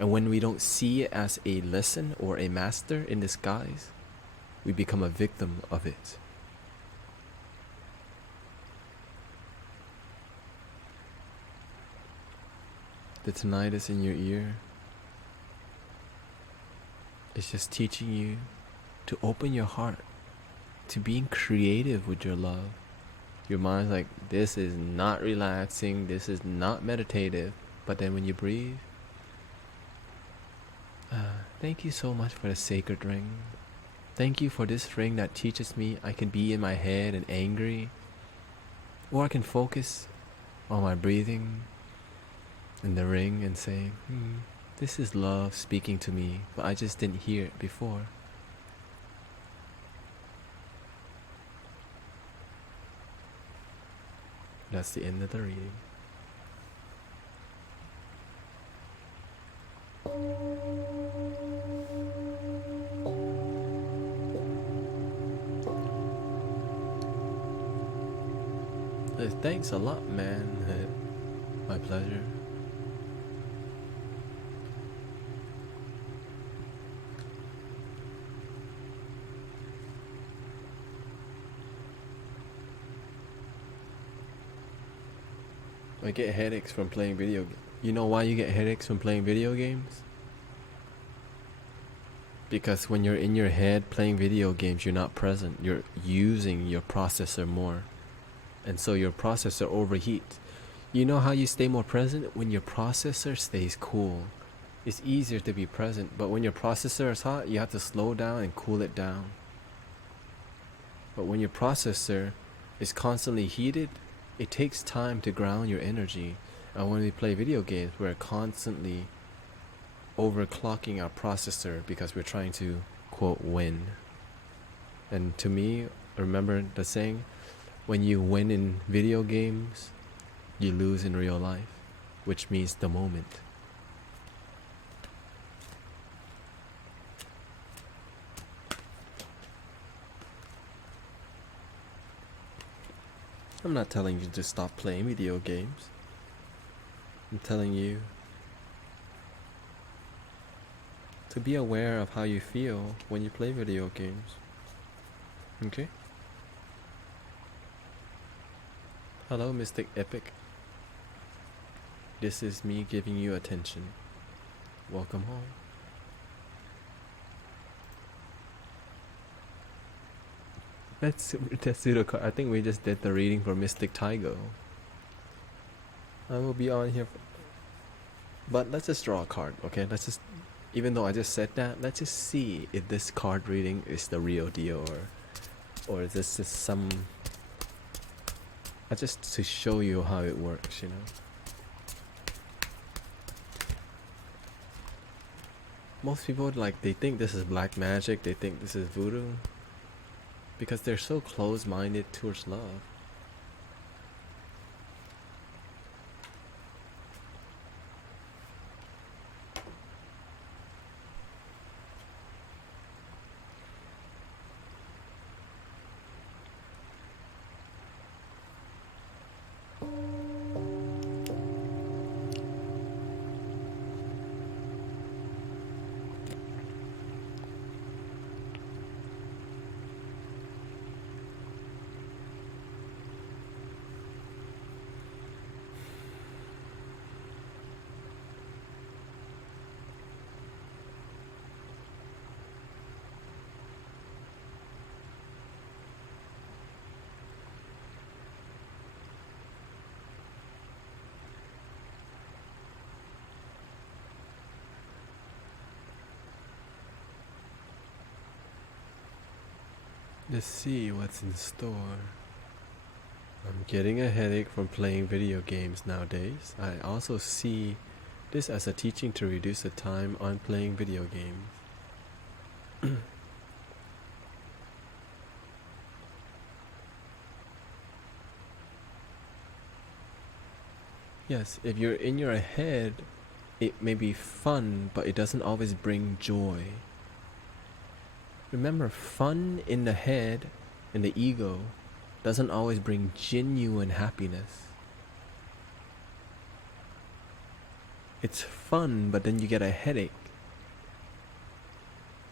And when we don't see it as a lesson or a master in disguise, we become a victim of it. The tinnitus in your ear is just teaching you to open your heart to being creative with your love. Your mind's like, this is not relaxing, this is not meditative. But then when you breathe, thank you so much for the sacred ring. Thank you for this ring that teaches me I can be in my head and angry, or I can focus on my breathing in the ring and say, this is love speaking to me, but I just didn't hear it before. That's the end of the reading. Thanks a lot, man. My pleasure. I get headaches from playing video games. You know why you get headaches from playing video games? Because when you're in your head playing video games, you're not present. You're using your processor more. And so your processor overheats. You know how you stay more present? When your processor stays cool. It's easier to be present, but when your processor is hot, you have to slow down and cool it down. But when your processor is constantly heated, it takes time to ground your energy. And when we play video games, we're constantly overclocking our processor because we're trying to, quote, win. And to me, remember the saying, when you win in video games, you lose in real life, which means the moment. I'm not telling you to stop playing video games. I'm telling you to be aware of how you feel when you play video games. Okay? Hello, Mystic Epic. This is me giving you attention. Welcome home. Let's do the card. I think we just did the reading for Mystic Tygo. I will be on here. But let's just draw a card, okay? Let's just, even though I just said that, let's just see if this card reading is the real deal or is this just some, just to show you how it works, you know? Most people, like, they think this is black magic, they think this is voodoo, because they're so close-minded towards love. Let's see what's in store. I'm getting a headache from playing video games nowadays. I also see this as a teaching to reduce the time on playing video games. Yes, if you're in your head, it may be fun, but it doesn't always bring joy. Remember, fun in the head, in the ego, doesn't always bring genuine happiness. It's fun, but then you get a headache.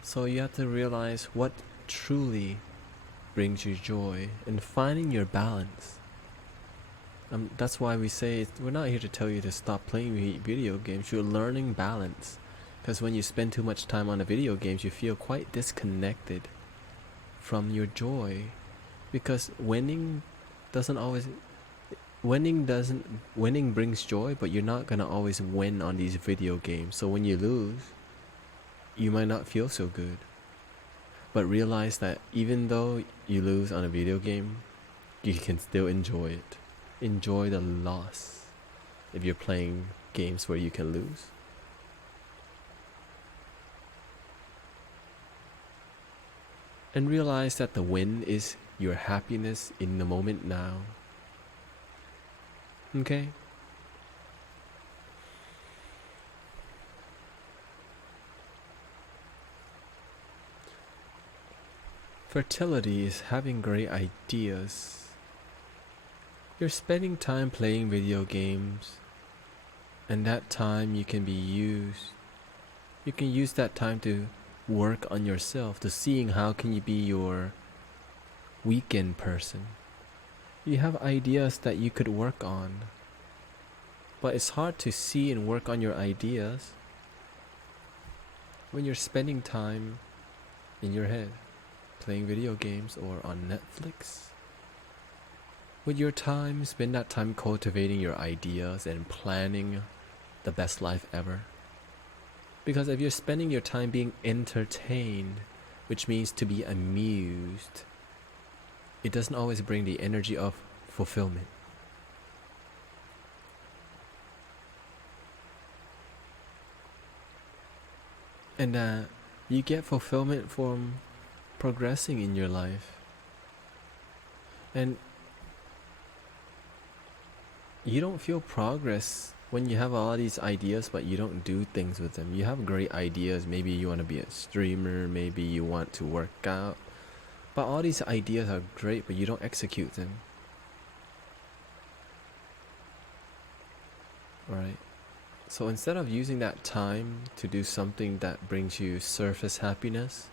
So you have to realize what truly brings you joy and finding your balance. That's why we say we're not here to tell you to stop playing video games. You're learning balance. Because when you spend too much time on the video games, you feel quite disconnected from your joy. Because winning brings joy, but you're not gonna always win on these video games. So when you lose, you might not feel so good. But realize that even though you lose on a video game, you can still enjoy it. Enjoy the loss if you're playing games where you can lose. And realize that the win is your happiness in the moment now. Okay? Fertility is having great ideas. You're spending time playing video games, and that time you can use that time to work on yourself, to seeing how can you be your weekend person. You have ideas that you could work on, but it's hard to see and work on your ideas when you're spending time in your head playing video games or on Netflix. With your time, spend that time cultivating your ideas and planning the best life ever. Because if you're spending your time being entertained, which means to be amused, it doesn't always bring the energy of fulfillment. And you get fulfillment from progressing in your life. And you don't feel progress when you have all these ideas but you don't do things with them. You have great ideas. Maybe you want to be a streamer, maybe you want to work out, but all these ideas are great but you don't execute them. Right? So instead of using that time to do something that brings you surface happiness,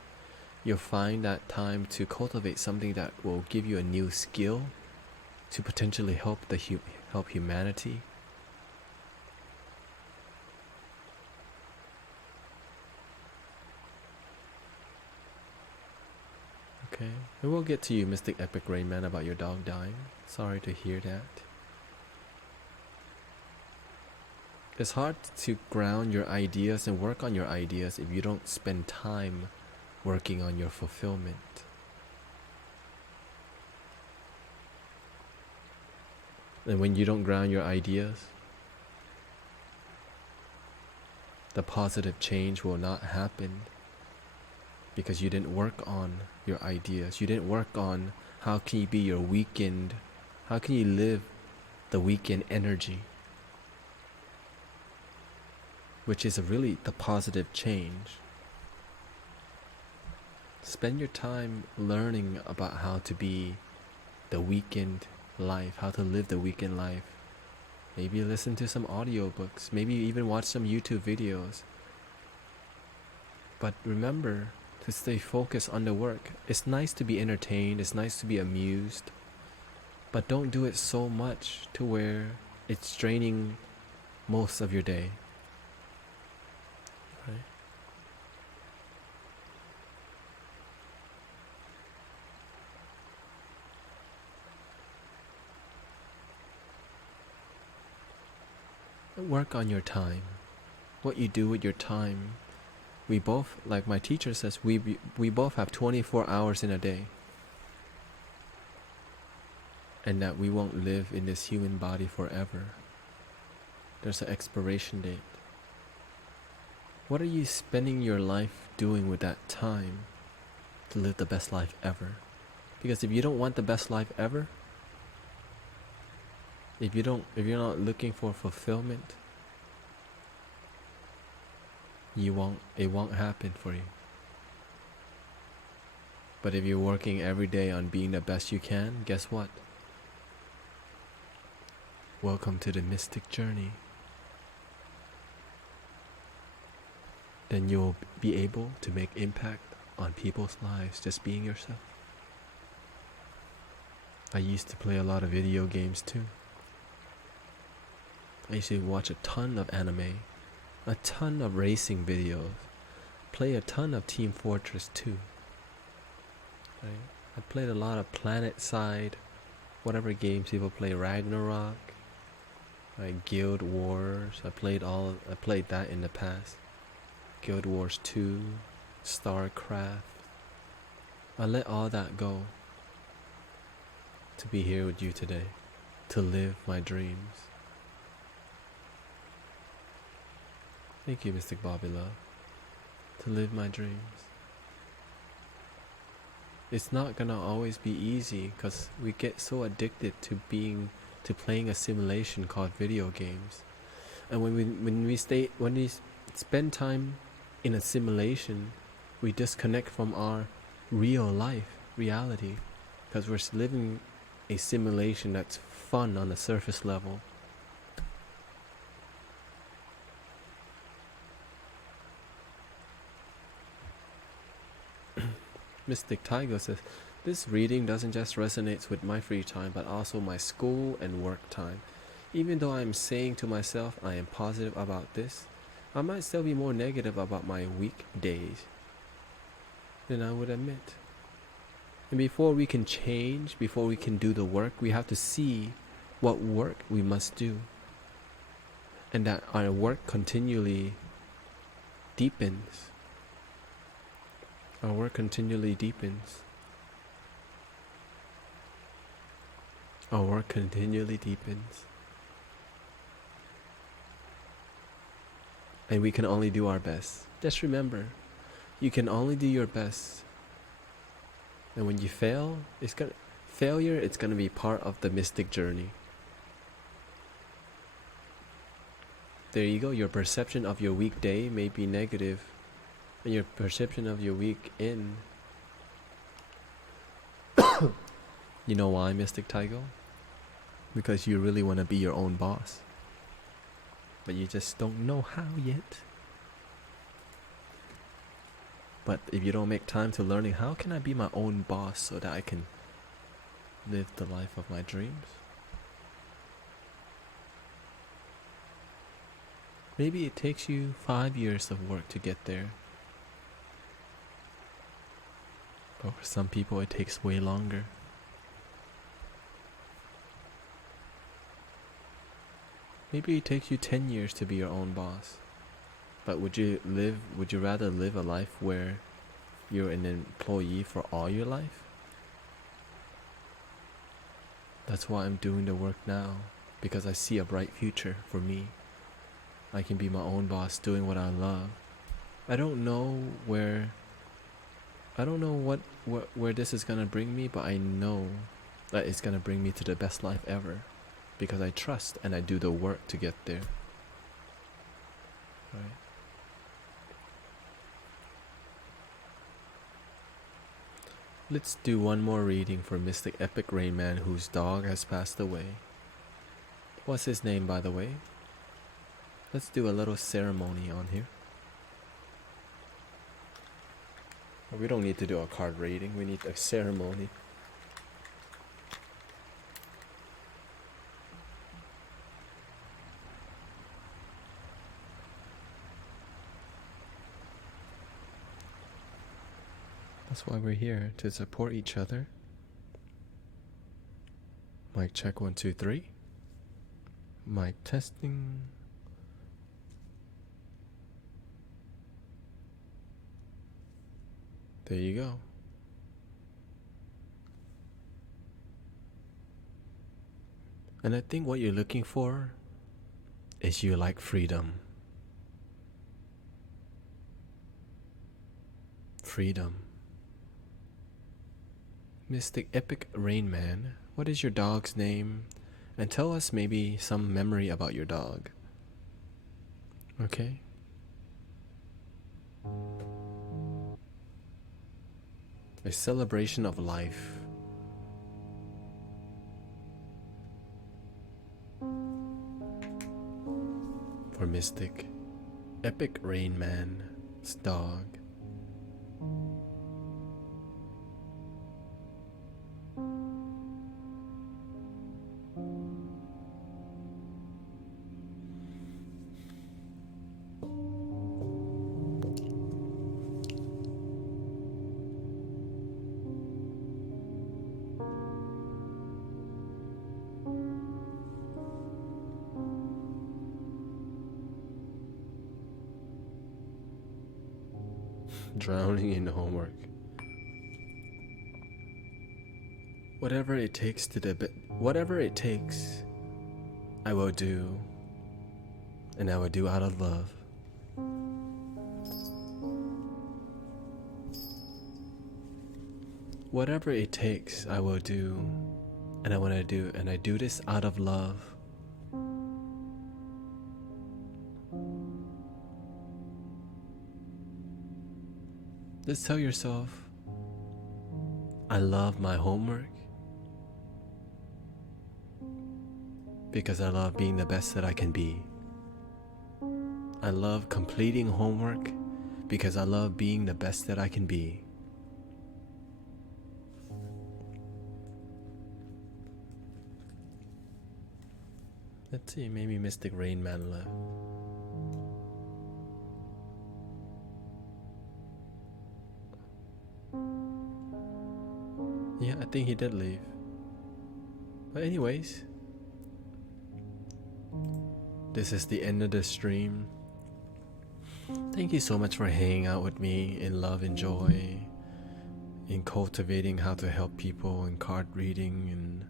you'll find that time to cultivate something that will give you a new skill to potentially help humanity. Okay, and we'll get to you, Mystic Epic Rainman, about your dog dying. Sorry to hear that. It's hard to ground your ideas and work on your ideas if you don't spend time working on your fulfillment. And when you don't ground your ideas, the positive change will not happen because you didn't work on your ideas. You didn't work on how can you be your weekend, how can you live the weekend energy, which is really the positive change. Spend your time learning about how to be the weekend life, how to live the weekend life. Maybe listen to some audiobooks, maybe even watch some YouTube videos. But remember to stay focused on the work. It's nice to be entertained, it's nice to be amused, but don't do it so much to where it's draining most of your day. Right? Work on your time. What you do with your time. We both, like my teacher says, we both have 24 hours in a day. And that we won't live in this human body forever. There's an expiration date. What are you spending your life doing with that time to live the best life ever? Because if you don't want the best life ever, if you're not looking for fulfillment, it won't happen for you. But if you're working every day on being the best you can, guess what? Welcome to the mystic journey. Then you'll be able to make impact on people's lives just being yourself. I used to play a lot of video games too. I used to watch a ton of anime, a ton of racing videos, play a ton of Team Fortress 2. Right? I played a lot of PlanetSide, whatever games people play, Ragnarok, like Guild Wars. I played that in the past. Guild Wars 2, StarCraft. I let all that go to be here with you today, to live my dreams. Thank you, Mystic Bobby Love. To live my dreams. It's not gonna always be easy because we get so addicted to being to playing a simulation called video games. And when we spend time in a simulation, we disconnect from our real life reality, because we're living a simulation that's fun on the surface level. Mystic Tiger says, this reading doesn't just resonate with my free time, but also my school and work time. Even though I'm saying to myself I am positive about this, I might still be more negative about my weekdays than I would admit. And before we can change, before we can do the work, we have to see what work we must do. And that our work continually deepens. Our work continually deepens. Our work continually deepens. And we can only do our best. Just remember, you can only do your best. And when you fail, failure is gonna be part of the mystic journey. There you go, your perception of your weekday may be negative, and your perception of your weekend. You know why, Mystic Tiger? Because you really want to be your own boss. But you just don't know how yet. But if you don't make time to learning, how can I be my own boss so that I can live the life of my dreams? Maybe it takes you 5 years of work to get there. But for some people it takes way longer. Maybe it takes you 10 years to be your own boss. But would you rather live a life where you're an employee for all your life? That's why I'm doing the work now, because I see a bright future for me. I can be my own boss doing what I love. I don't know where this is gonna bring me, but I know that it's gonna bring me to the best life ever, because I trust and I do the work to get there. Right? Let's do one more reading for Mystic Epic Rain Man, whose dog has passed away. What's his name, by the way? Let's do a little ceremony on here. We don't need to do a card reading, we need a ceremony. That's why we're here, to support each other. Mic check 1 2 3. Mic testing. There you go. And I think what you're looking for is you like freedom. Freedom. Mystic Epic Rain Man, what is your dog's name? And tell us maybe some memory about your dog. Okay? A celebration of life. For Mystic Epic Rain Man's dog. Drowning in homework. Whatever it takes, I will do, and I will do out of love. Whatever it takes, I will do, And I do this out of love. Just tell yourself, I love my homework because I love being the best that I can be. I love completing homework because I love being the best that I can be. Let's see, maybe Mystic Rain Man left. Yeah, I think he did leave. But anyways, this is the end of the stream. Thank you so much for hanging out with me in love and joy, in cultivating how to help people, in card reading, and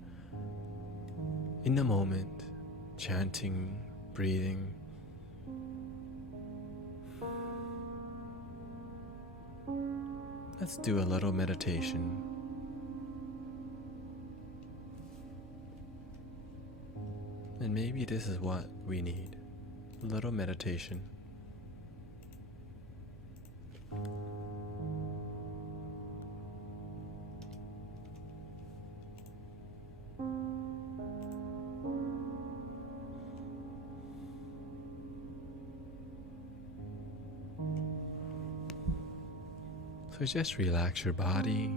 in the moment, chanting, breathing. Let's do a little meditation. And maybe this is what we need, a little meditation. So just relax your body.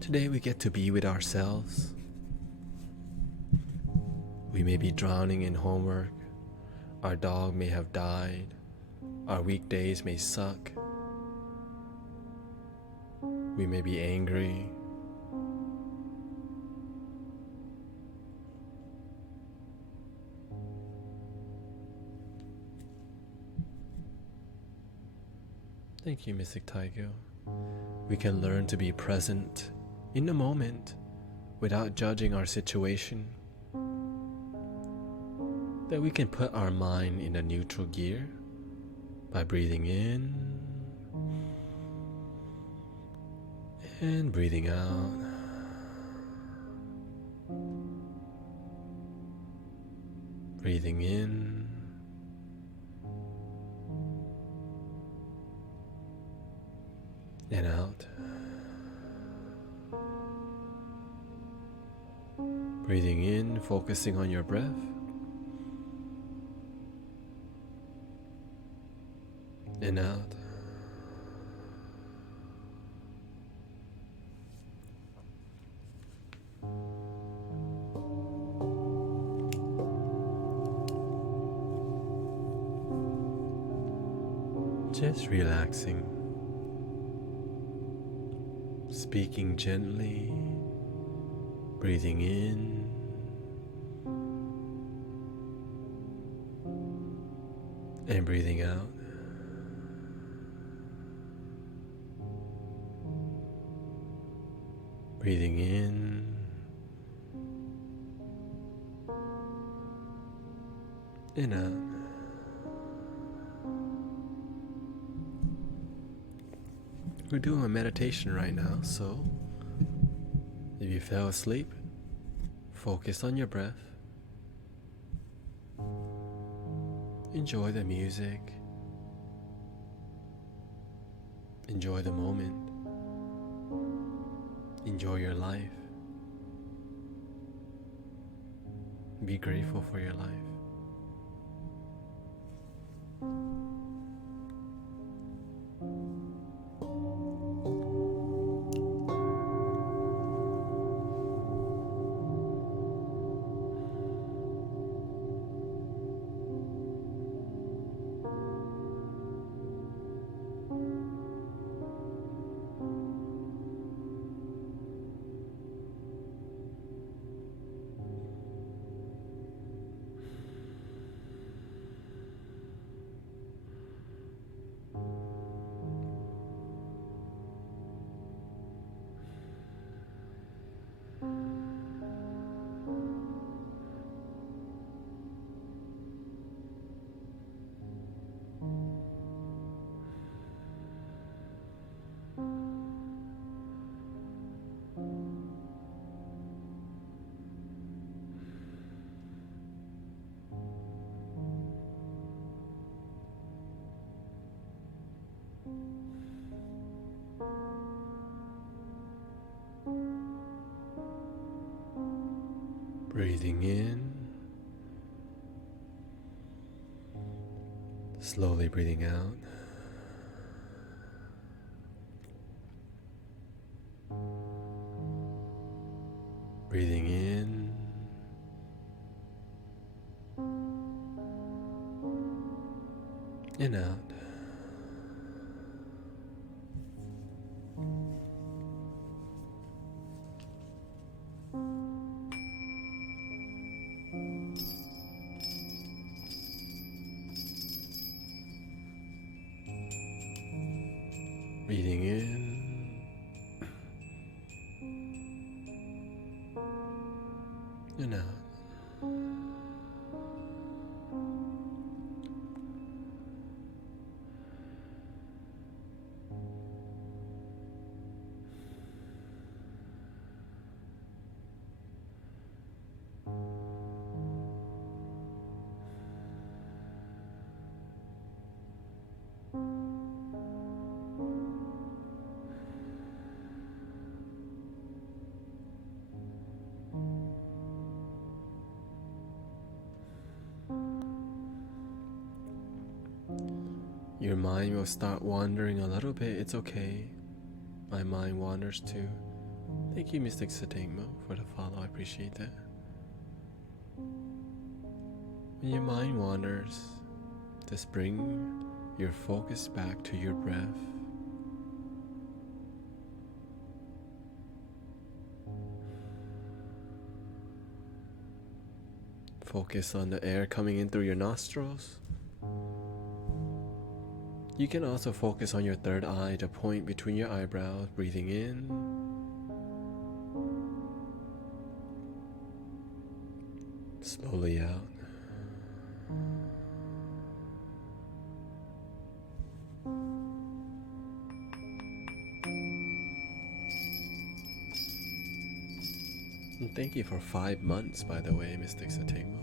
Today we get to be with ourselves. We may be drowning in homework. Our dog may have died. Our weekdays may suck. We may be angry. Thank you, Mystic Tiger. We can learn to be present in the moment without judging our situation. That we can put our mind in a neutral gear by breathing in and breathing out. Breathing in and out. Breathing in, focusing on your breath. And out. Just relaxing. Speaking gently. Breathing in. And breathing out. Breathing in and out. We're doing a meditation right now, so if you fell asleep, focus on your breath. Enjoy the music. Enjoy the moment. Enjoy your life. Be grateful for your life. Breathing in, slowly breathing out. Breathing in and out. Breathing in and out. Your mind will start wandering a little bit. It's okay. My mind wanders too. Thank you, Mystic Satengmo, for the follow. I appreciate that. When your mind wanders, just bring your focus back to your breath. Focus on the air coming in through your nostrils. You can also focus on your third eye, the point between your eyebrows, breathing in slowly out. And thank you for 5 months, by the way, Mystic Satengmo.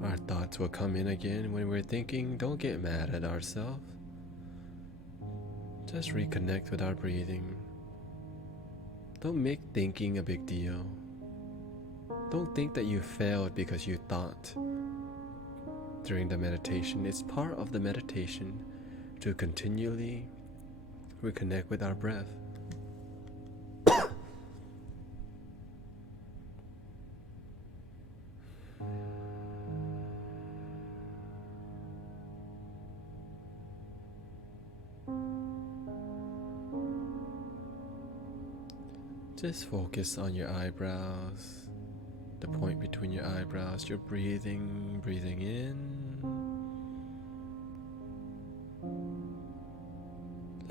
Our thoughts will come in again when we're thinking. Don't get mad at ourselves. Just reconnect with our breathing. Don't make thinking a big deal. Don't think that you failed because you thought during the meditation. It's part of the meditation to continually reconnect with our breath. Just focus on your eyebrows, the point between your eyebrows. You're breathing in,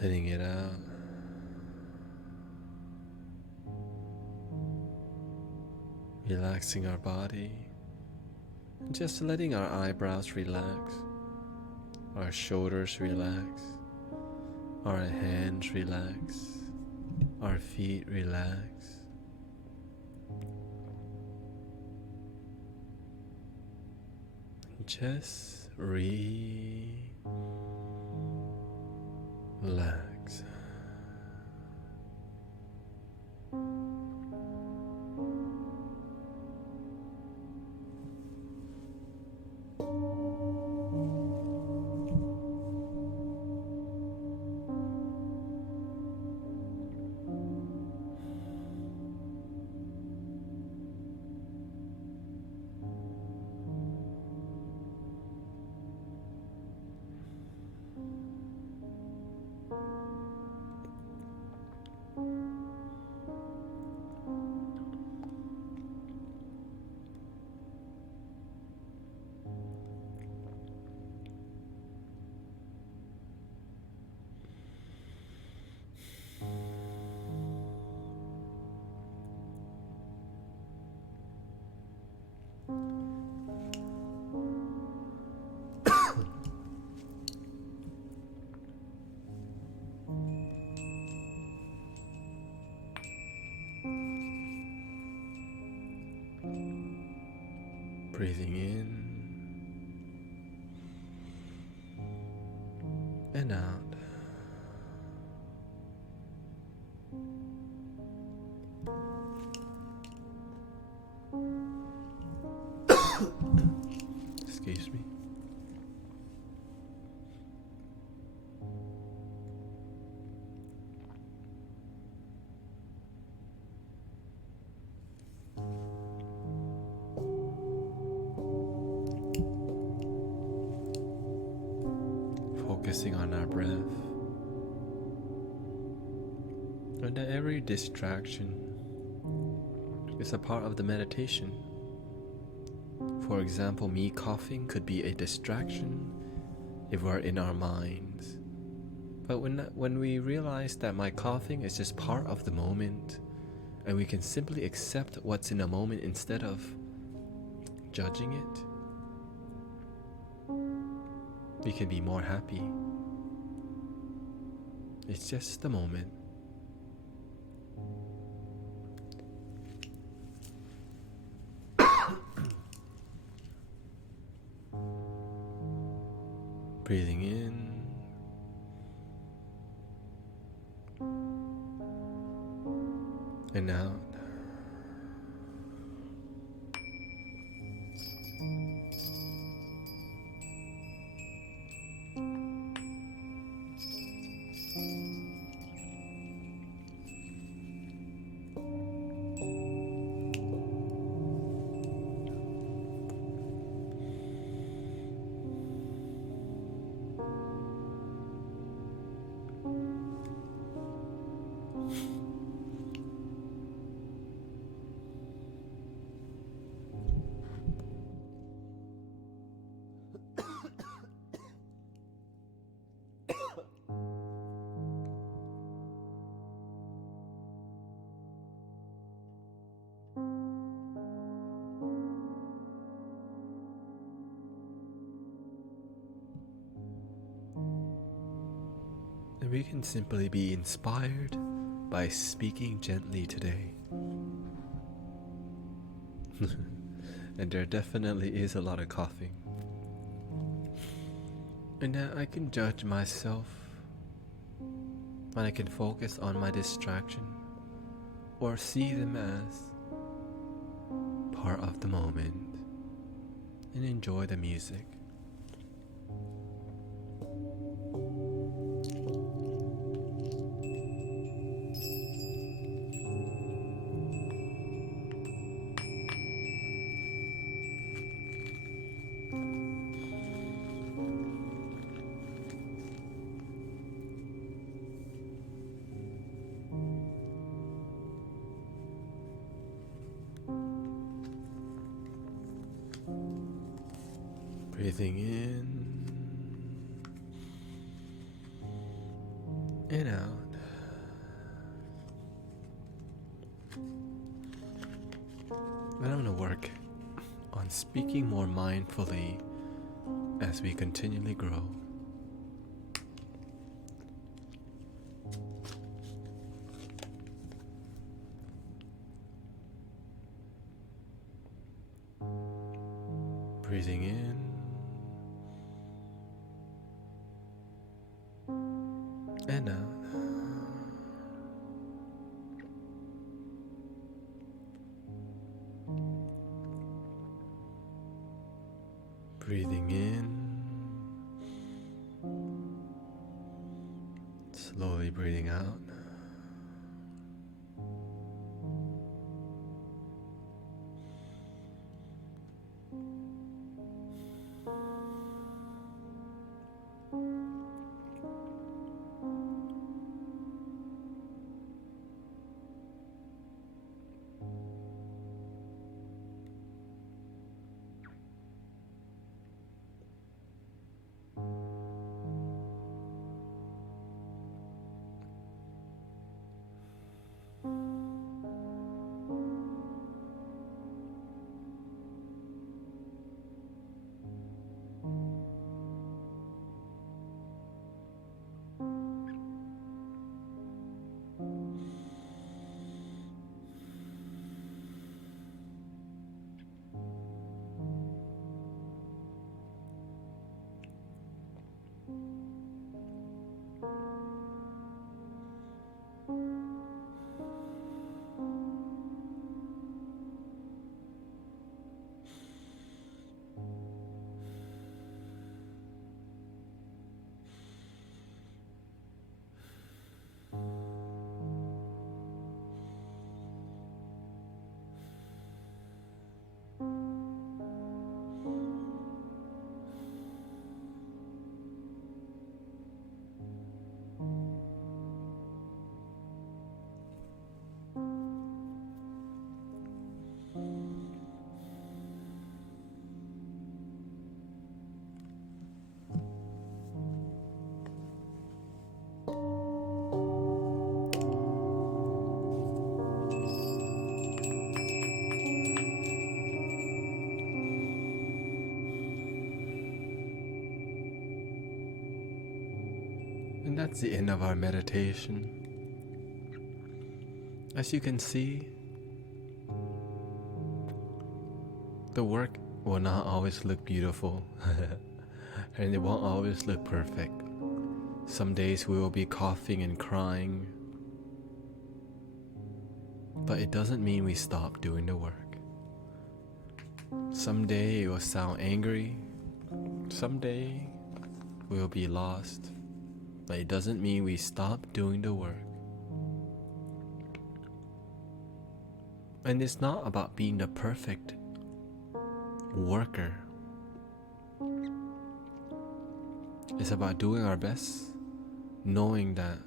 letting it out. Relaxing our body, just letting our eyebrows relax, our shoulders relax, our hands relax, our feet relax. Just relax. and out. Excuse me. Focusing on our breath, and that every distraction is a part of the meditation. For example, me coughing could be a distraction if we're in our minds. But when we realize that my coughing is just part of the moment, and we can simply accept what's in the moment instead of judging it, we can be more happy. It's just the moment. Breathing in and out. And we can simply be inspired by speaking gently today. And there definitely is a lot of coughing. And that I can judge myself, and I can focus on my distraction or see them as part of the moment and enjoy the music. Breathing in and out. And I'm going to work on speaking more mindfully as we continually grow. Breathing in and out. Breathing in, slowly breathing out. And that's the end of our meditation. As you can see, the work will not always look beautiful and it won't always look perfect. Some days we will be coughing and crying, but it doesn't mean we stop doing the work. Someday it will sound angry, someday we will be lost, but it doesn't mean we stop doing the work. And it's not about being the perfect worker. It's about doing our best, knowing that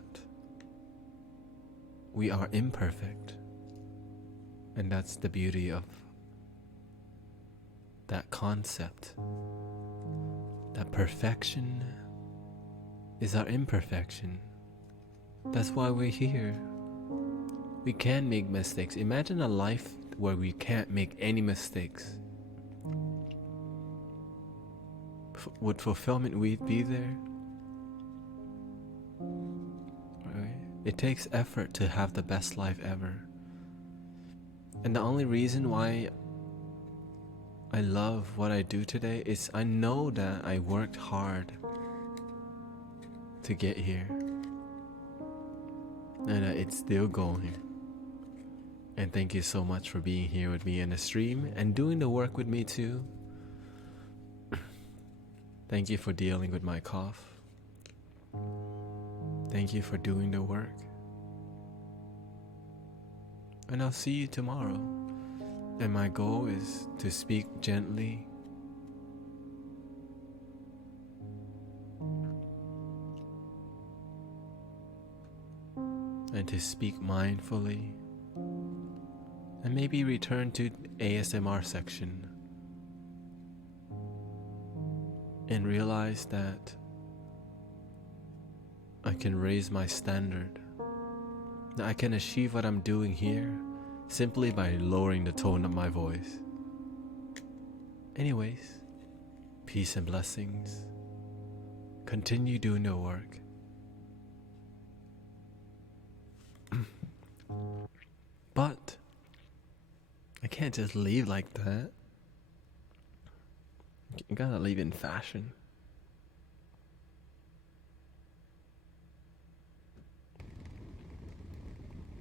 we are imperfect. And that's the beauty of that concept. That perfection is our imperfection. That's why we're here. We can make mistakes. Imagine a life where we can't make any mistakes. Would fulfillment we'd be there? Right? It takes effort to have the best life ever. And the only reason why I love what I do today is I know that I worked hard to get here. And it's still going. And thank you so much for being here with me in the stream and doing the work with me too. Thank you for dealing with my cough. Thank you for doing the work. And I'll see you tomorrow. And my goal is to speak gently. And to speak mindfully. And maybe return to ASMR section. And realize that I can raise my standard. That I can achieve what I'm doing here simply by lowering the tone of my voice. Anyways, peace and blessings. Continue doing the work. But I can't just leave like that. You gotta leave in fashion.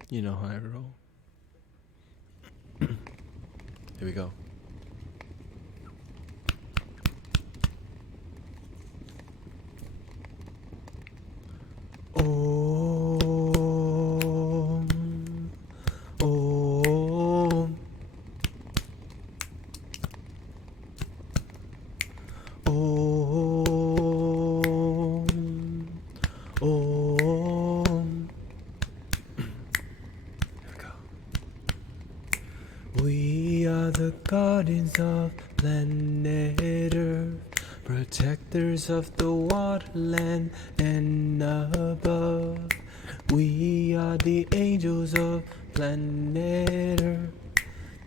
You know how I roll. Here we go. We are the guardians of planet Earth, protectors of the waterland and above. We are the angels of planet Earth.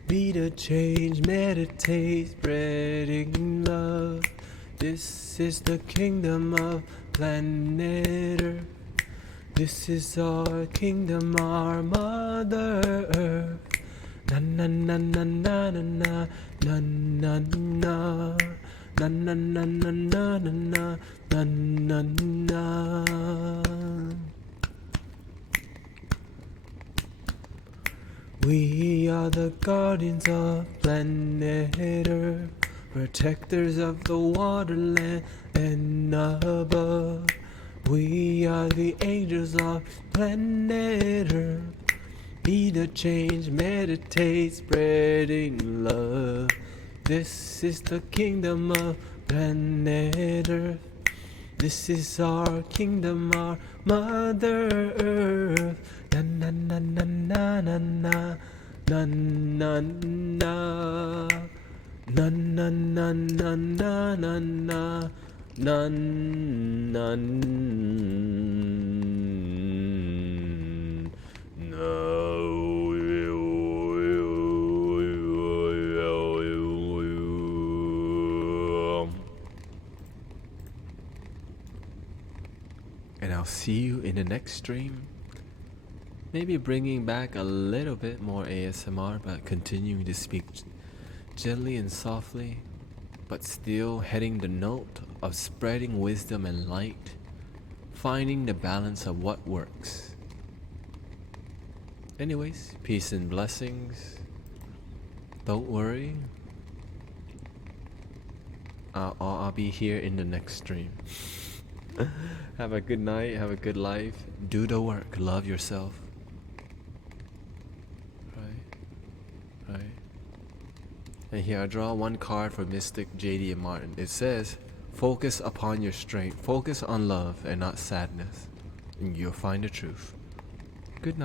Be the change, meditate, spreading love. This is the kingdom of planet Earth. This is our kingdom, our Mother Earth. Na na na na na na na na na na na na na na na na na na. We are the guardians of planet Earth, protectors of the waterland and above. We are the angels of planet Earth. Be the change, meditate, spreading love. This is the kingdom of planet Earth. This is our kingdom, our Mother Earth. Na na na na na na na na na na na na na na na na na na And I'll see you in the next stream. Maybe bringing back a little bit more ASMR, but continuing to speak gently and softly, but still heading the note of spreading wisdom and light, finding the balance of what works. Anyways, peace and blessings. Don't worry. I'll be here in the next stream. Have a good night, have a good life. Do the work, love yourself. Right. And here I draw one card for Mystic, JD, and Martin. It says, focus upon your strength. Focus on love and not sadness. And you'll find the truth. Good night.